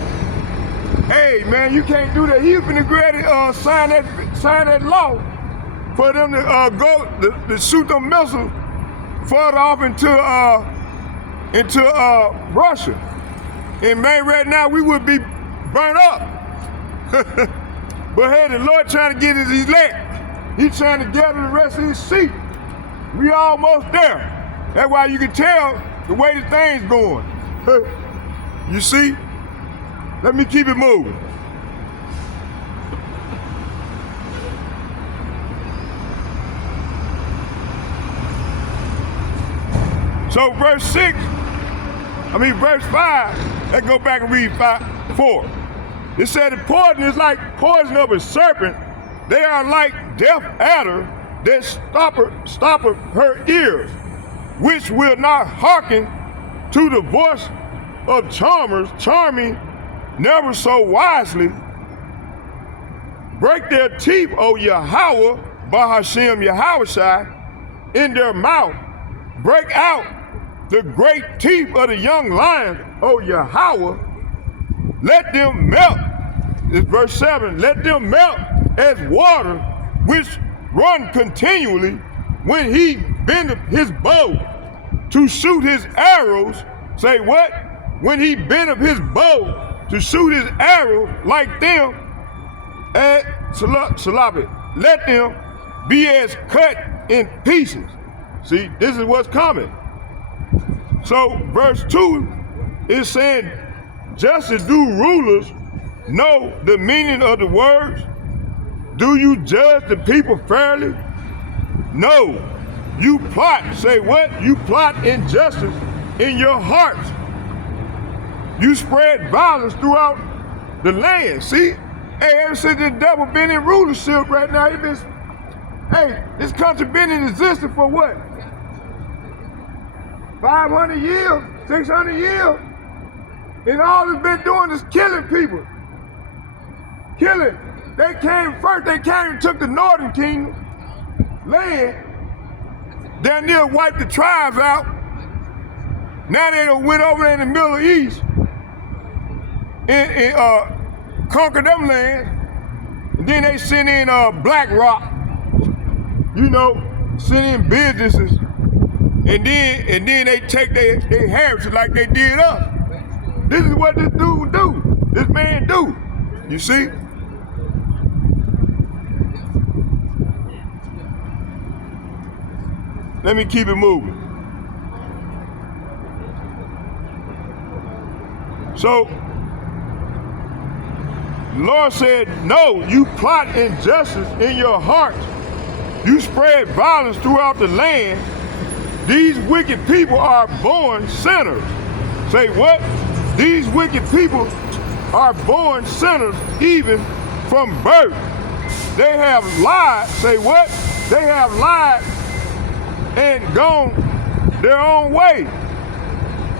Hey man, you can't do that. He finna ready sign that law for them to to shoot them missiles further off into Russia. And man, right now we would be burnt up. But hey, the Lord trying to get his elect. He's trying to gather the rest of his sheep. We almost there. That's why you can tell the way the thing's going. You see? Let me keep it moving. So verse 5, let's go back and read 4. It said the poison is like poison of a serpent. They are like deaf adder that stoppeth her ears, which will not hearken to the voice of charmers, charming never so wisely. Break their teeth, O Yahweh, Bahashem Yahushai, in their mouth. Break out the great teeth of the young lion, O Yahweh. Let them melt. It's verse 7. Let them melt as water, which run continually when he bendeth his bow to shoot his arrows. Say what? When he bendeth his bow to shoot his arrows like them at Salapit. Let them be as cut in pieces. See, this is what's coming. So verse 2 is saying, just as do rulers know the meaning of the words? Do you judge the people fairly? No. You plot, say what? You plot injustice in your hearts. You spread violence throughout the land. See? Hey, ever since the devil been in rulership right now, this country been in existence for what? 500 years, 600 years. And all it's been doing is killing people. Killing. They came first, they came and took the northern kingdom, land, down there wiped the tribes out. Now they done went over there in the Middle East and conquered them lands. And then they sent in BlackRock, sent in businesses. And then they take their heritage like they did us. This is what this dude do. This man do. You see? Let me keep it moving. So, the Lord said, no, you plot injustice in your heart. You spread violence throughout the land. These wicked people are born sinners. Say what? These wicked people are born sinners even from birth. They have lied. Say what? They have lied and gone their own way.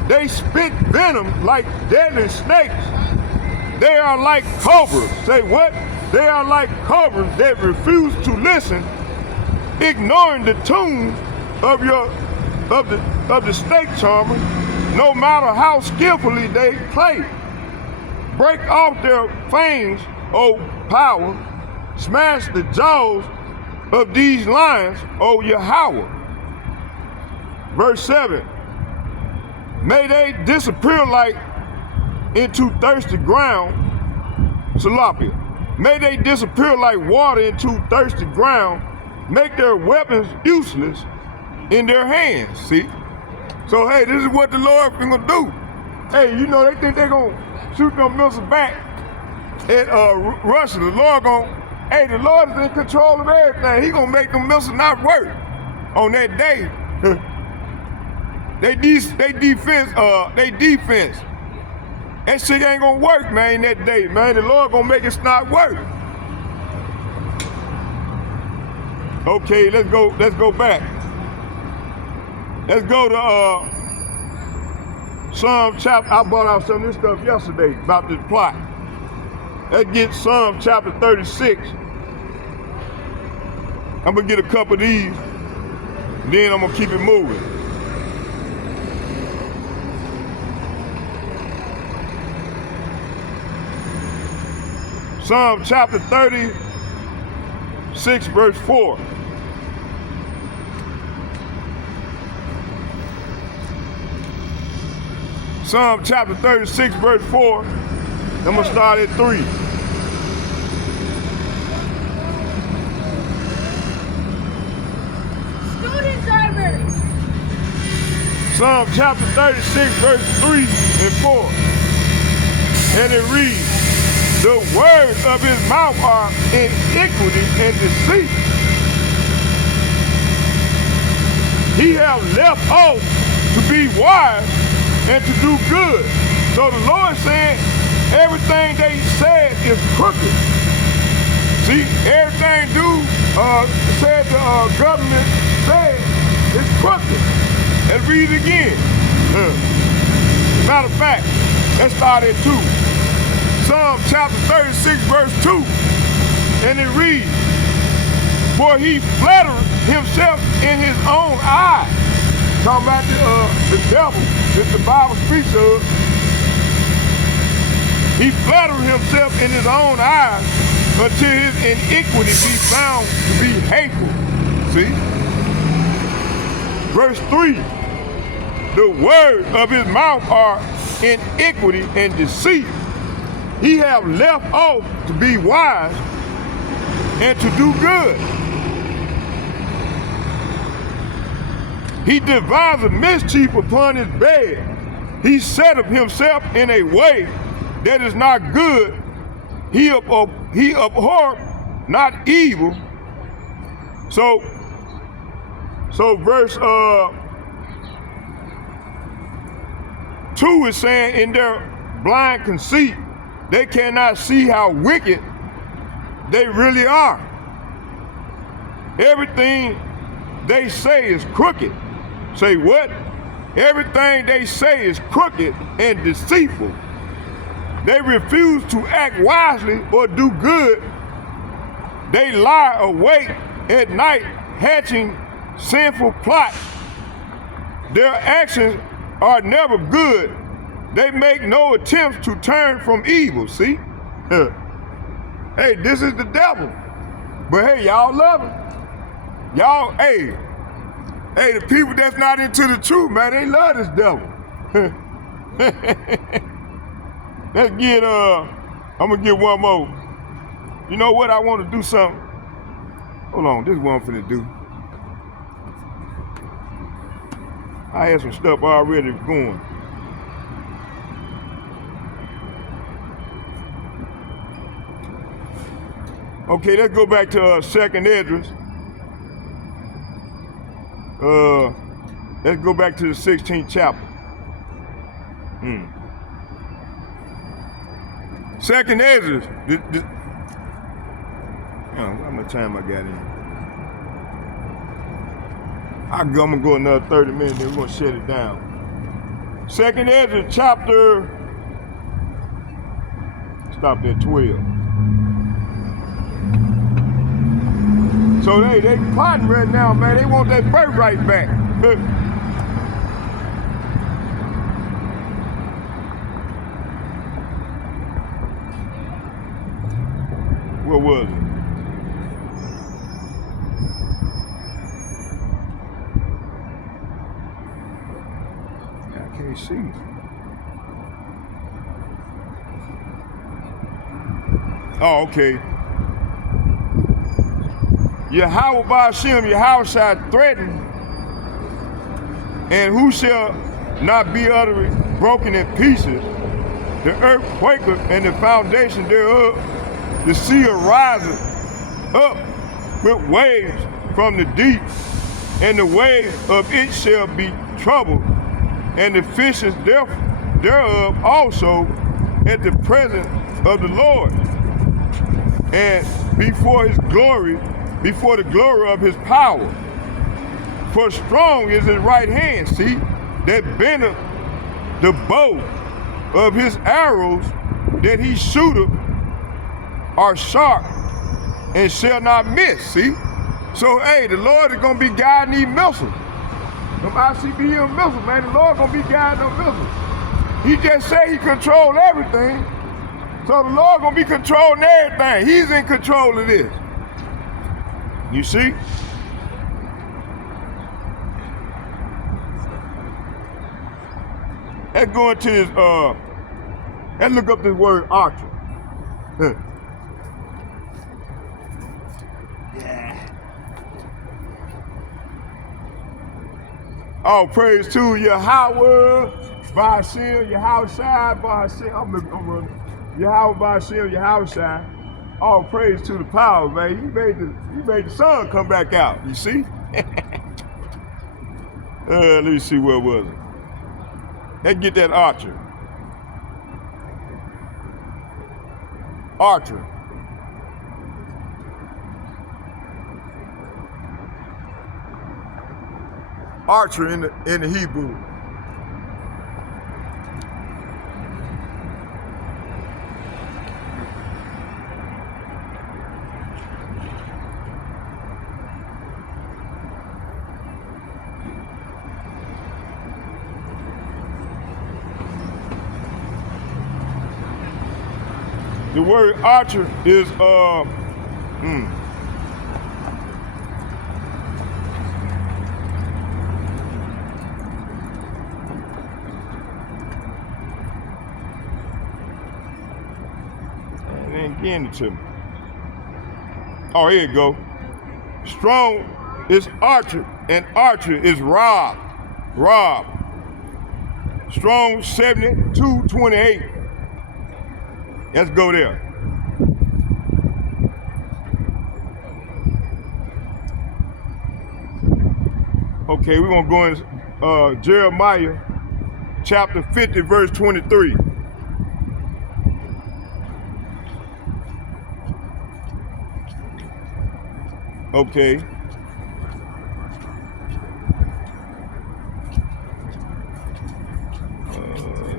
They spit venom like deadly snakes. They are like cobras. Say what? They are like cobras that refuse to listen, ignoring the tune of the snake charmer, no matter how skillfully they play. Break off their fangs, O power. Smash the jaws of these lions, O Yahweh. Verse 7. May they disappear like into thirsty ground. Salapia. May they disappear like water into thirsty ground. Make their weapons useless in their hands. See? So hey, this is what the Lord is gonna do. Hey, they think they're gonna shoot them missiles back at Russia. The Lord is in control of everything. He gonna make them missiles not work on that day. They defense. That shit ain't gonna work, man, that day, man. The Lord gonna make it not work. Okay, let's go back. Let's go to Psalm chapter. I brought out some of this stuff yesterday about this plot. Let's get Psalm chapter 36. I'm gonna get a couple of these, then I'm gonna keep it moving. Psalm chapter 36, verse 4. Psalm chapter 36, verse 4. I'm going to start at 3. Student drivers. Psalm chapter 36, verse 3 and 4. And it reads, the words of his mouth are iniquity and deceit. He have left off to be wise and to do good. So the Lord said everything they said is crooked. See, everything said the government said is crooked. Let's read it again. Matter of fact, let's start at 2. Psalm chapter 36, verse 2. And it reads, for he flattered himself in his own eyes. Talking about the devil that the Bible speaks of. He flattered himself in his own eyes until his iniquity be found to be hateful. See? Verse 3. The words of his mouth are iniquity and deceit. He have left off to be wise and to do good. He devised mischief upon his bed. He set up himself in a way that is not good. He abhorred not evil. So verse 2 is saying, in their blind conceit, they cannot see how wicked they really are. Everything they say is crooked. Say what? Everything they say is crooked and deceitful. They refuse to act wisely or do good. They lie awake at night, hatching sinful plots. Their actions are never good. They make no attempts to turn from evil, see? Hey, this is the devil. But hey, y'all love him. Y'all, hey, the people that's not into the truth, man, they love this devil. Let's get, I'm gonna get one more. You know what, I want to do something. Hold on, this is what I'm finna do. I had some stuff already going. Okay, let's go back to 2nd Esdras. Let's go back to the 16th chapter. 2nd Esdras. How much time I got in? I'm gonna go another 30 minutes, then we're gonna shut it down. 2nd Esdras chapter, stop at 12. So they plotting right now, man. They want their birthright back. What was it? I can't see. Oh, okay. Yahweh Ba'ashem, Yahweh shall threaten, and who shall not be utterly broken in pieces? The earth quaketh, and the foundation thereof, the sea arises up with waves from the deep, and the waves of it shall be troubled, and the fishes thereof also at the presence of the Lord, and before his glory, before the glory of his power. For strong is his right hand, see, that bendeth the bow of his arrows that he shooteth are sharp and shall not miss, see? So, hey, the Lord is gonna be guiding these missiles. Them ICBM missiles, man, the Lord gonna be guiding them missiles. He just said he controlled everything. So the Lord gonna be controlling everything. He's in control of this. You see? Let's go into this, let's look up this word archer. All praise to Yahweh, Ba'ashem, Yahushai, Ba'ashem. I'm running. Yahweh, Ba'ashem, Yahushai. All praise to the power, man. He made the sun come back out. You see? Let me see where was it. Let's get that archer. Archer. Archer in the Hebrew. The word archer is it ain't getting it to me. Oh, here you go. Strong is archer, and archer is Rob. Rob. Strong 7228. Let's go there. Okay, we're gonna go in Jeremiah chapter 50, verse 23. Okay.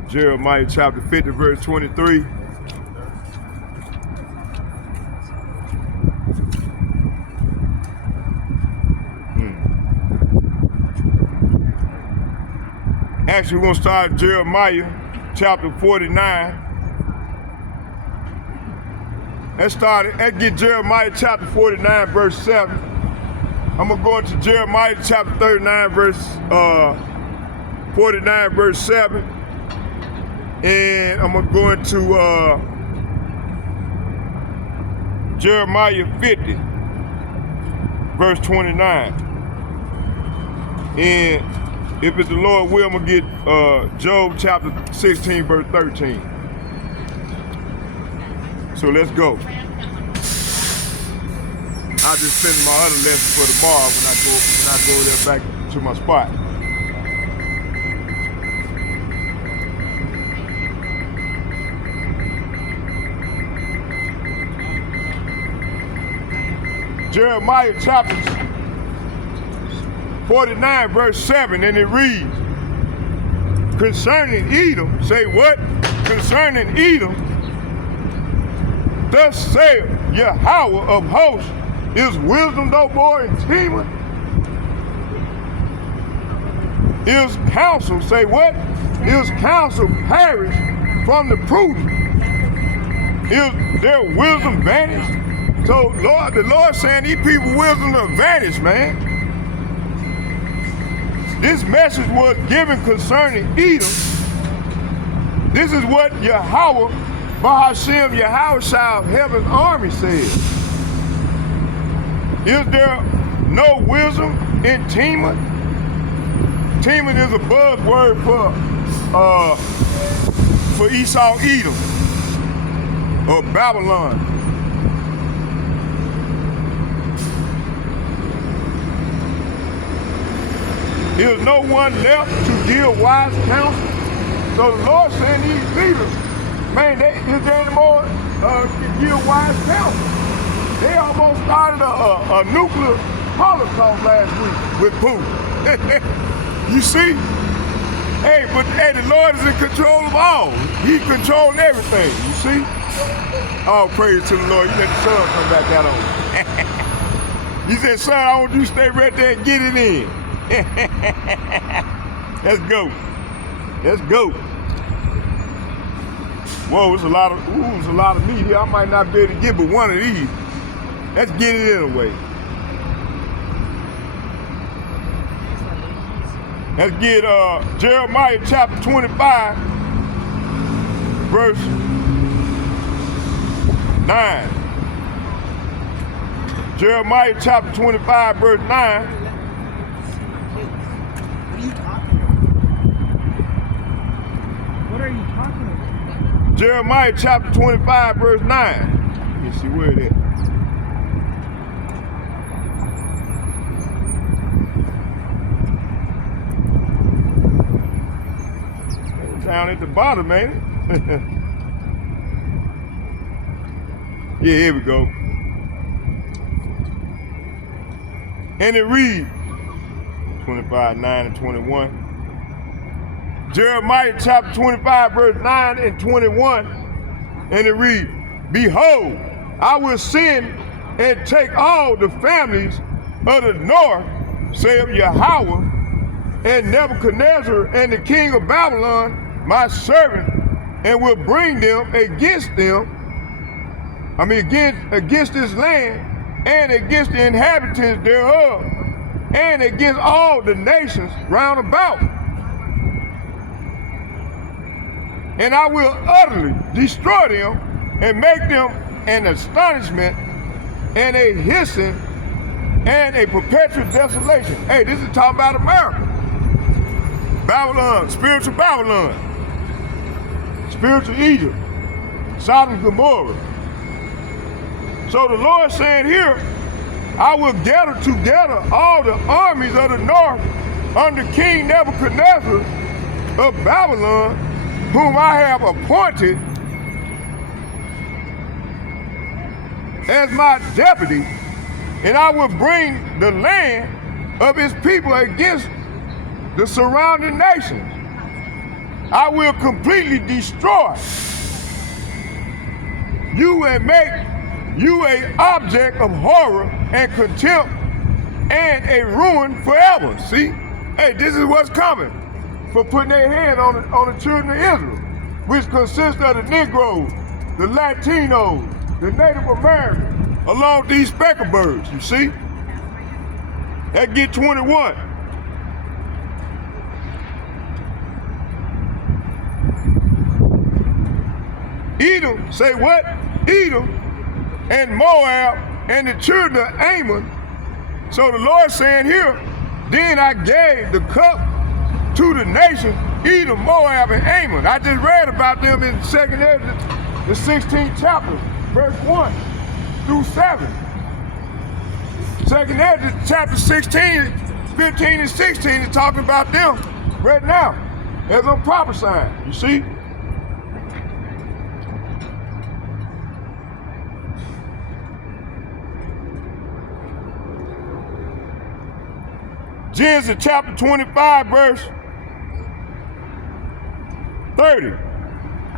Jeremiah chapter 50, verse 23. Actually, we're going to start Jeremiah chapter 49. Let's get Jeremiah chapter 49, verse 7. I'm going to go into Jeremiah chapter 39, verse 49, verse 7. And I'm going to go into Jeremiah 50, verse 29. And if it's the Lord will, I'm going to get Job chapter 16, verse 13. So let's go. I'll just finish my other lesson for tomorrow when I go there back to my spot. Jeremiah chapter 49, verse 7, and it reads, concerning Edom, say what? Concerning Edom, thus saith Yahweh of hosts, is wisdom no more in Tema? Is counsel, say what? Is counsel perished from the prudent? Is their wisdom vanished? So the Lord saying these people wisdom are vanished, man. This message was given concerning Edom. This is what Yahweh, Ba'ashem, Yahushai of heaven's army says. Is there no wisdom in Tema? Tema is a buzzword for Esau, Edom, or Babylon. There's no one left to give wise counsel. So the Lord saying these leaders, man, is there any more to give wise counsel? They almost started a nuclear holocaust last week with Putin. You see? Hey, but the Lord is in control of all. He's controlling everything, you see? All praise to the Lord. You let the sun come back out on you. He said, son, I want you to stay right there and get it in. Let's go. Let's go. Whoa, it's a lot of meat here. I might not be able to get but one of these. Let's get it anyway. Let's get Jeremiah chapter 25, verse 9. Jeremiah chapter 25, verse 9. What are you talking about? Jeremiah chapter 25, verse 9. You see where it is. Down at the bottom, ain't it? Yeah, here we go. And it reads 25, 9 and 21. Jeremiah chapter 25, verse 9 and 21. And it reads, behold, I will send and take all the families of the north, saith Yahweh, and Nebuchadnezzar and the king of Babylon, my servant, and will bring them against this land, and against the inhabitants thereof, and against all the nations round about. And I will utterly destroy them, and make them an astonishment, and a hissing, and a perpetual desolation. Hey, this is talking about America. Babylon, spiritual Babylon. Spiritual Egypt, Sodom and Gomorrah. So the Lord saying here, I will gather together all the armies of the north under King Nebuchadnezzar of Babylon, whom I have appointed as my deputy, and I will bring the land of his people against the surrounding nations. I will completely destroy you and make you an object of horror and contempt and a ruin forever. See? Hey, this is what's coming for putting their hand on the children of Israel, which consists of the Negroes, the Latinos, the Native Americans, along with these speckled birds, you see? That get 21. Edom, say what? Edom and Moab and the children of Ammon. So the Lord saying here, then I gave the cup to the nation, Edom, Moab, and Ammon. I just read about them in 2nd Ezra, the 16th chapter, verse 1 through 7. 2nd Ezra, chapter 16, 15 and 16 is talking about them right now as I'm prophesying, you see? Genesis chapter 25, verse 30.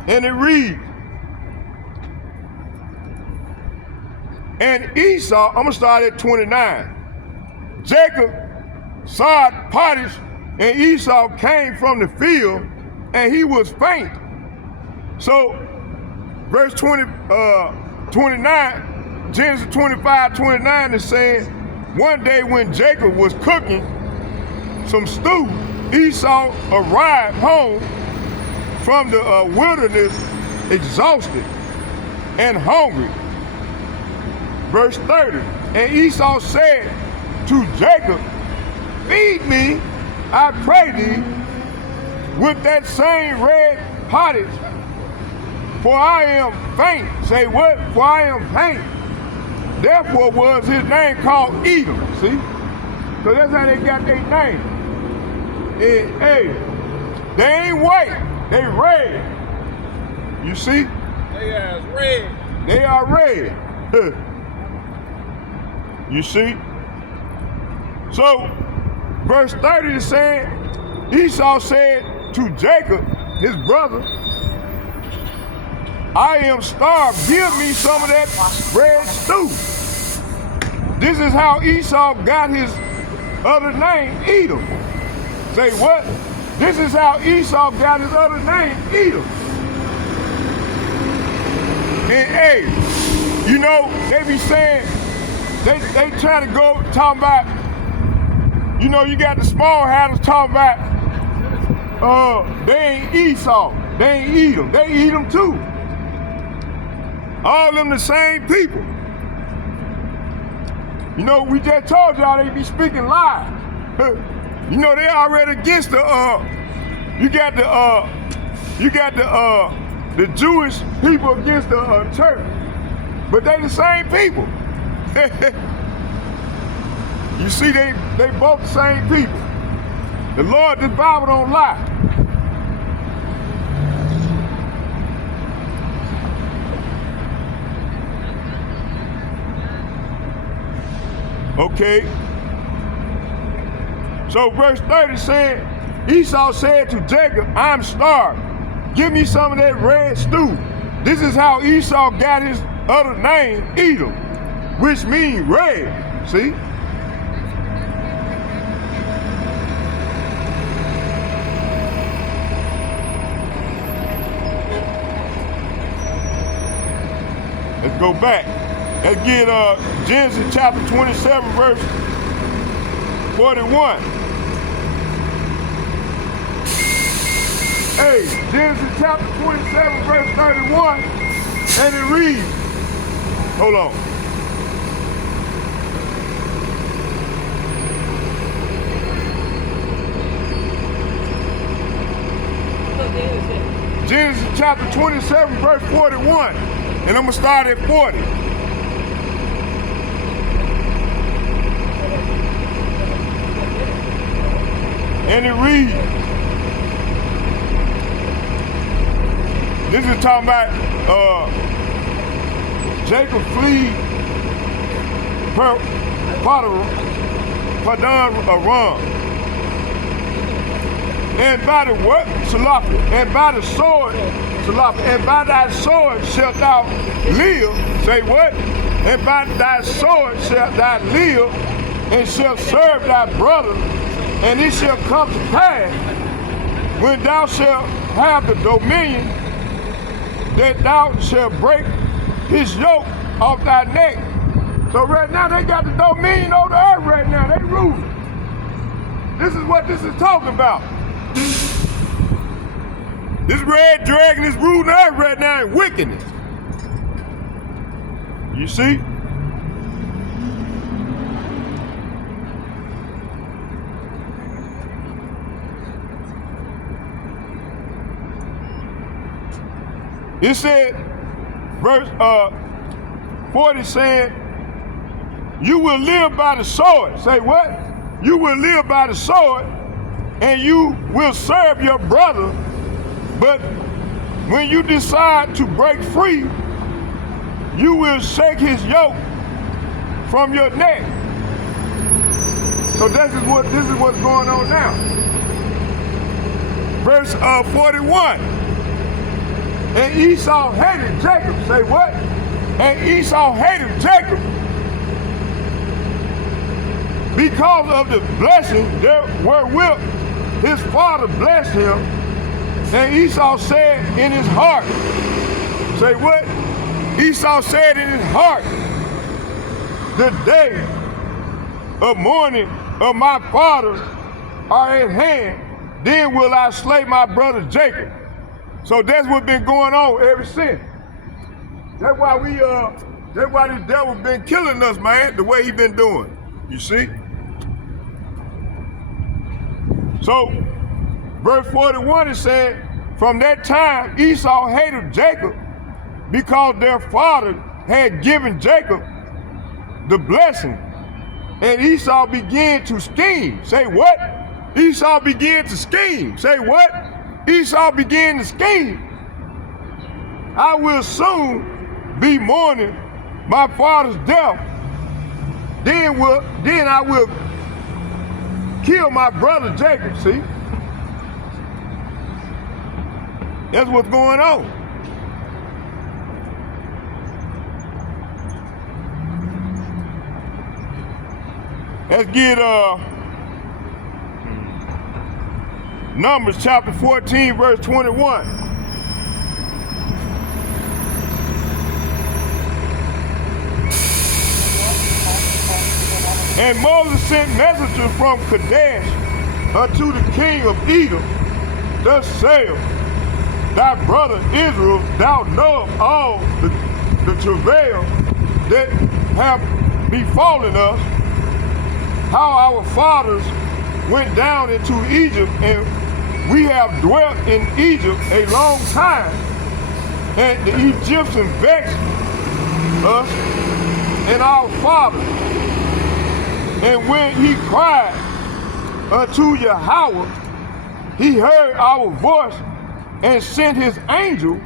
And it reads, and Esau, I'm gonna start at 29. Jacob saw Potish, and Esau came from the field, and he was faint. So, verse 29, Genesis 25, 29 is saying, one day when Jacob was cooking some stew, Esau arrived home from the wilderness exhausted and hungry. Verse 30, and Esau said to Jacob, feed me, I pray thee, with that same red pottage, for I am faint. Say what? For I am faint. Therefore was his name called Edom, see? So that's how they got their name. And, hey, they ain't white, they red. You see? They are red. They are red. You see? So, verse 30 is saying, Esau said to Jacob, his brother, I am starved, give me some of that red stew. This is how Esau got his other name, Edom. Say what? This is how Esau got his other name, Edom. And hey, you know, they be saying, they trying to go talking about, you know, you got the small hatters talking about, they ain't Esau, they ain't Edom, they Edom too. All of them the same people. You know, we just told y'all they be speaking lies. You know, they already against the, you got the Jewish people against the church, but they the same people. You see, they both the same people. The Lord, this Bible don't lie. Okay. So verse 30 said, Esau said to Jacob, I'm starved. Give me some of that red stew. This is how Esau got his other name, Edom, which means red. See? Let's go back. Let's get Genesis chapter 27, verse 41. Hey, Genesis chapter 27, verse 31, and it reads, hold on. Genesis chapter 27, verse 41, and I'm gonna start at 40. And it reads, this is talking about Jacob flee Padan Aram. And by the what? Salapa. And by the sword, Salapa. And by thy sword shalt thou live. Say what? And by thy sword shalt thou live, and shalt serve thy brother. And it shall come to pass, when thou shalt have the dominion, that thou shalt break his yoke off thy neck. So right now they got the dominion over the earth right now. They ruling. This is what this is talking about. This red dragon is ruling the earth right now in wickedness. You see? It said, verse 40 said, you will live by the sword. Say what? You will live by the sword, and you will serve your brother. But when you decide to break free, you will shake his yoke from your neck. So this is what's going on now. Verse 41. And Esau hated Jacob. Say what? And Esau hated Jacob because of the blessing wherewith his father blessed him. And Esau said in his heart, say what? Esau said in his heart, the day of mourning of my father are at hand, then will I slay my brother Jacob. So that's what's been going on ever since. That's why that's why this devil been killing us, man, the way he been doing. You see? So, verse 41 is saying, from that time Esau hated Jacob because their father had given Jacob the blessing. And Esau began to scheme. Say what? Esau began to scheme. Say what? Esau began to scheme. I will soon be mourning my father's death. Then I will kill my brother Jacob. See? That's what's going on. Let's get Numbers chapter 14, verse 21. And Moses sent messengers from Kadesh unto the king of Edom, thus saith, thy brother Israel, thou knowest all the travail that have befallen us, how our fathers went down into Egypt, and we have dwelt in Egypt a long time, and the Egyptians vexed us and our fathers. And when he cried unto Yahweh, he heard our voice and sent his angel.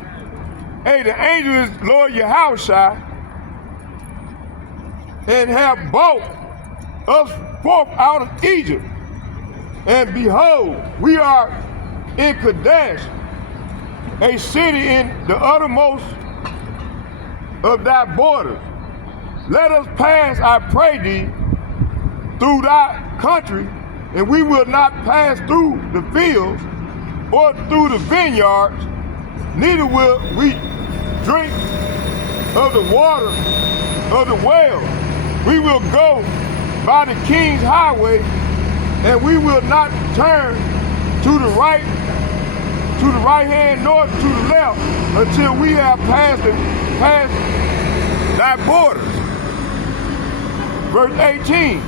Hey, the angel is Lord Yahushua, and have brought us forth out of Egypt. And behold, we are in Kadesh, a city in the uttermost of thy borders. Let us pass, I pray thee, through thy country, and we will not pass through the fields or through the vineyards, neither will we drink of the water of the well. We will go by the king's highway, and we will not turn to the right hand nor to the left until we have passed thy borders. Verse 18.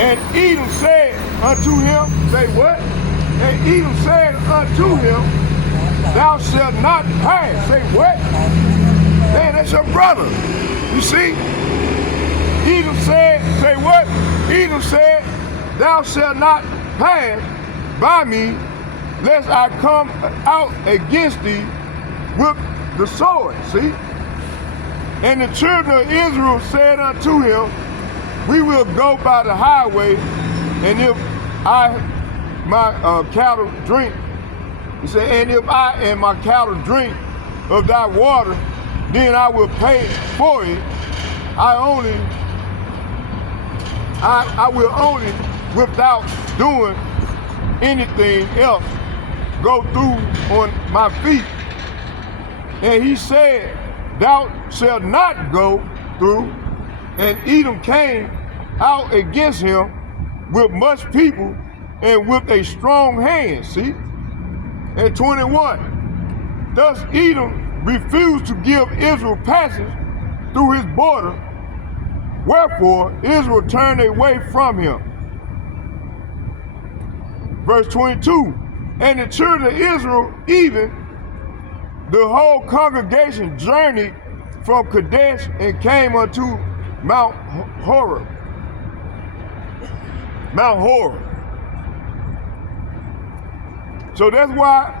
And Edom said unto him, say what? And Edom said unto him, thou shalt not pass. Say what? Man, that's your brother. You see? Edom said, say what? Edom said, thou shalt not pass by me, lest I come out against thee with the sword. See? And the children of Israel said unto him, we will go by the highway, and if my cattle drink, he said, and if I and my cattle drink of thy water, then I will pay for it. I will only, without doing anything else, go through on my feet. And he said, thou shalt not go through. And Edom came out against him with much people and with a strong hand, see? And 21, thus Edom refused to give Israel passage through his border, wherefore Israel turned away from him. Verse 22, and the children of Israel, even the whole congregation, journeyed from Kadesh and came unto Mount Horeb. Mount Horeb. So that's why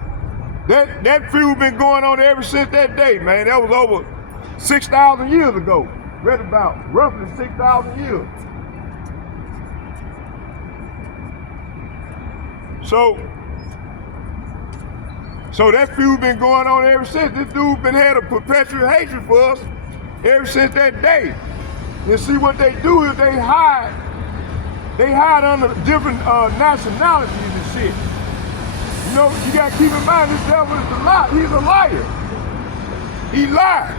that feud been going on ever since that day, man. That was over 6,000 years ago. Read about roughly 6,000 years. So that feud been going on ever since. This dude been had a perpetual hatred for us ever since that day. And see what they do is they hide under different nationalities and shit. You know, you gotta keep in mind this devil is a lie. He's a liar. He lied.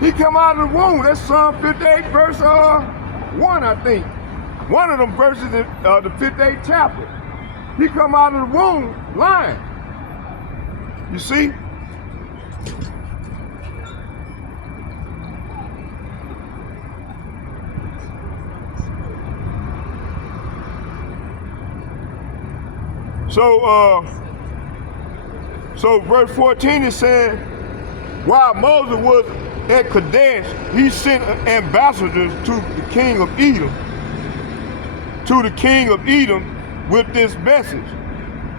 He come out of the womb. That's Psalm 58 verse 1, I think. One of them verses in the 58th chapter. He come out of the womb lying. You see? So verse 14 is saying, while Moses was at Kadesh, he sent ambassadors to the king of Edom, with this message.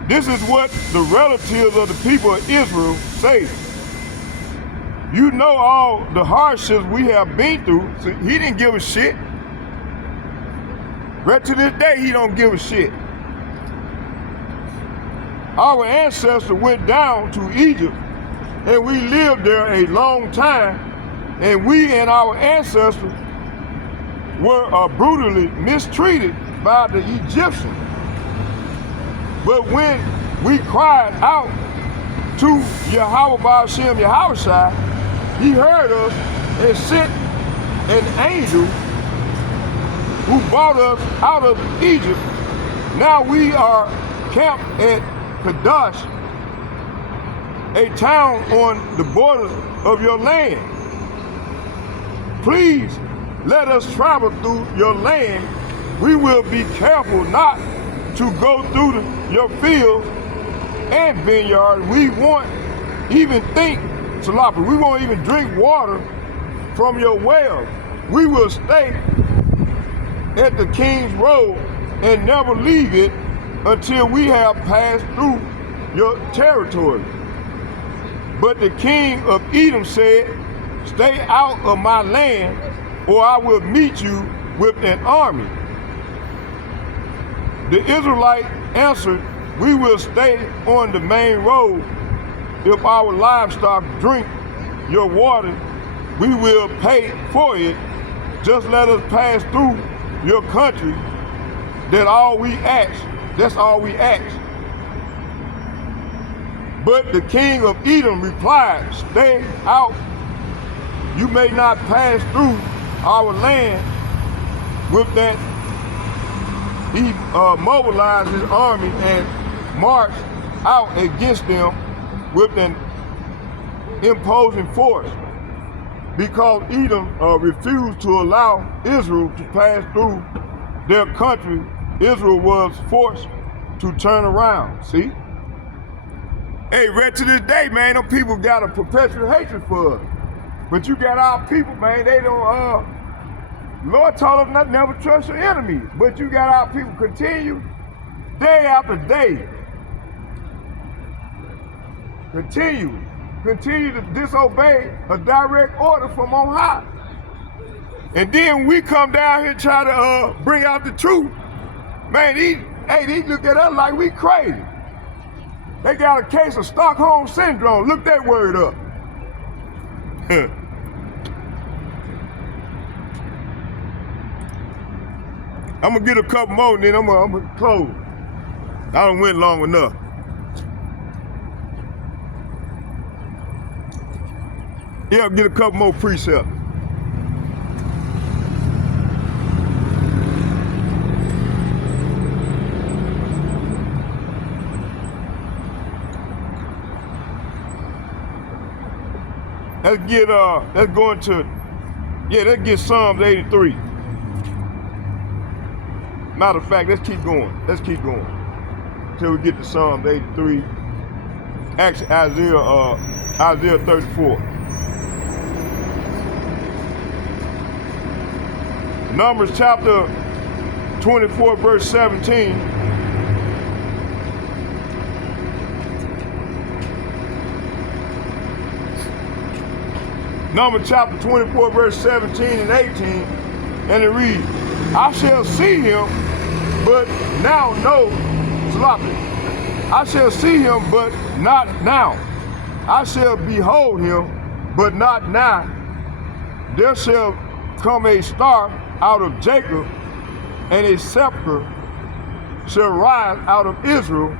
This is what the relatives of the people of Israel say. You know all the hardships we have been through. So he didn't give a shit. Right to this day, he don't give a shit. Our ancestors went down to Egypt, and we lived there a long time, and we and our ancestors were brutally mistreated by the Egyptians. But when we cried out to Yahweh Ba'ashem Yahushua, he heard us and sent an angel who brought us out of Egypt. Now we are camped at Kadesh, a town on the borders of your land. Please let us travel through your land. We will be careful not to go through your fields and vineyards. We won't even we won't even drink water from your wells. We will stay at the king's road and never leave it until we have passed through your territory. But the king of Edom said, stay out of my land, or I will meet you with an army. The Israelite answered, we will stay on the main road. If our livestock drink your water, we will pay for it. Just let us pass through your country. That's all we ask. But the king of Edom replied, stay out. You may not pass through our land. With that, he mobilized his army and marched out against them with an imposing force. Because Edom refused to allow Israel to pass through their country, Israel was forced to turn around. See? Hey, right to this day, man, them people got a perpetual hatred for us. But you got our people, man, they don't, Lord told us not never trust your enemies. But you got our people continue day after day. Continue to disobey a direct order from on high. And then we come down here and try to bring out the truth. Man, they look at us like we crazy. They got a case of Stockholm Syndrome. Look that word up. I'm gonna get a couple more and then I'm gonna close. I done went long enough. Yeah, get a couple more precepts. Let's get Psalms 83. Matter of fact, let's keep going till we get to Psalms 83. Actually, Isaiah 34. Numbers chapter 24, verse 17. Numbers chapter 24, verse 17 and 18, and it reads, I shall see him, but now no, sloppy. I shall see him, but not now. I shall behold him, but not now. There shall come a star out of Jacob, and a scepter shall rise out of Israel,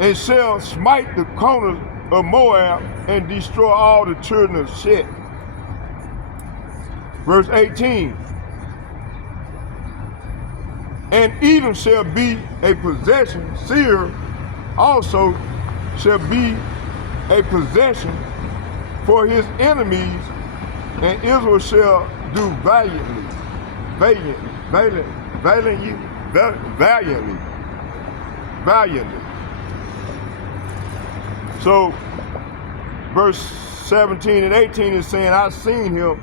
and shall smite the corners of Moab, and destroy all the children of Shet. Verse 18. And Edom shall be a possession, Seir also shall be a possession for his enemies, and Israel shall do valiantly. So verse 17 and 18 is saying, I seen him,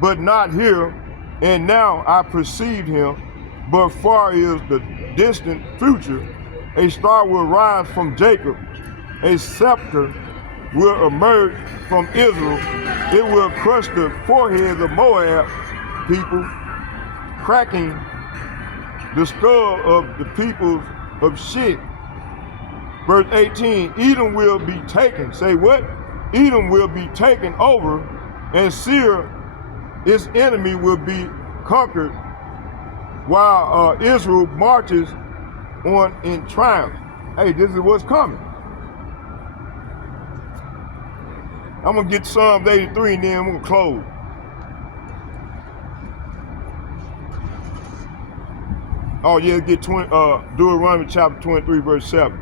but not here, and now I perceived him, but far is the distant future. A star will rise from Jacob, a scepter will emerge from Israel. It will crush the foreheads of Moab people, cracking the skull of the people of Shet. Verse 18, Edom will be taken. Say what? Edom will be taken over, and Seir, its enemy, will be conquered, while Israel marches on in triumph. Hey, this is what's coming. I'm gonna get Psalms 83 and then I'm gonna close. Oh yeah, get Deuteronomy chapter 23, verse 7.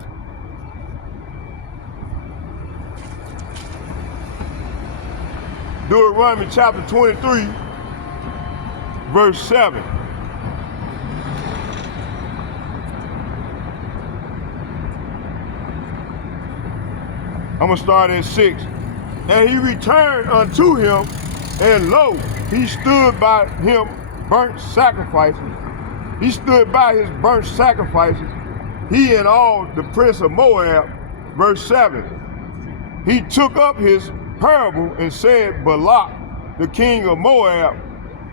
Deuteronomy chapter 23, verse 7. I'm gonna start at 6. And he returned unto him, and lo, he stood by him burnt sacrifices. He stood by his burnt sacrifices, he and all the prince of Moab. Verse 7. He took up his parable and said, Balak, the king of Moab,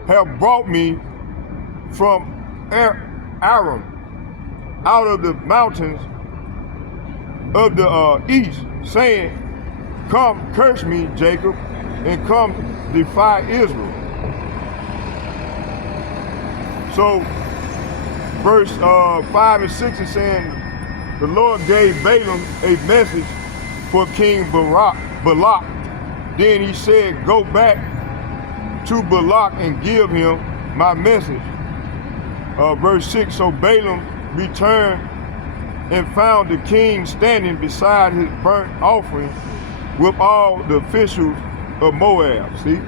have brought me from Aram, out of the mountains of the east, saying, come curse me, Jacob, and come defy Israel. So verse 5 and 6 is saying, the Lord gave Balaam a message for King Balak. Then he said, go back to Balak and give him my message. Verse 6, so Balaam returned and found the king standing beside his burnt offering with all the officials of Moab. See?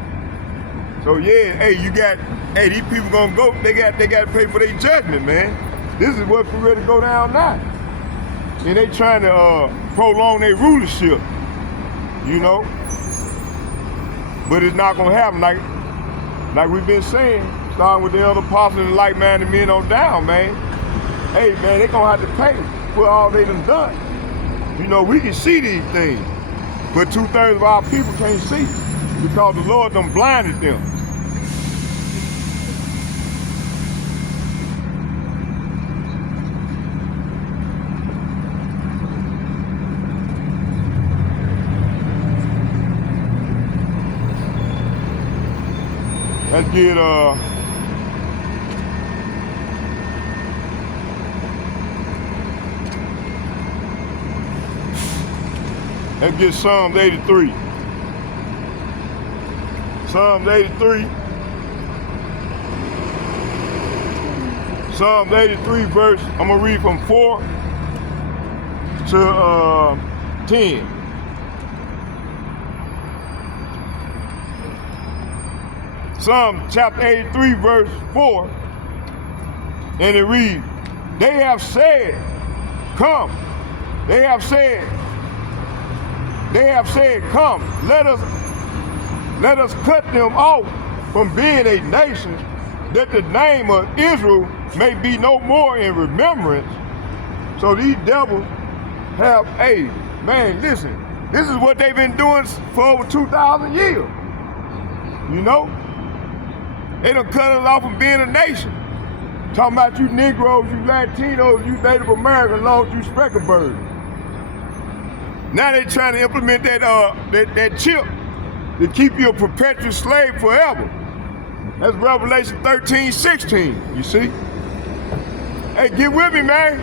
So yeah, hey, these people gonna go, they got to pay for their judgment, man. This is what's ready to go down now. And they trying to prolong their rulership, you know? But it's not gonna happen like we've been saying, starting with the other apostles and like-minded men on down, man. Hey, man, they gonna have to pay for all they done. You know, we can see these things, but 2/3 of our people can't see because the Lord done blinded them. Let's get Psalms 83. Psalms 83. Psalms 83 verse, I'm gonna read from 4 to 10. Psalm chapter 83 verse 4, and it reads, they have said, come. They have said, come, let us cut them off from being a nation, that the name of Israel may be no more in remembrance. So these devils have, hey, man, listen, this is what they've been doing for over 2,000 years. You know? They done cut us off from being a nation. Talking about you Negroes, you Latinos, you Native Americans, lost you speckled birds. Now they trying to implement that chip to keep you a perpetual slave forever. That's Revelation 13:16, you see? Hey, get with me, man.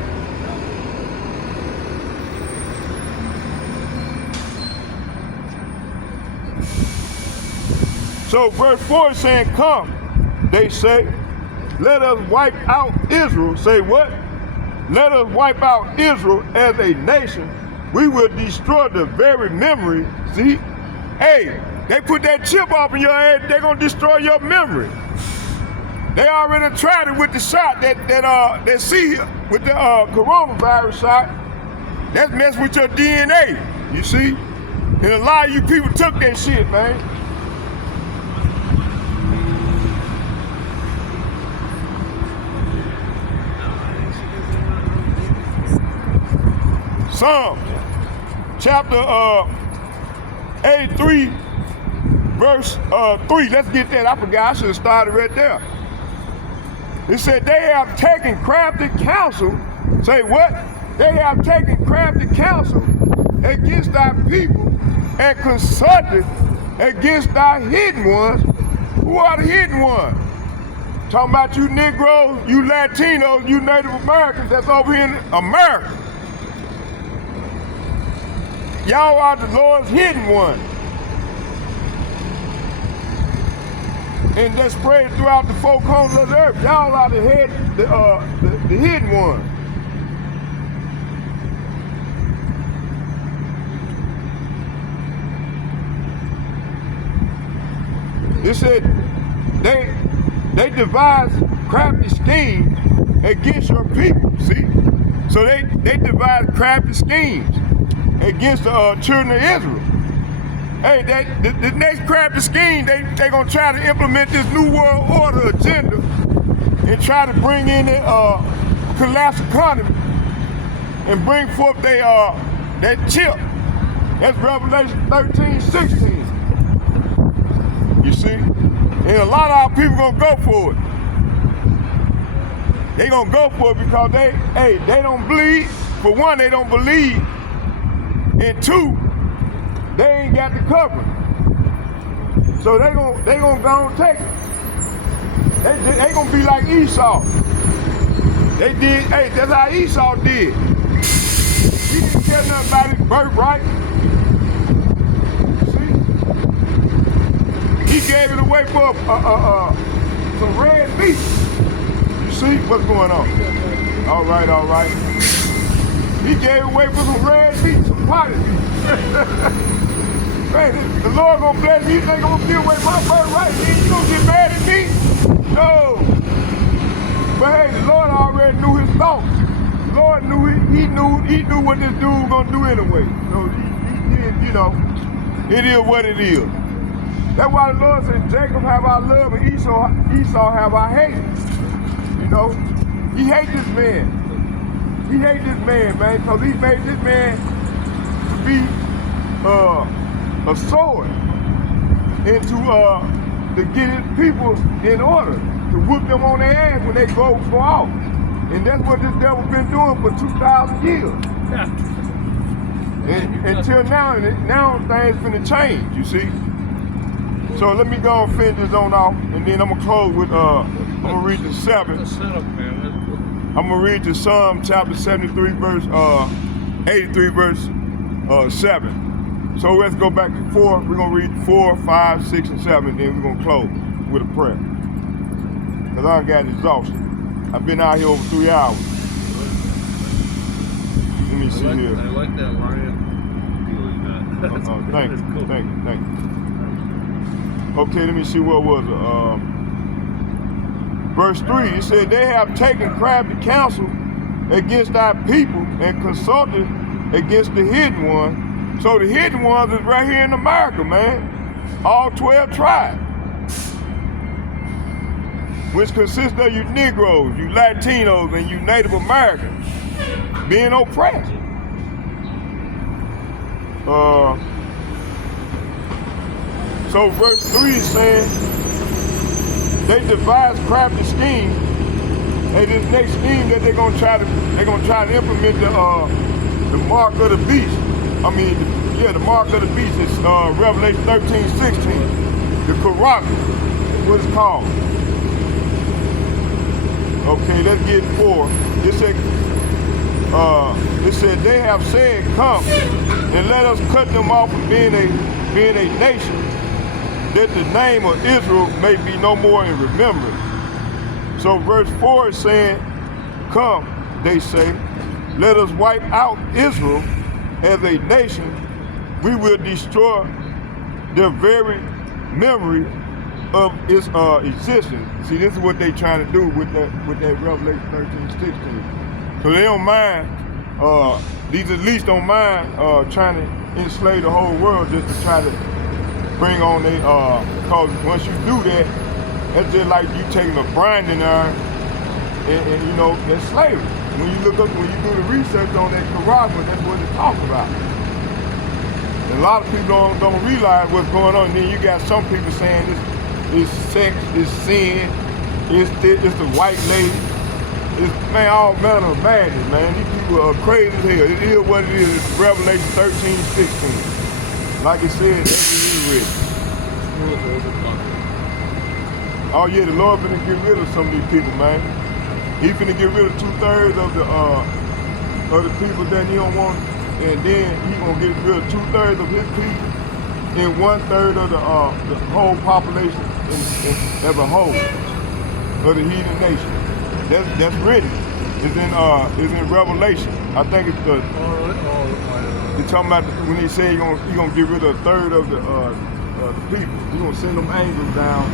So verse 4 is saying, come. They say, let us wipe out Israel. Say what? Let us wipe out Israel as a nation. We will destroy the very memory. See? Hey, they put that chip off in your head, they're gonna destroy your memory. They already tried it with the shot that see with the coronavirus shot. That's messing with your DNA, you see? And a lot of you people took that shit, man. Psalms chapter 83 verse 3. Let's get that. I forgot, I should have started right there. It said they have taken crafty counsel. Say what? They have taken crafty counsel against thy people and consulted against thy hidden ones. Who are the hidden ones? Talking about you Negroes, you Latinos, you Native Americans that's over here in America. Y'all are the Lord's hidden one. and they're spread throughout the four corners of the earth. Y'all are the hidden ones. It said they devise crafty schemes against your people. See, so they devise crafty schemes against the children of Israel. Hey, the next crafty scheme, they gonna try to implement this new world order agenda and try to bring in the collapse economy and bring forth that chip. That's Revelation 13:16. You see? And a lot of our people gonna go for it. They gonna go for it because they don't believe. For one, they don't believe. And two, they ain't got the covering. So they gonna go and take it. They gonna be like Esau. They did, that's how Esau did. He didn't care nothing about his birthright. See? He gave it away for some red meat. You see what's going on? All right. He gave away for some red meat, some potted meat. Man, the Lord gonna bless me. He ain't gonna give away my birthright. You gonna get mad at me? No. But hey, the Lord already knew his thoughts. The Lord knew he knew what this dude was gonna do anyway. So he did, you know, it is what it is. That's why the Lord said, Jacob have our love and Esau have our hate. You know, he hates this man. He hates this man, because he made this man to be a sword and to get his people in order, to whoop them on their ass when they go off. And that's what this devil been doing for 2,000 years. And until now things finna change, you see. So let me go and finish this on off, and then I'm gonna close with I'm gonna read the 7. I'm gonna read the Psalm chapter 73 verse 83 verse 7. So let's go back to 4. We're gonna read 4, 5, 6, and 7, then we're gonna close with a prayer. Cause I got exhausted. I've been out here over 3 hours. Let me see here. I like that lion. Thank you. Okay, let me see what was it. Verse 3, it said, they have taken crafty counsel against our people and consulted against the hidden one. So the hidden ones is right here in America, man. All 12 tribes. Which consists of you Negroes, you Latinos, and you Native Americans being oppressed. So verse 3 is saying, they devise crafty schemes, and this next scheme that they're gonna try to implement the mark of the beast. I mean, the mark of the beast is Revelation 13:16. The Quran, what it's called. Okay, let's get 4. It said they have said, come and let us cut them off from being a nation, that the name of Israel may be no more in remembrance. So verse 4 is saying, come, they say, let us wipe out Israel as a nation. We will destroy their very memory of its existence. See, this is what they trying to do with that Revelation 13:16. So they don't mind, these elites don't mind trying to enslave the whole world just to try to bring on because once you do that, that's just like you taking a grinding iron and you know, that's slavery. When you do the research on that Quran, that's what it talks about. And a lot of people don't realize what's going on. And then you got some people saying it's sex, it's sin, it's the white lady. It's, man, all manner of madness, man. These people are crazy as hell. It is what it is. It's Revelation 13:16. Like it said, that's what it is. Oh yeah, the Lord finna get rid of some of these people, man. He finna get rid of 2/3 of the people that he don't want, and then he gonna get rid of 2/3 of his people, and 1/3 of the whole population as a whole of the heathen nation. That's written. It's in Revelation. I think it's the. He's talking about when he said he gonna get rid of a third of the people. He's gonna send them angels down.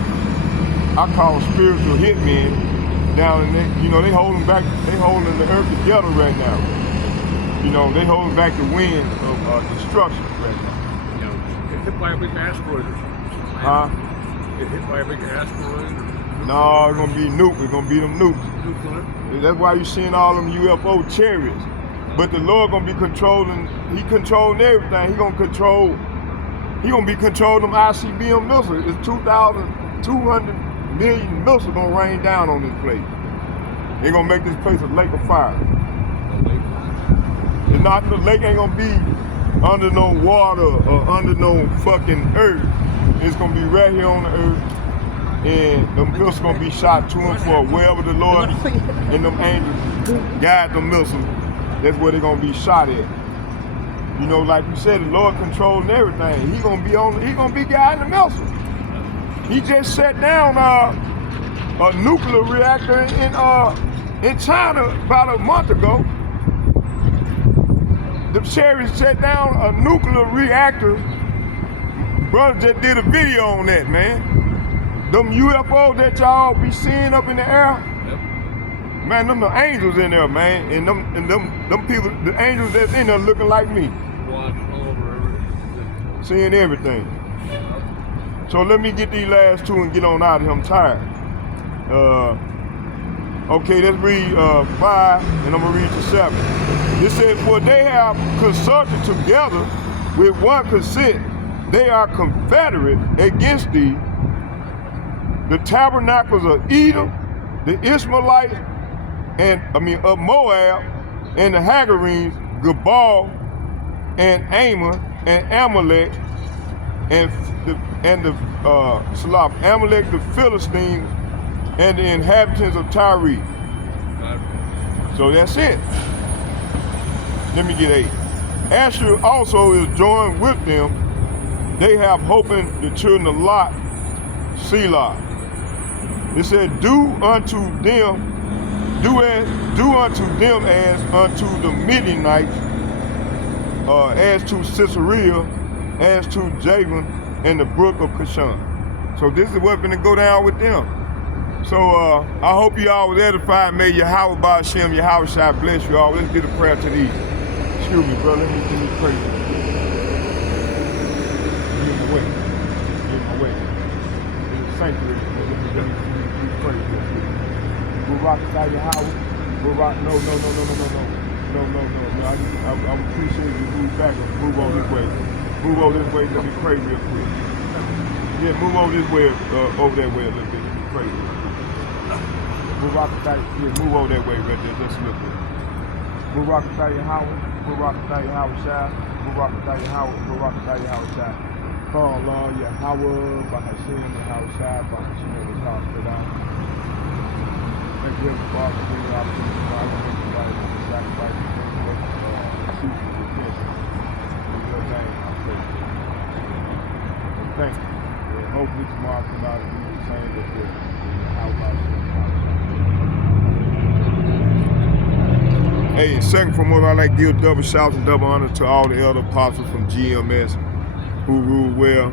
I call them spiritual hitmen down in there. You know, they holding back. They holding the earth together right now. You know, they holding back the wind of destruction right now. You know, get hit by a big asteroid or something. Huh? Get hit by a big asteroid. No, it's gonna be nuke. It's gonna be them nukes. That's why you're seeing all them UFO chariots. But the Lord gonna be controlling. He controlling everything. He gonna be controlling them ICBM missiles. It's 2,200 million missiles gonna rain down on this place. They're gonna make this place a lake of fire. And not the lake ain't gonna be under no water or under no fucking earth. It's gonna be right here on the earth. And them missiles gonna be shot to and fro wherever the Lord and them angels guide them missiles. That's where they're gonna be shot at. You know, like you said, the Lord controlling everything. He gonna be guiding the missiles. He just shut down a nuclear reactor in China about a month ago. The Cherries shut down a nuclear reactor. Brother just did a video on that, man. Them UFOs that y'all be seeing up in the air, man, them the angels in there, man. And them people, the angels that's in there looking like me. Seeing everything. So let me get these last two and get on out of here. I'm tired. Okay, let's read 5 and I'm gonna read to 7. It says, for they have consulted together with one consent, they are confederate against thee, the tabernacles of Edom, the Ishmaelites, of Moab, and the Hagarenes, Gebal, and Ammon, and Amalek, and Amalek, the Philistines, and the inhabitants of Tyre. So that's it. Let me get 8. Asher also is joined with them. They have hope in the children of Lot, Selah. It said, do unto them as unto the Midianites, as to Sisera, as to Javan, and the brook of Kishon. So this is what's gonna go down with them. So I hope you all was edified. May Yahweh Ba'ashem, Yahweh Shai bless you all. Let's get a prayer to these. Excuse me, brother. Let me pray. Give him away. Give him away. In the sanctuary. Let me pray. We'll rock it out Yahweh. We'll rock. No. I appreciate you move back and move over this way. Move over this way. Let me pray real quick. Yeah, move over this way, over that way a little bit. Let me pray. Move rock it out. Yeah, move over that way right there. Just a little bit. Move rock it out Yahweh. Move rock it out Yahweh Shai. Move rock it out Yahweh. Move rock it out Yahweh Shai. Call Lord Yahweh, Bahashem, Yahweh Shai, Bahashem, Yahweh. Thank you, Father, for the opportunity to sacrifice and repentance. In your name, I pray. And thank you. And hopefully tomorrow come out and do the same as this. Hey, second from what I like to give double shouts and double honor to all the elder apostles from GMS who rule well,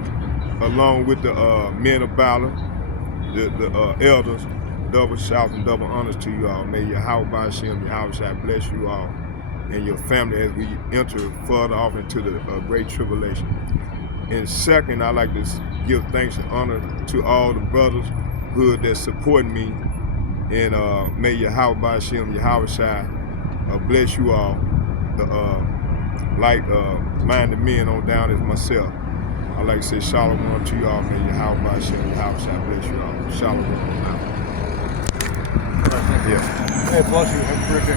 along with the men of valor, the elders. Double shouts and double honors to you all. May Yahweh Ba'ashem, Yahweh Shai bless you all and your family as we enter further off into the great tribulation. And second, I like to give thanks and honor to all the brothers who that support me. And may Yahweh Ba'ashem, Yahweh Shai bless you all. Minded men on down as myself. I like to say shalom to you all. May Yahweh Ba'ashem, Yahweh Shai bless you all. Shalom. Yeah. Hey, bless you. Have a great day.